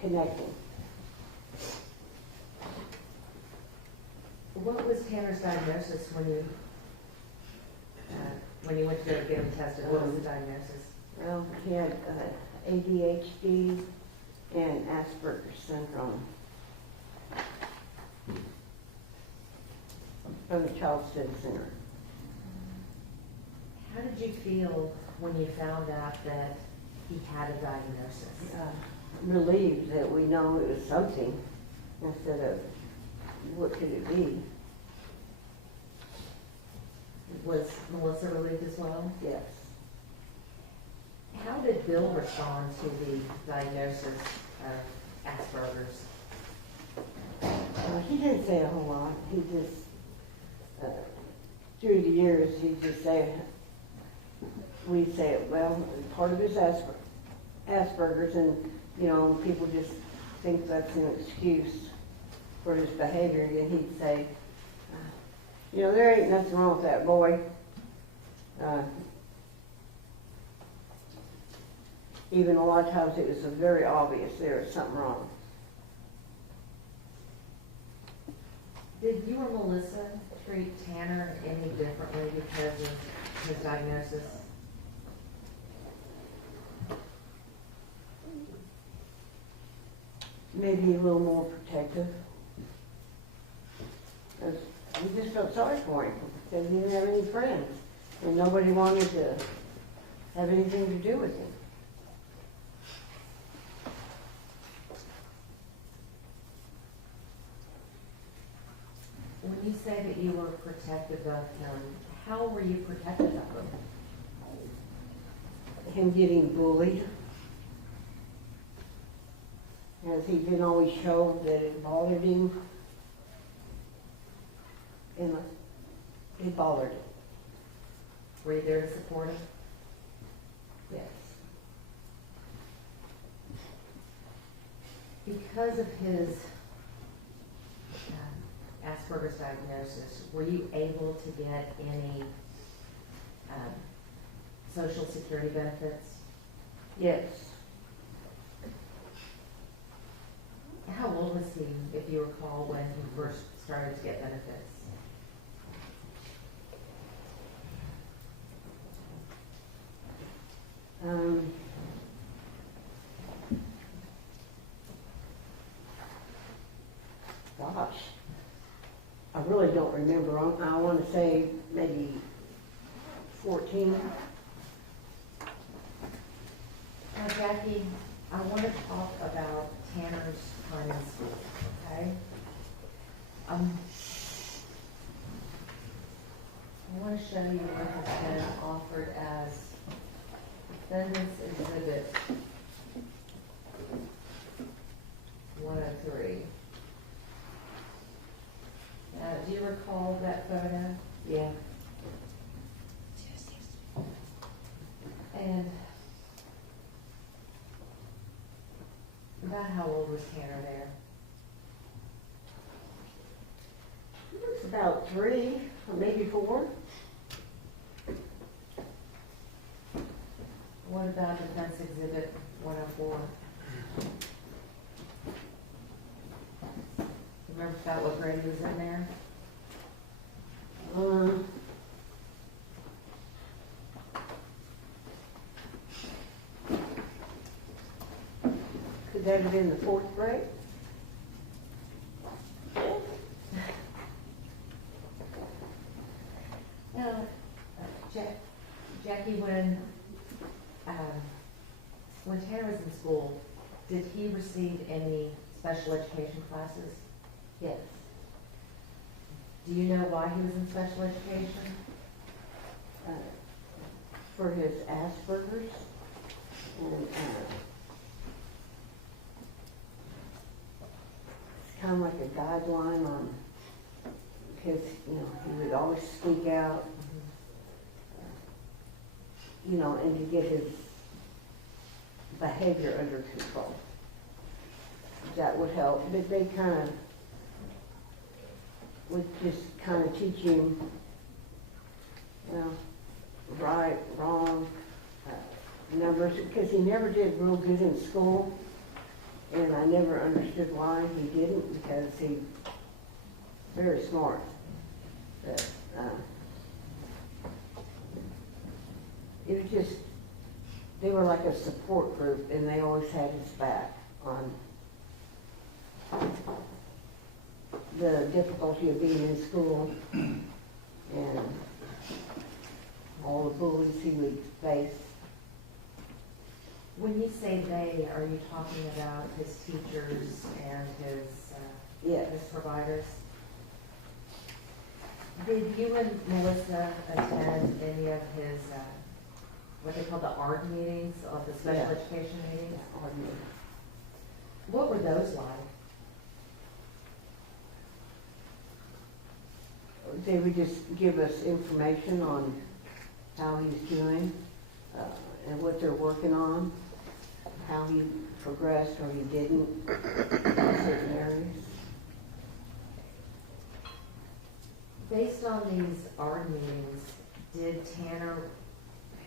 connecting. What was Tanner's diagnosis when you went to go get him tested? What was the diagnosis? Well, he had ADHD and Asperger's syndrome from the Child Study Center. How did you feel when you found out that he had a diagnosis? Relieved that we know it was something instead of what could it be. Was Melissa relieved as well? Yes. How did Bill respond to the diagnosis of Asperger's? He didn't say a whole lot. He just through the years, he'd just say, we'd say, well, part of his Asperger's, and, you know, people just think that's an excuse for his behavior, and he'd say, you know, there ain't nothing wrong with that boy. Even a lot of times it was very obvious there was something wrong. Did you or Melissa treat Tanner any differently because of his diagnosis? Maybe a little more protective. 'Cause we just felt sorry for him because he didn't have any friends, and nobody wanted to have anything to do with him. When you say that you were protective of him, how were you protective of him? Him getting bullied, as he didn't always show that it bothered him, and it bothered him. Were you there to support him? Yes. Because of his Asperger's diagnosis, were you able to get any Social Security benefits? Yes. How old was he, if you recall, when he first started to get benefits? Gosh, I really don't remember. I want to say maybe 14. Now, Jackie, I want to talk about Tanner's time in school, okay? I want to show you what has been offered as Defendant's Exhibit 103. Now, do you recall that photo? Yeah. And about how old was Tanner there? He was about 3, or maybe 4. What about Defense Exhibit 104? Remember about what grade he was in there? Could that have been the 4th grade? Now, Jackie, when Tanner was in school, did he receive any special education classes? Yes. Do you know why he was in special education? For his Asperger's, and it's kind of like a guideline on, because, you know, he would always speak out, you know, and to get his behavior under control. That would help, but they kind of would just kind of teach him, you know, right, wrong, numbers, because he never did real good in school, and I never understood why he didn't, because he's very smart. But it was just, they were like a support group, and they always had his back on the difficulty of being in school and all the bullies he would face. When you say they, are you talking about his teachers and Yes. his providers? Did you and Melissa attend any of his, what they call the ARD meetings, of the special Yeah. education meetings? What were those like? they would just give us information on how he's doing, and what they're working on, how he progressed or he didn't in certain areas. Based on these ARD meetings, did Tanner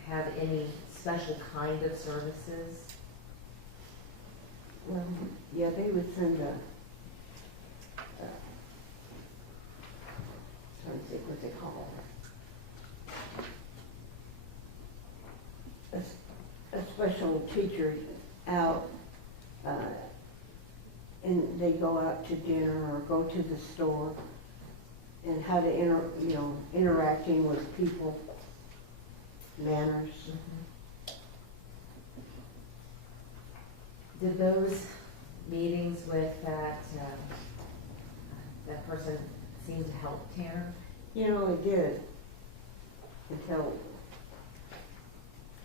have any special kind of services? Well, yeah, they would send trying to think what they call it. A special teacher out, and they go out to dinner or go to the store, and how to interacting with people, manners. Did those meetings with that person seem to help Tanner? It did. Until,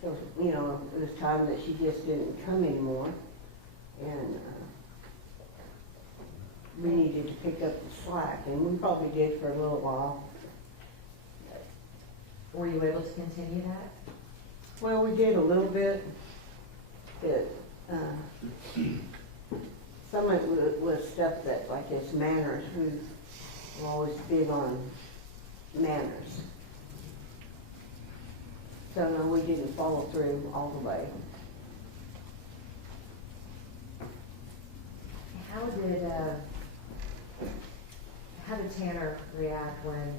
it was time that she just didn't come anymore. And we needed to pick up the slack, and we probably did for a little while. Were you able to continue that? Well, we did a little bit. Some of it was stuff that, like his manners, we were always big on manners. So no, we didn't follow through all the way. How did Tanner react when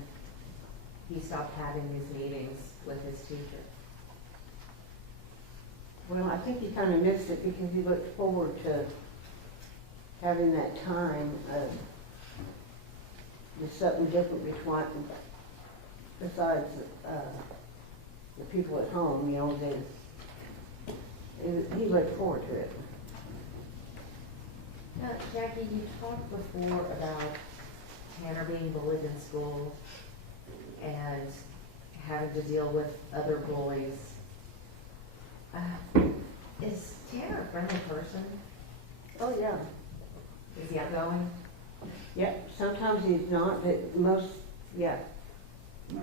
he stopped having these meetings with his teacher? Well, I think he kind of missed it because he looked forward to having that time of just something different besides the people at home, he looked forward to it. Now, Jackie, you talked before about Tanner being bullied in school and having to deal with other bullies. Is Tanner a friendly person? Oh, yeah. Is he outgoing? Yep, sometimes he's not, but most, yeah, Do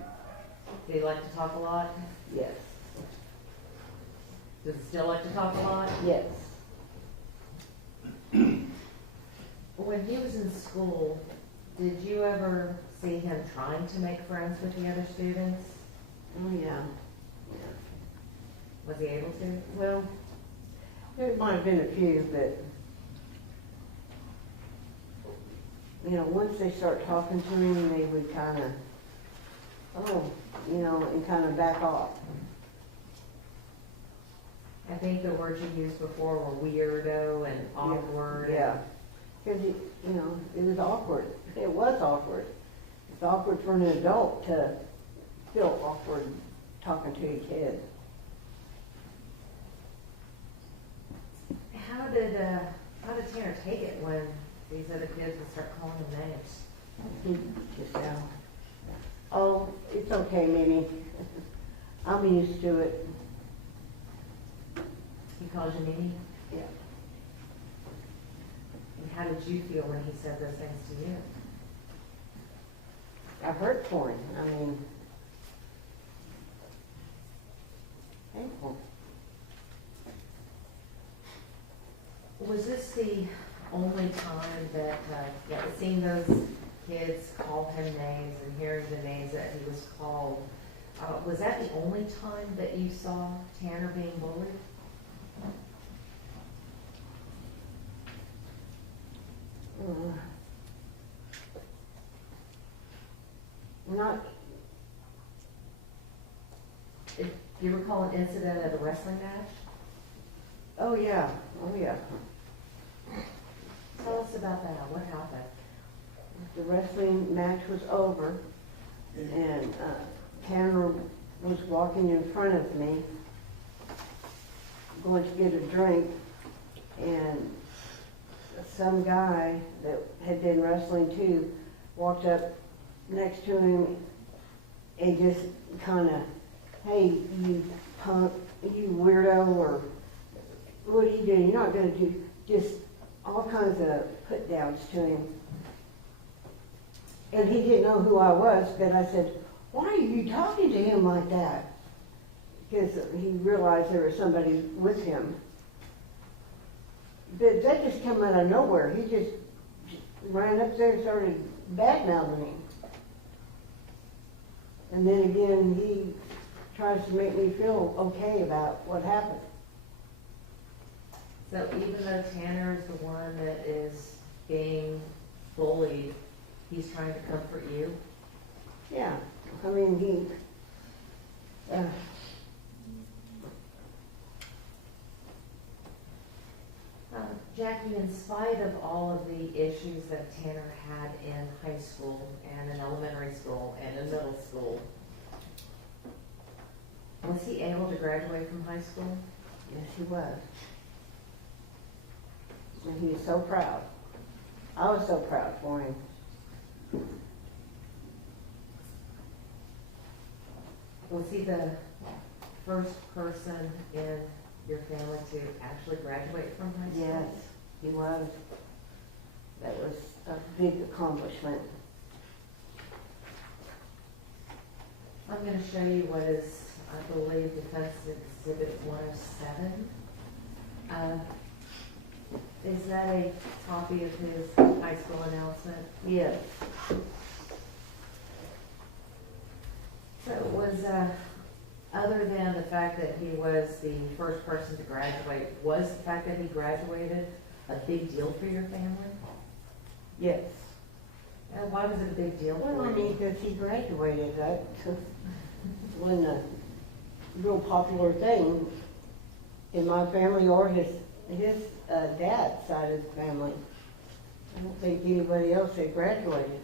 he like to talk a lot? yes, Does he still like to talk a lot? yes. When he was in school, did you ever see him trying to make friends with the other students? Oh, yeah. Was he able to? Well, there might have been a few, but, once they start talking to him, they would kind of, and kind of back off. I think the words you used before were weirdo and awkward. Yeah, because, it was awkward. It was awkward. It's awkward for an adult to feel awkward talking to a kid. How did Tanner take it when these other kids would start calling him names? He just, oh, it's okay, Mimi. I'm used to it. He calls you Mimi? Yeah. And how did you feel when he said those things to you? I hurt for him. Painful. Was this the only time that seeing those kids call him names and hearing the names that he was called, was that the only time that you saw Tanner being bullied? Not, Do you recall an incident at a wrestling match? oh yeah. Tell us about that. What happened? The wrestling match was over, and Tanner was walking in front of me, going to get a drink, and some guy that had been wrestling too walked up next to him and just kind of, hey, you punk, you weirdo, or what are you doing? You're not going to do, just all kinds of put downs to him. And he didn't know who I was, but I said, why are you talking to him like that? Because he realized there was somebody with him. But that just came out of nowhere. He just ran up there and started bad-mouthing him. And then again, he tries to make me feel okay about what happened. So even though Tanner is the one that is being bullied, he's trying to comfort you? Yeah, I mean, he, Jackie, in spite of all of the issues that Tanner had in high school and in elementary school and in middle school, was he able to graduate from high school? yes, he was. And he was so proud. I was so proud for him. Was he the first person in your family to actually graduate from high school? Yes, he was. That was a big accomplishment. I'm going to show you what is, I believe, Defense Exhibit 107. Is that a copy of his high school announcement? Yes. So it was, other than the fact that he was the first person to graduate, was the fact that he graduated a big deal for your family? Yes. And why was it a big deal Well, for I you? mean, because he graduated, that wasn't a real popular thing in my family or his dad's side of the family. I don't think anybody else had graduated.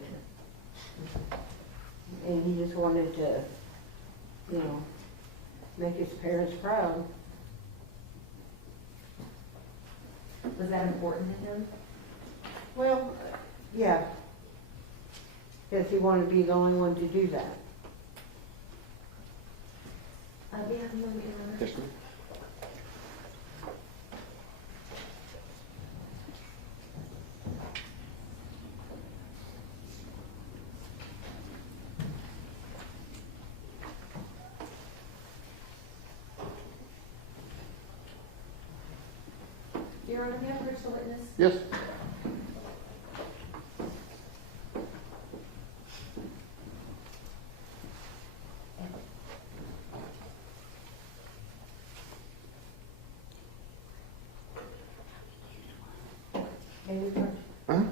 And he just wanted to, you know, make his parents proud. Was that important to him? Well, yeah. Because he wanted to be the only one to do that. Yeah, no, Your Honor. Yes, ma'am. Your Honor, may I approach the witness? Yes. May we approach? Huh?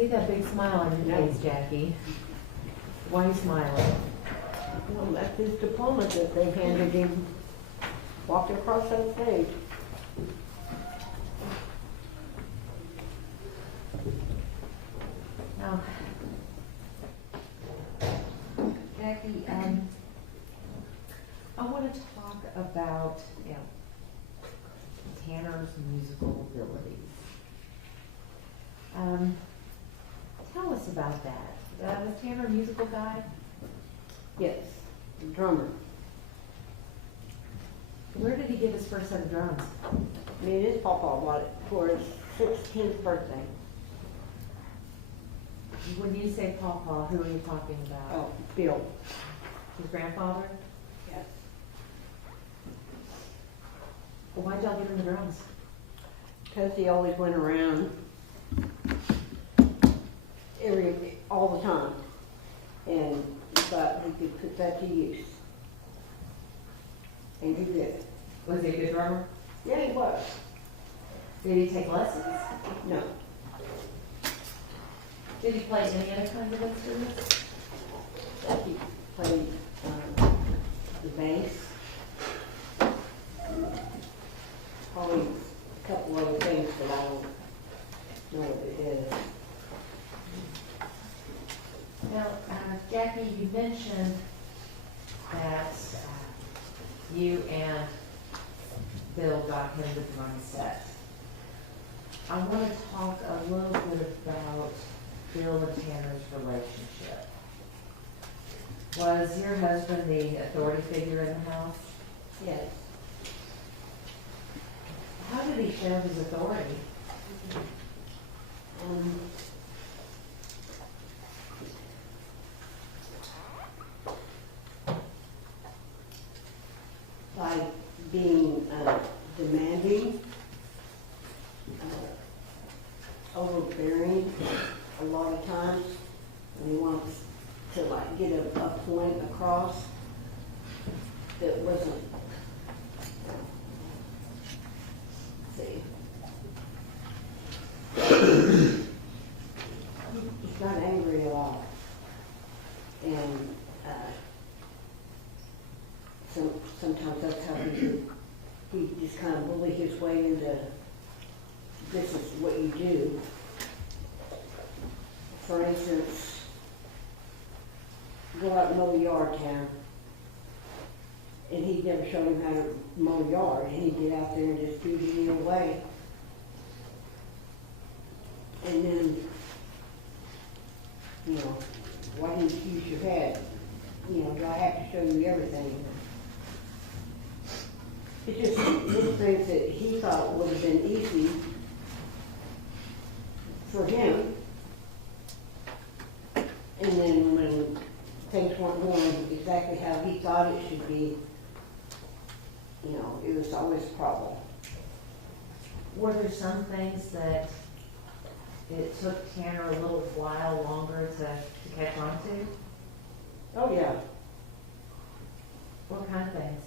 see that big smile on your face, Jackie. Why are you smiling? Well, that's his diploma that they handed him, walking across that stage. Now, Jackie, I want to talk about, Tanner's musical abilities. Tell us about that. Was Tanner a musical guy? Yes, drummer. Where did he get his first set of drums? I mean, his papa bought it for his 16th birthday. When you say Pawpaw, who are you talking about? Oh, Bill. His grandfather? Yes. Well, why'd y'all give him the drums? Because he always went around all the time, and he thought he could put that to use. And he did. Was he a good drummer? Yeah, he was. Did he take lessons? No. Did he play any other kinds of instruments? He played the bass. Probably a couple other things that I don't know what it is. Now, Jackie, you mentioned that you and Bill got him the drum set. I want to talk a little bit about Bill and Tanner's relationship. Was your husband the authority figure in the house? Yes. How did he show his authority? By being demanding, overbearing a lot of times, and he wants to like get a point across that wasn't, see. He's not angry at all. And sometimes that's how he just kind of bully his way into, this is what you do. For instance, go out and mow the yard, Tanner. And he never showed him how to mow the yard, and he'd get out there and just do it either way. And then, why didn't you use your head? Do I have to show you everything? It's just little things that he thought would have been easy for him. And then when things weren't going exactly how he thought it should be, it was always a problem. Were there some things that it took Tanner a little while longer to catch on to? Oh, yeah. What kind of things?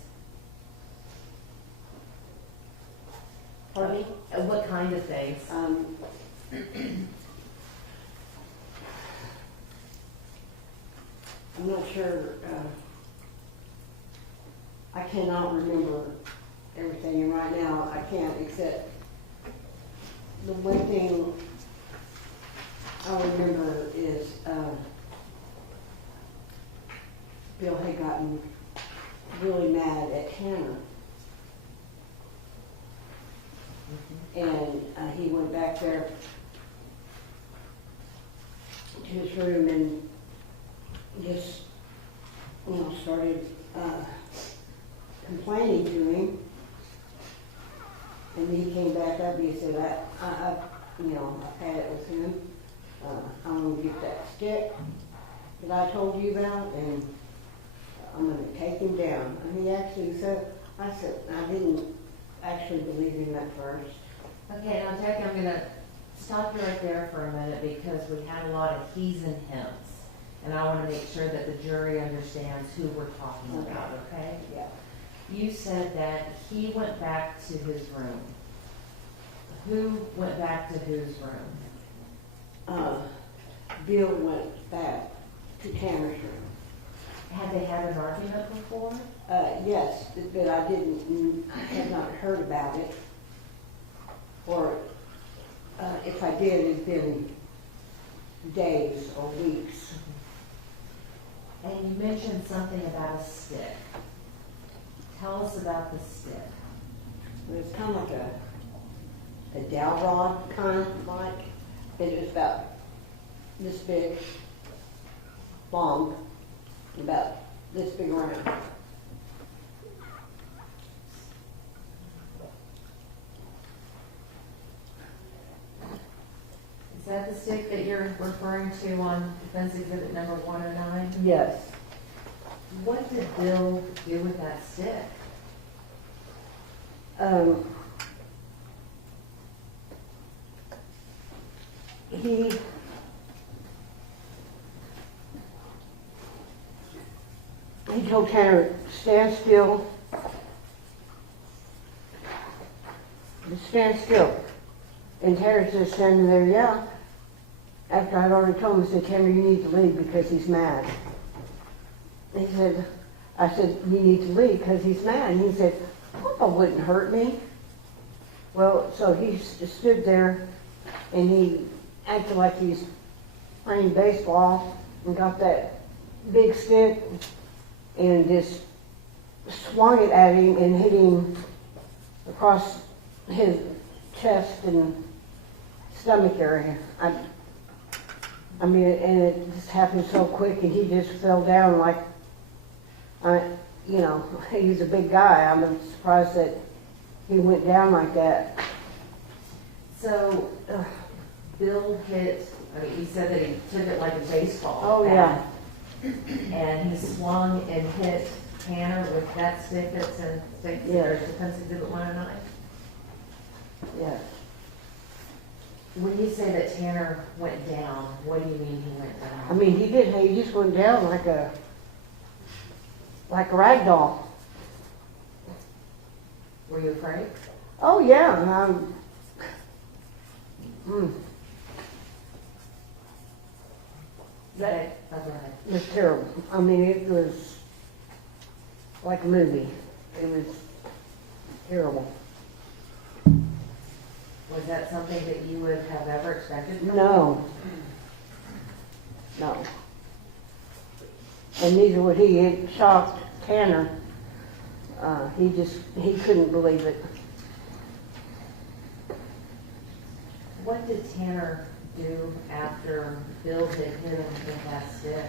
Pardon me? What kind of things? I'm not sure, I cannot remember everything, and right now I can't, except the one thing I remember is Bill had gotten really mad at Tanner. And he went back there to his room and just, started complaining to him. And he came back up and he said, I've had it with him. I'm going to get that stick that I told you about, and I'm going to take him down. And he actually said, I didn't actually believe him at first. Okay, now Jackie, I'm going to stop you right there for a minute because we had a lot of he's and hims. And I want to make sure that the jury understands who we're talking about, okay? Yeah. You said that he went back to his room. Who went back to whose room? Bill went back to Tanner's room. Had they had an argument before? Yes, but I had not heard about it. Or if I did, it'd been days or weeks. And you mentioned something about a stick. Tell us about the stick. It was kind of like a dowel rod, kind of like. And it was about this big, long, about this big around. Is that the stick that you're referring to on Defense Exhibit number 109? Yes. What did Bill do with that stick? He told Tanner, stand still. Just stand still. And Tanner's just standing there, yeah. After I'd already told him, I said, Tanner, you need to leave because he's mad. He said, I said, you need to leave because he's mad. And he said, Papa wouldn't hurt me. Well, so he stood there and he acted like he's playing baseball and got that big stick and just swung it at him and hit him across his chest and stomach area. I mean, and it just happened so quick and he just fell down like, you know, he's a big guy. I'm surprised that he went down like that. So, Bill hit, I mean, he said that he took it like a baseball Oh, bat, and he swung and hit Tanner with that stick that's in Defense Exhibit 109? Yes. When you say that Tanner went down, what do you mean he went down? I mean, he did. He just went down like a rag doll. Were you afraid? Oh yeah. That was terrible. I mean, it was like a movie. It was terrible. Was that something that you would have ever expected from him? No. No. And neither would he. It shocked Tanner. He couldn't believe it. What did Tanner do after Bill had hit him with that stick?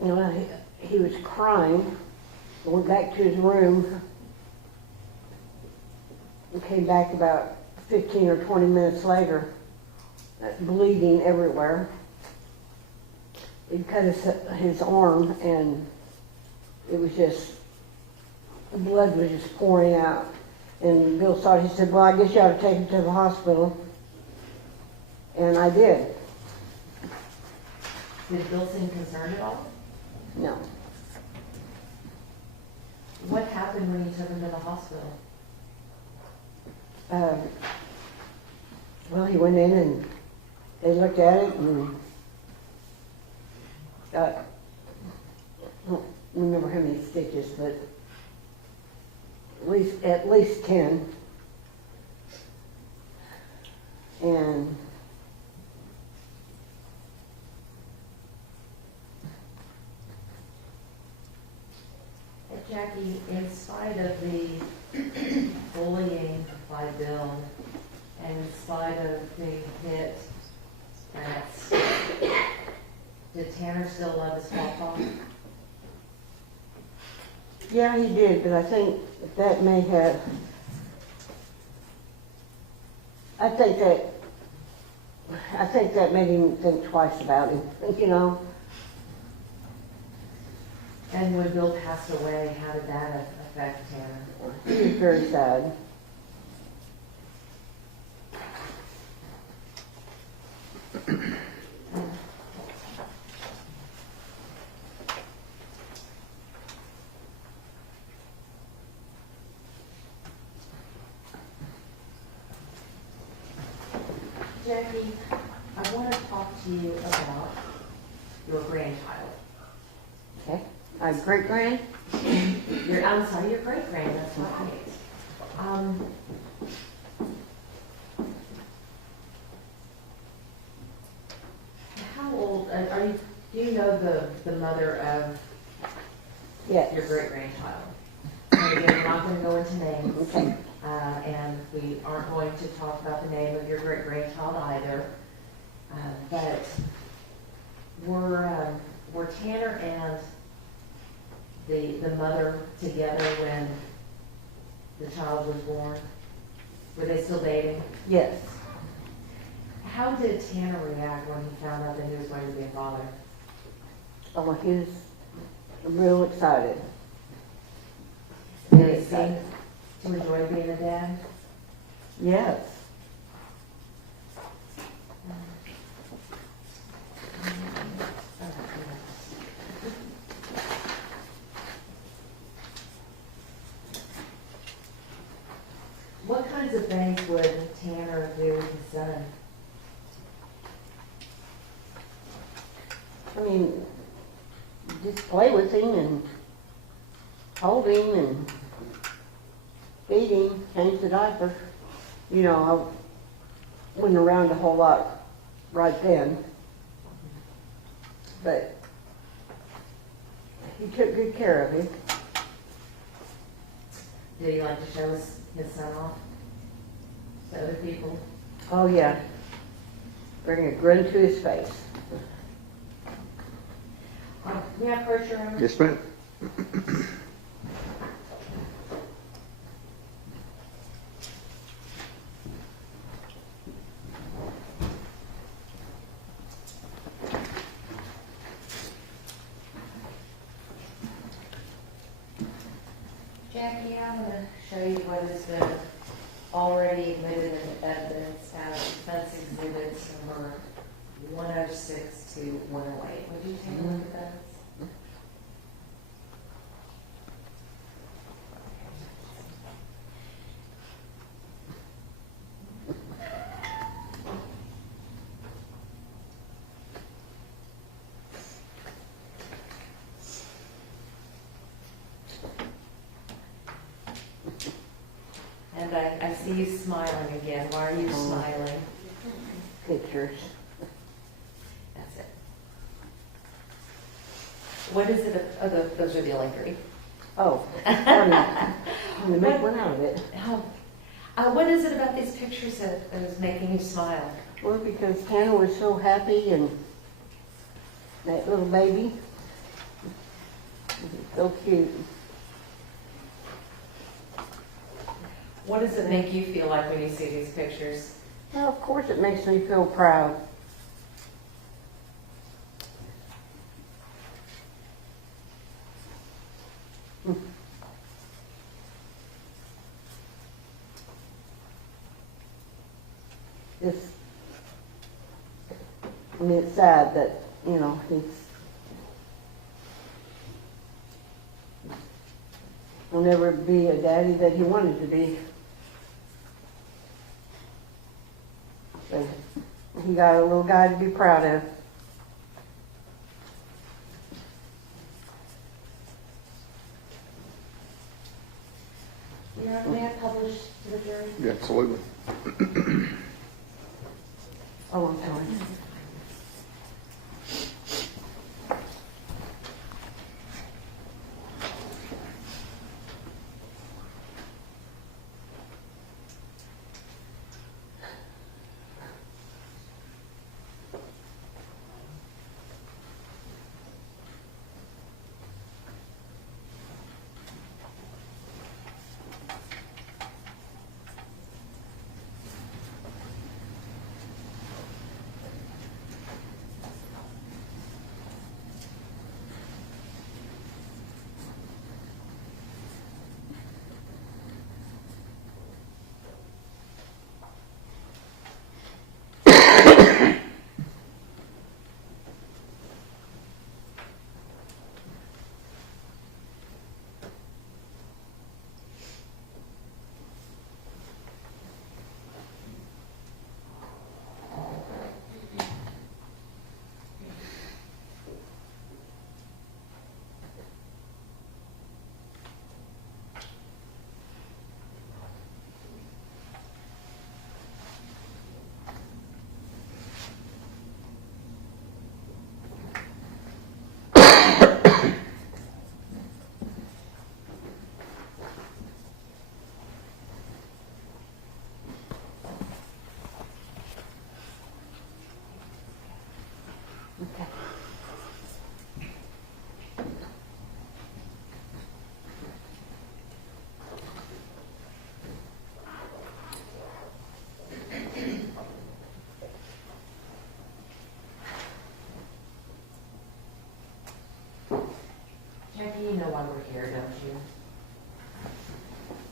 You know, he was crying. Went back to his room. And came back about 15 or 20 minutes later, bleeding everywhere. He cut his arm, and it was just, blood was just pouring out. And Bill saw it, he said, well, I guess you ought to take him to the hospital. And I did. Did Bill seem concerned at all? No. What happened when you took him to the hospital? Well, he went in and they looked at it and I don't remember how many stitches, but at least 10. And Jackie, in spite of the bullying by Bill, and in spite of being hit and that stick, did Tanner still love his papa? yeah, he did, but I think that may have, I think that made him think twice about him, you know. And when Bill passed away, how did that affect Tanner? He was very sad. Jackie, I want to talk to you about your grandchild. Okay, my great-grand? I'm sorry, your great-grand, that's right. How old, are you, do you know the mother of Yes. your great-grandchild? And again, we're not going to go into names. Okay. And we aren't going to talk about the name of your great-grandchild either. But were Tanner and the mother together when the child was born? Were they still dating? Yes. How did Tanner react when he found out that he was going to be a father? Oh, he was real excited. Did he seem to enjoy being a dad? Yes. What kinds of things would Tanner do with his son? I mean, just play with him and hold him and feed him, change the diaper. You know, I wasn't around a whole lot right then, but he took good care of him. Did he like to show his son off to other people? Oh, yeah. Bring a grin to his face. May I approach your room? Yes, ma'am. Jackie, I'm going to show you what has been already admitted into evidence as defense exhibits number 106 to 108. Would you take a look at those? And I see you smiling again. Why are you smiling? Pictures. That's it. What is it? Oh, those are the only three. Oh, I'm gonna make one out of it. What is it about these pictures that is making you smile? Well, because Tanner was so happy and that little baby, so cute. What does it make you feel like when you see these pictures? Well, of course it makes me feel proud. I mean, it's sad that, you know, he'll never be a daddy that he wanted to be. But he got a little guy to be proud of. Yeah, may I publish to the jury? Yeah, absolutely. Oh, I'm sorry.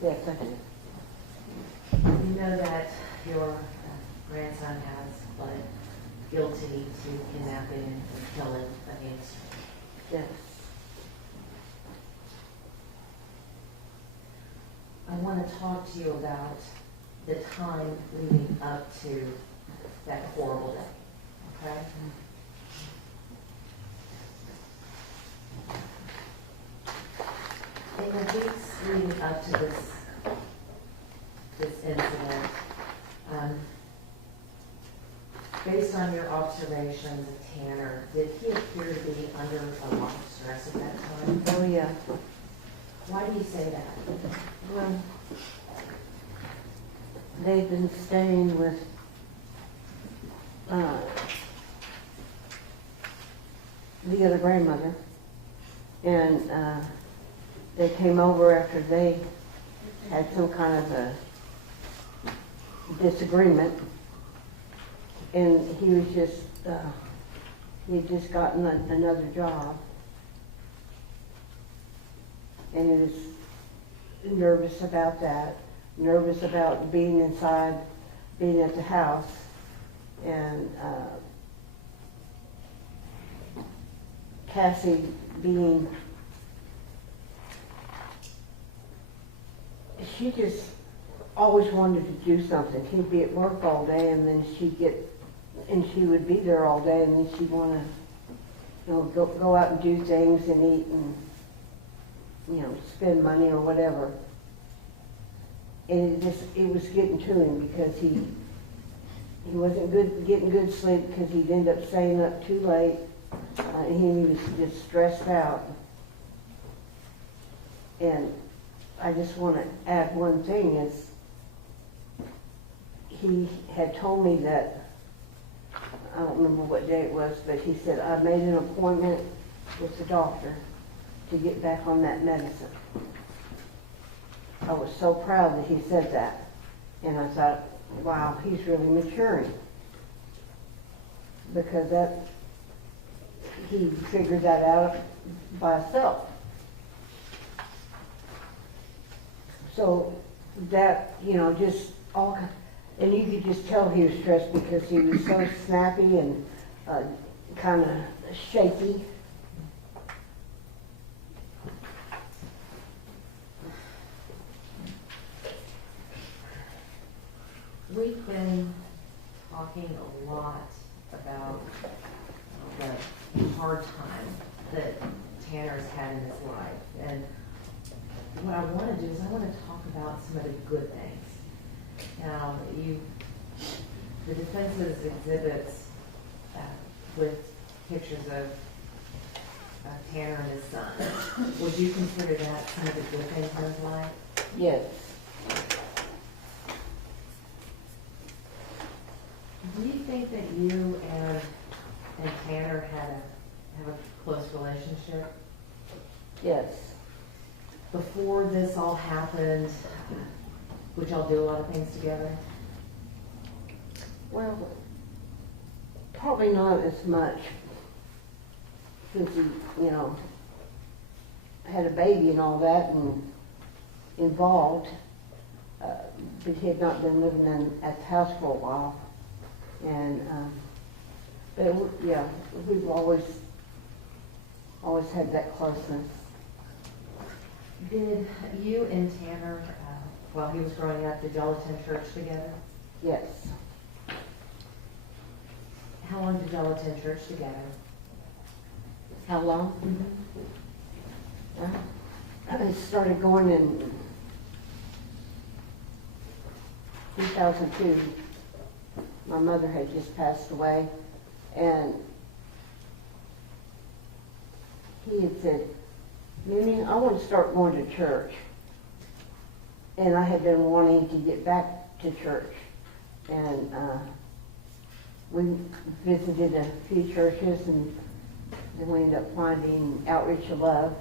Yes, I did. You know that your grandson has pled guilty to kidnapping and killing Athena Strand. Yes. I want to talk to you about the time leading up to that horrible day, okay? In the weeks leading up to this incident, based on your observations of Tanner, did he appear to be under a lot of stress at that time? Oh, yeah. Why do you say that? Well, they've been staying with, the other grandmother, and, they came over after they had some kind of a disagreement, and he was just, he'd just gotten another job, and he was nervous about that, nervous about being inside, being at the house, and Cassie being, she just always wanted to do something. He'd be at work all day, and then she would be there all day, and then she'd want to, go out and do things and eat and, spend money or whatever. And it was getting to him because he wasn't getting good sleep because he'd end up staying up too late. And he was just stressed out. And I just want to add one thing is he had told me that, I don't remember what day it was, but he said, I made an appointment with the doctor to get back on that medicine. I was so proud that he said that. And I thought, wow, he's really maturing. Because he figured that out by himself. So that, just all, and you could just tell he was stressed because he was so snappy and kind of shaky. We've been talking a lot about the hard time that Tanner's had in his life. And what I want to do is I want to talk about some of the good things. Now, the defense's exhibits with pictures of Tanner and his son. Would you consider that some of the good things in his life? Yes. Do you think that you and Tanner have a close relationship? Yes. Before this all happened, would y'all do a lot of things together? Well, probably not as much since he, had a baby and all that and involved, but he had not been living at the house for a while. And, we've always had that closeness. Did you and Tanner, while he was growing up, did y'all attend church together? Yes. How long did y'all attend church together? How long? I started going in 2002. My mother had just passed away, and he had said, Mimi, I want to start going to church. And I had been wanting to get back to church. And we visited a few churches, and then we ended up finding Outreach of Love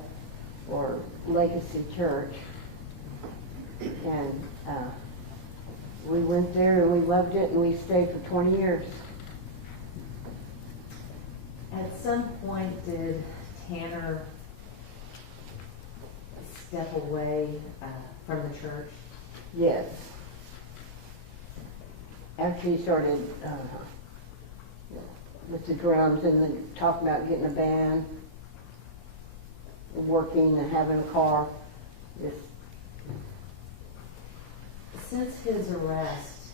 or Legacy Church. And we went there and we loved it, and we stayed for 20 years. At some point, did Tanner step away from the church? Yes. After he started with the drums and then talking about getting a band, working and having a car, just, Since his arrest,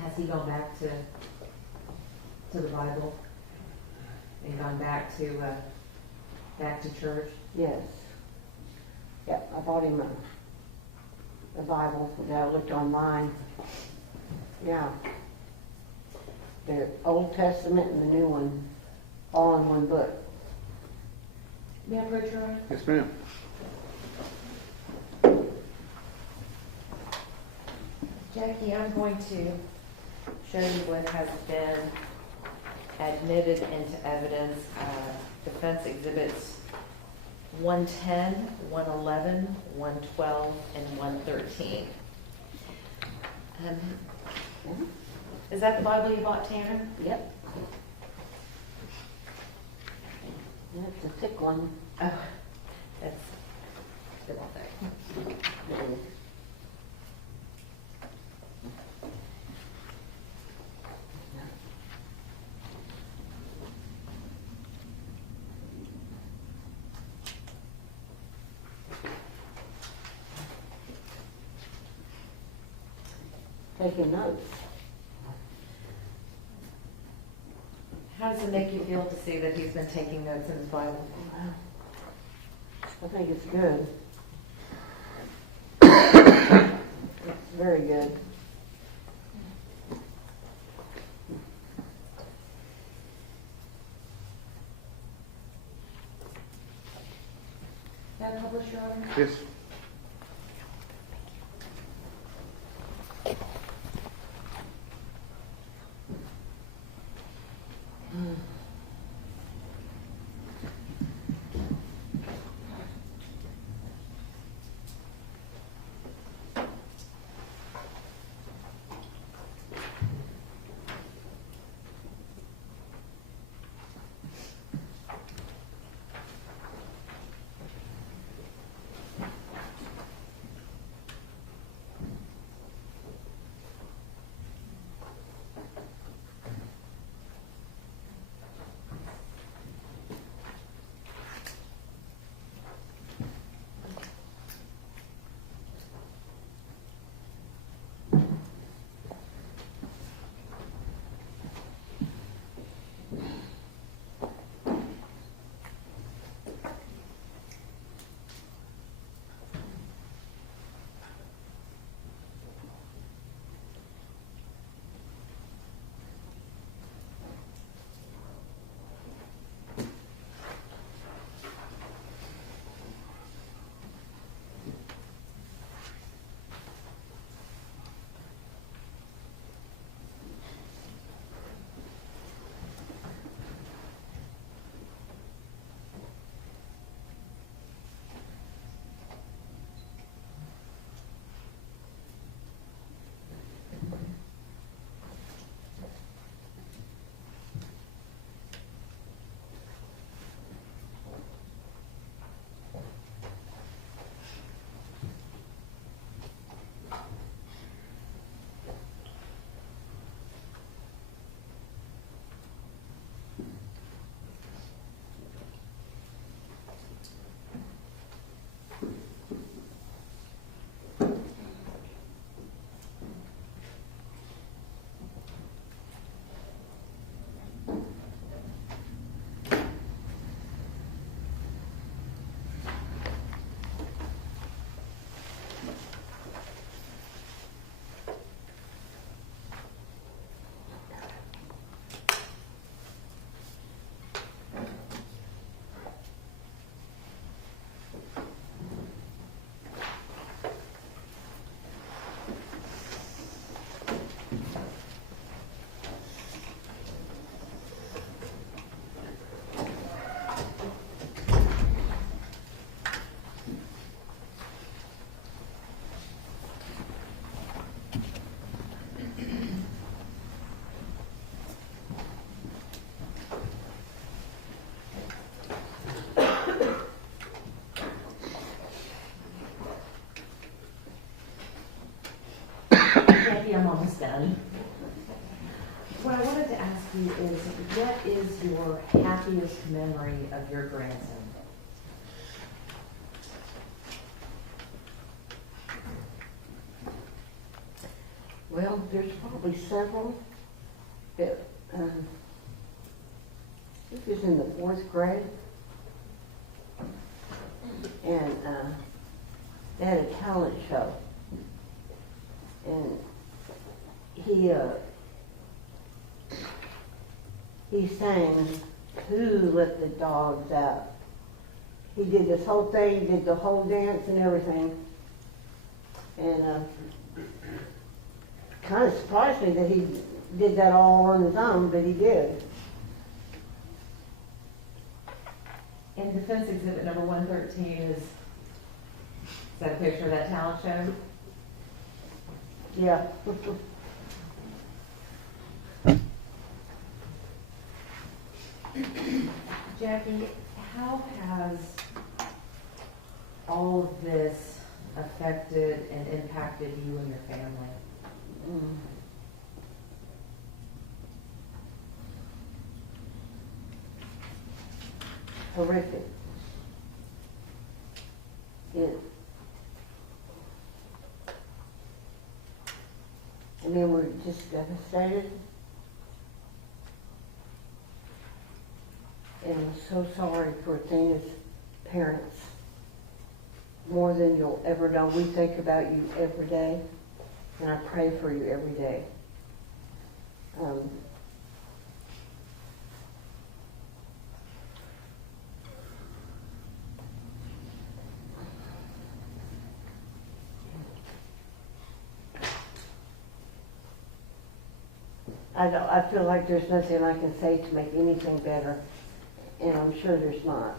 has he gone back to the Bible and gone back to church? yes. Yeah, I bought him a Bible that I looked online. Yeah. The Old Testament and the new one, all in one book. May I approach your honor? Yes, ma'am. Jackie, I'm going to show you what has been admitted into evidence, defense exhibits 110, 111, 112, and 113. Is that the Bible you bought, Tanner? Yep. That's a thick one. Oh, that's the wrong thing. Taking notes. How does it make you feel to see that he's been taking notes in his Bible? I think it's good. It's very good. May I publish, Your Honor? Yes. Jackie, I'm almost done. What I wanted to ask you is, what is your happiest memory of your grandson? Well, there's probably several. But, he was in the 4th grade. And they had a talent show. And he sang "Who Let the Dogs Out." He did this whole thing, did the whole dance and everything. And kind of surprised me that he did that all on his own, but he did. And Defense Exhibit number 113 is that a picture of that talent show? Yeah. Jackie, how has all of this affected and impacted you and your family? Horrific. I mean, we're just devastated. And I'm so sorry for Athena's parents. More than you'll ever know. We think about you every day, and I pray for you every day. I feel like there's nothing I can say to make anything better, and I'm sure there's not.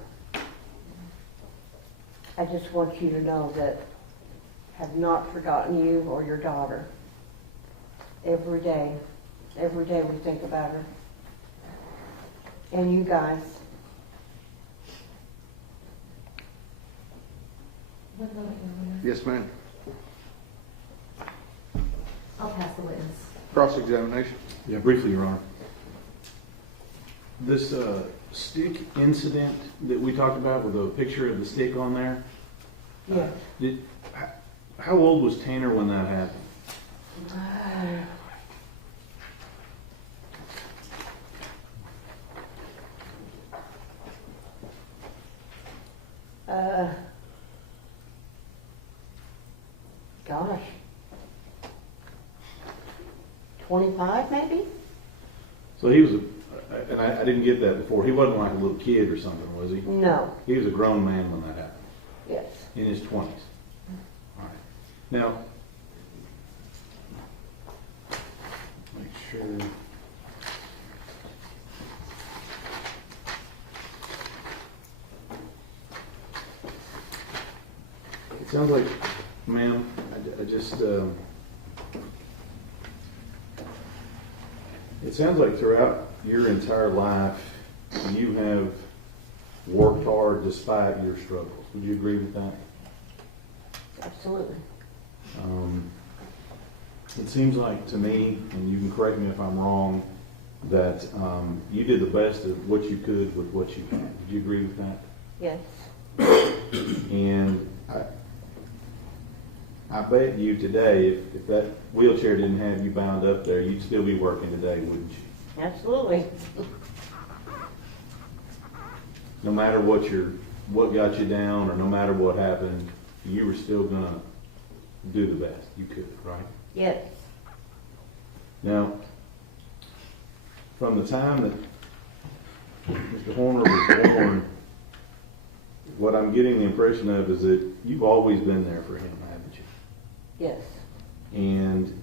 I just want you to know that I have not forgotten you or your daughter. Every day we think about her. And you guys. One moment, Your Honor. Yes, ma'am. I'll pass the witness. Cross-examination. Yeah, briefly, Your Honor. This stick incident that we talked about with a picture of the stick on there, Yes. how old was Tanner when that happened? Gosh. 25 maybe? So he was, and I didn't get that before, he wasn't like a little kid or something, was he? No. He was a grown man when that happened, Yes. in his 20s. All right. Now, make sure. It sounds like, ma'am, I just, it sounds like throughout your entire life, you have worked hard despite your struggles. Would you agree with that? Absolutely. It seems like to me, and you can correct me if I'm wrong, that you did the best of what you could with what you had. Would you agree with that? Yes. And I bet you today, if that wheelchair didn't have you bound up there, you'd still be working today, wouldn't you? Absolutely. No matter what got you down, or no matter what happened, you were still gonna do the best you could, right? Yes. Now, from the time that Mr. Horner was born, what I'm getting the impression of is that you've always been there for him, haven't you? Yes. And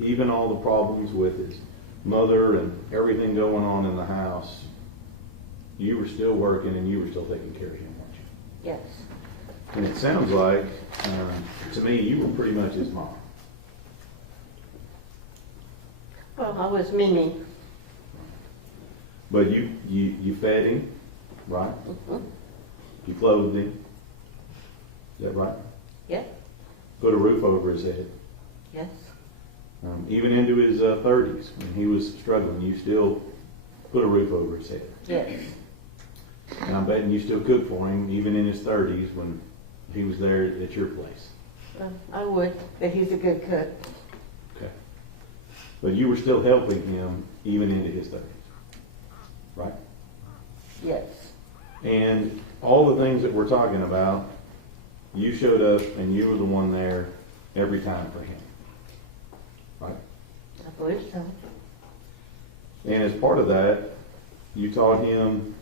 even all the problems with his mother and everything going on in the house, you were still working and you were still taking care of him, weren't you? Yes. And it sounds like, to me, you were pretty much his mom. Well, I was Mimi. But you fed him, right? Mm-hmm. You clothed him. Is that right? Yes. Put a roof over his head. Yes. Even into his 30s, when he was struggling, you still put a roof over his head. Yes. And I'm betting you still cook for him, even in his 30s, when he was there at your place. I would, but he's a good cook. Okay. But you were still helping him even into his 30s, right? Yes. And all the things that we're talking about, you showed up and you were the one there every time for him, right? I believe so. And as part of that, you taught him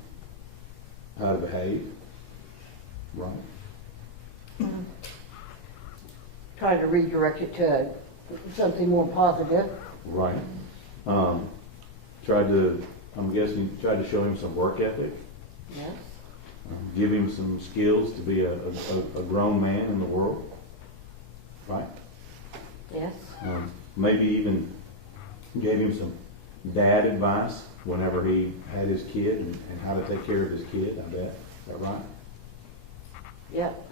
how to behave, right? Try to redirect it to something more positive. Right. I'm guessing you tried to show him some work ethic, Yes. give him some skills to be a grown man in the world, right? Yes. Maybe even gave him some dad advice whenever he had his kid and how to take care of his kid, I bet. Is that right? Yep.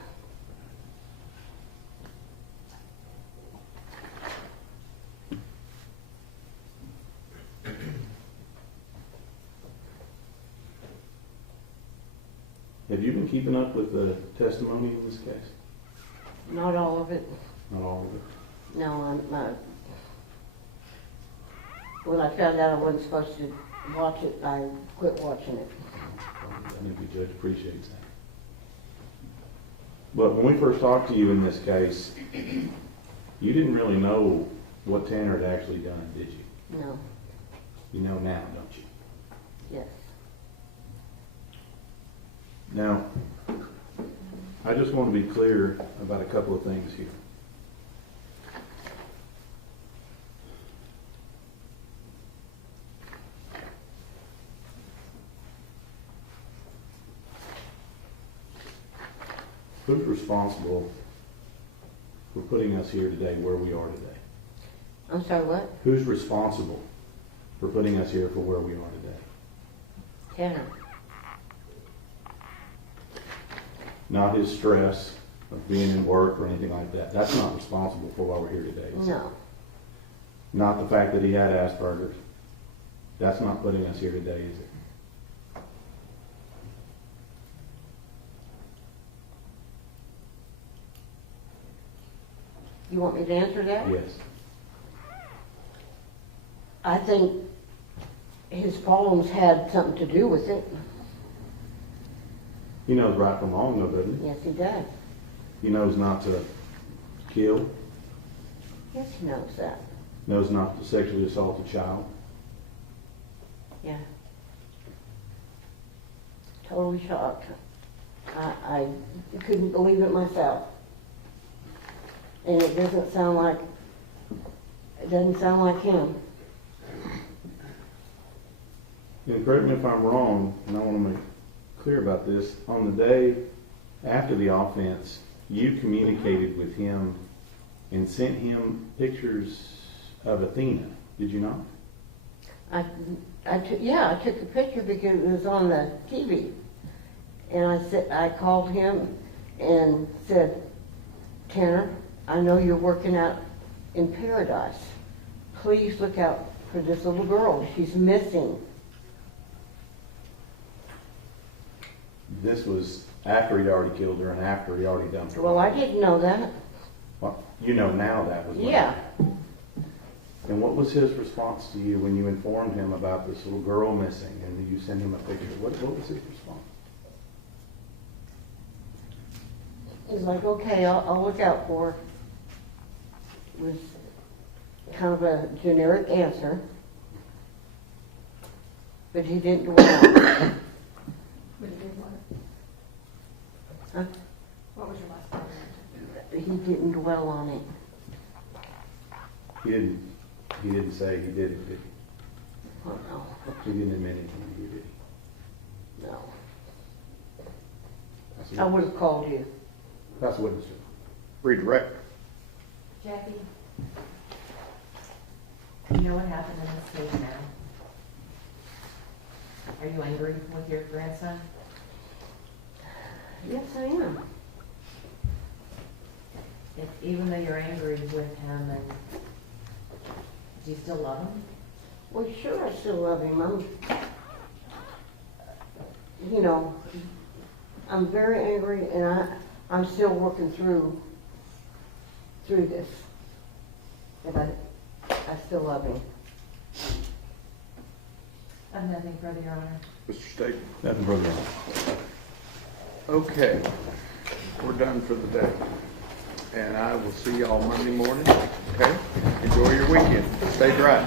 Have you been keeping up with the testimony in this case? Not all of it. Not all of it? No, I'm not. When I found out I wasn't supposed to watch it, I quit watching it. I think the judge appreciates that. But when we first talked to you in this case, you didn't really know what Tanner had actually done, did you? No. You know now, don't you? Yes. Now, I just want to be clear about a couple of things here. Who's responsible for putting us here today where we are today? I'm sorry, what? Who's responsible for putting us here for where we are today? Tanner. Not his stress of being in work or anything like that. That's not responsible for why we're here today. is it? No. Not the fact that he had Asperger's. That's not putting us here today, is it? You want me to answer that? Yes. I think his problems had something to do with it. He knows right from wrong, though, doesn't Yes, he does. he? He knows not to kill, Yes, he knows that. knows not to sexually assault a child. Yeah. Totally shocked. I couldn't believe it myself. And it doesn't sound like him. And correct me if I'm wrong, and I want to make clear about this. On the day after the offense, you communicated with him and sent him pictures of Athena, did you not? I took a picture because it was on the TV. And I called him and said, Tanner, I know you're working out in paradise. Please look out for this little girl. She's missing. This was after he'd already killed her and after he already dumped her. Well, I didn't know that. Well, you know now that was when- Yeah. And what was his response to you when you informed him about this little girl missing and you sent him a picture? What was his response? He's like, okay, I'll look out for her. It was kind of a generic answer. But he didn't dwell on it. What did you want? Huh? What was your last part? He didn't dwell on it. He didn't say he did it, did he? Oh, no. He didn't admit anything to you, did he? No. That's I would have called you. That's witness. Redirect. Jackie, you know what happened in this case now? Are you angry with your grandson? Yes, I am. Even though you're angry with him and Do you still love him? Well, sure, I still love him. You know, I'm very angry, and I'm still working through this. And I still love him. I have nothing further, Your Honor. Mr. State? Nothing further. Okay, we're done for the day. And I will see y'all Monday morning, okay? Enjoy your weekend. Stay dry.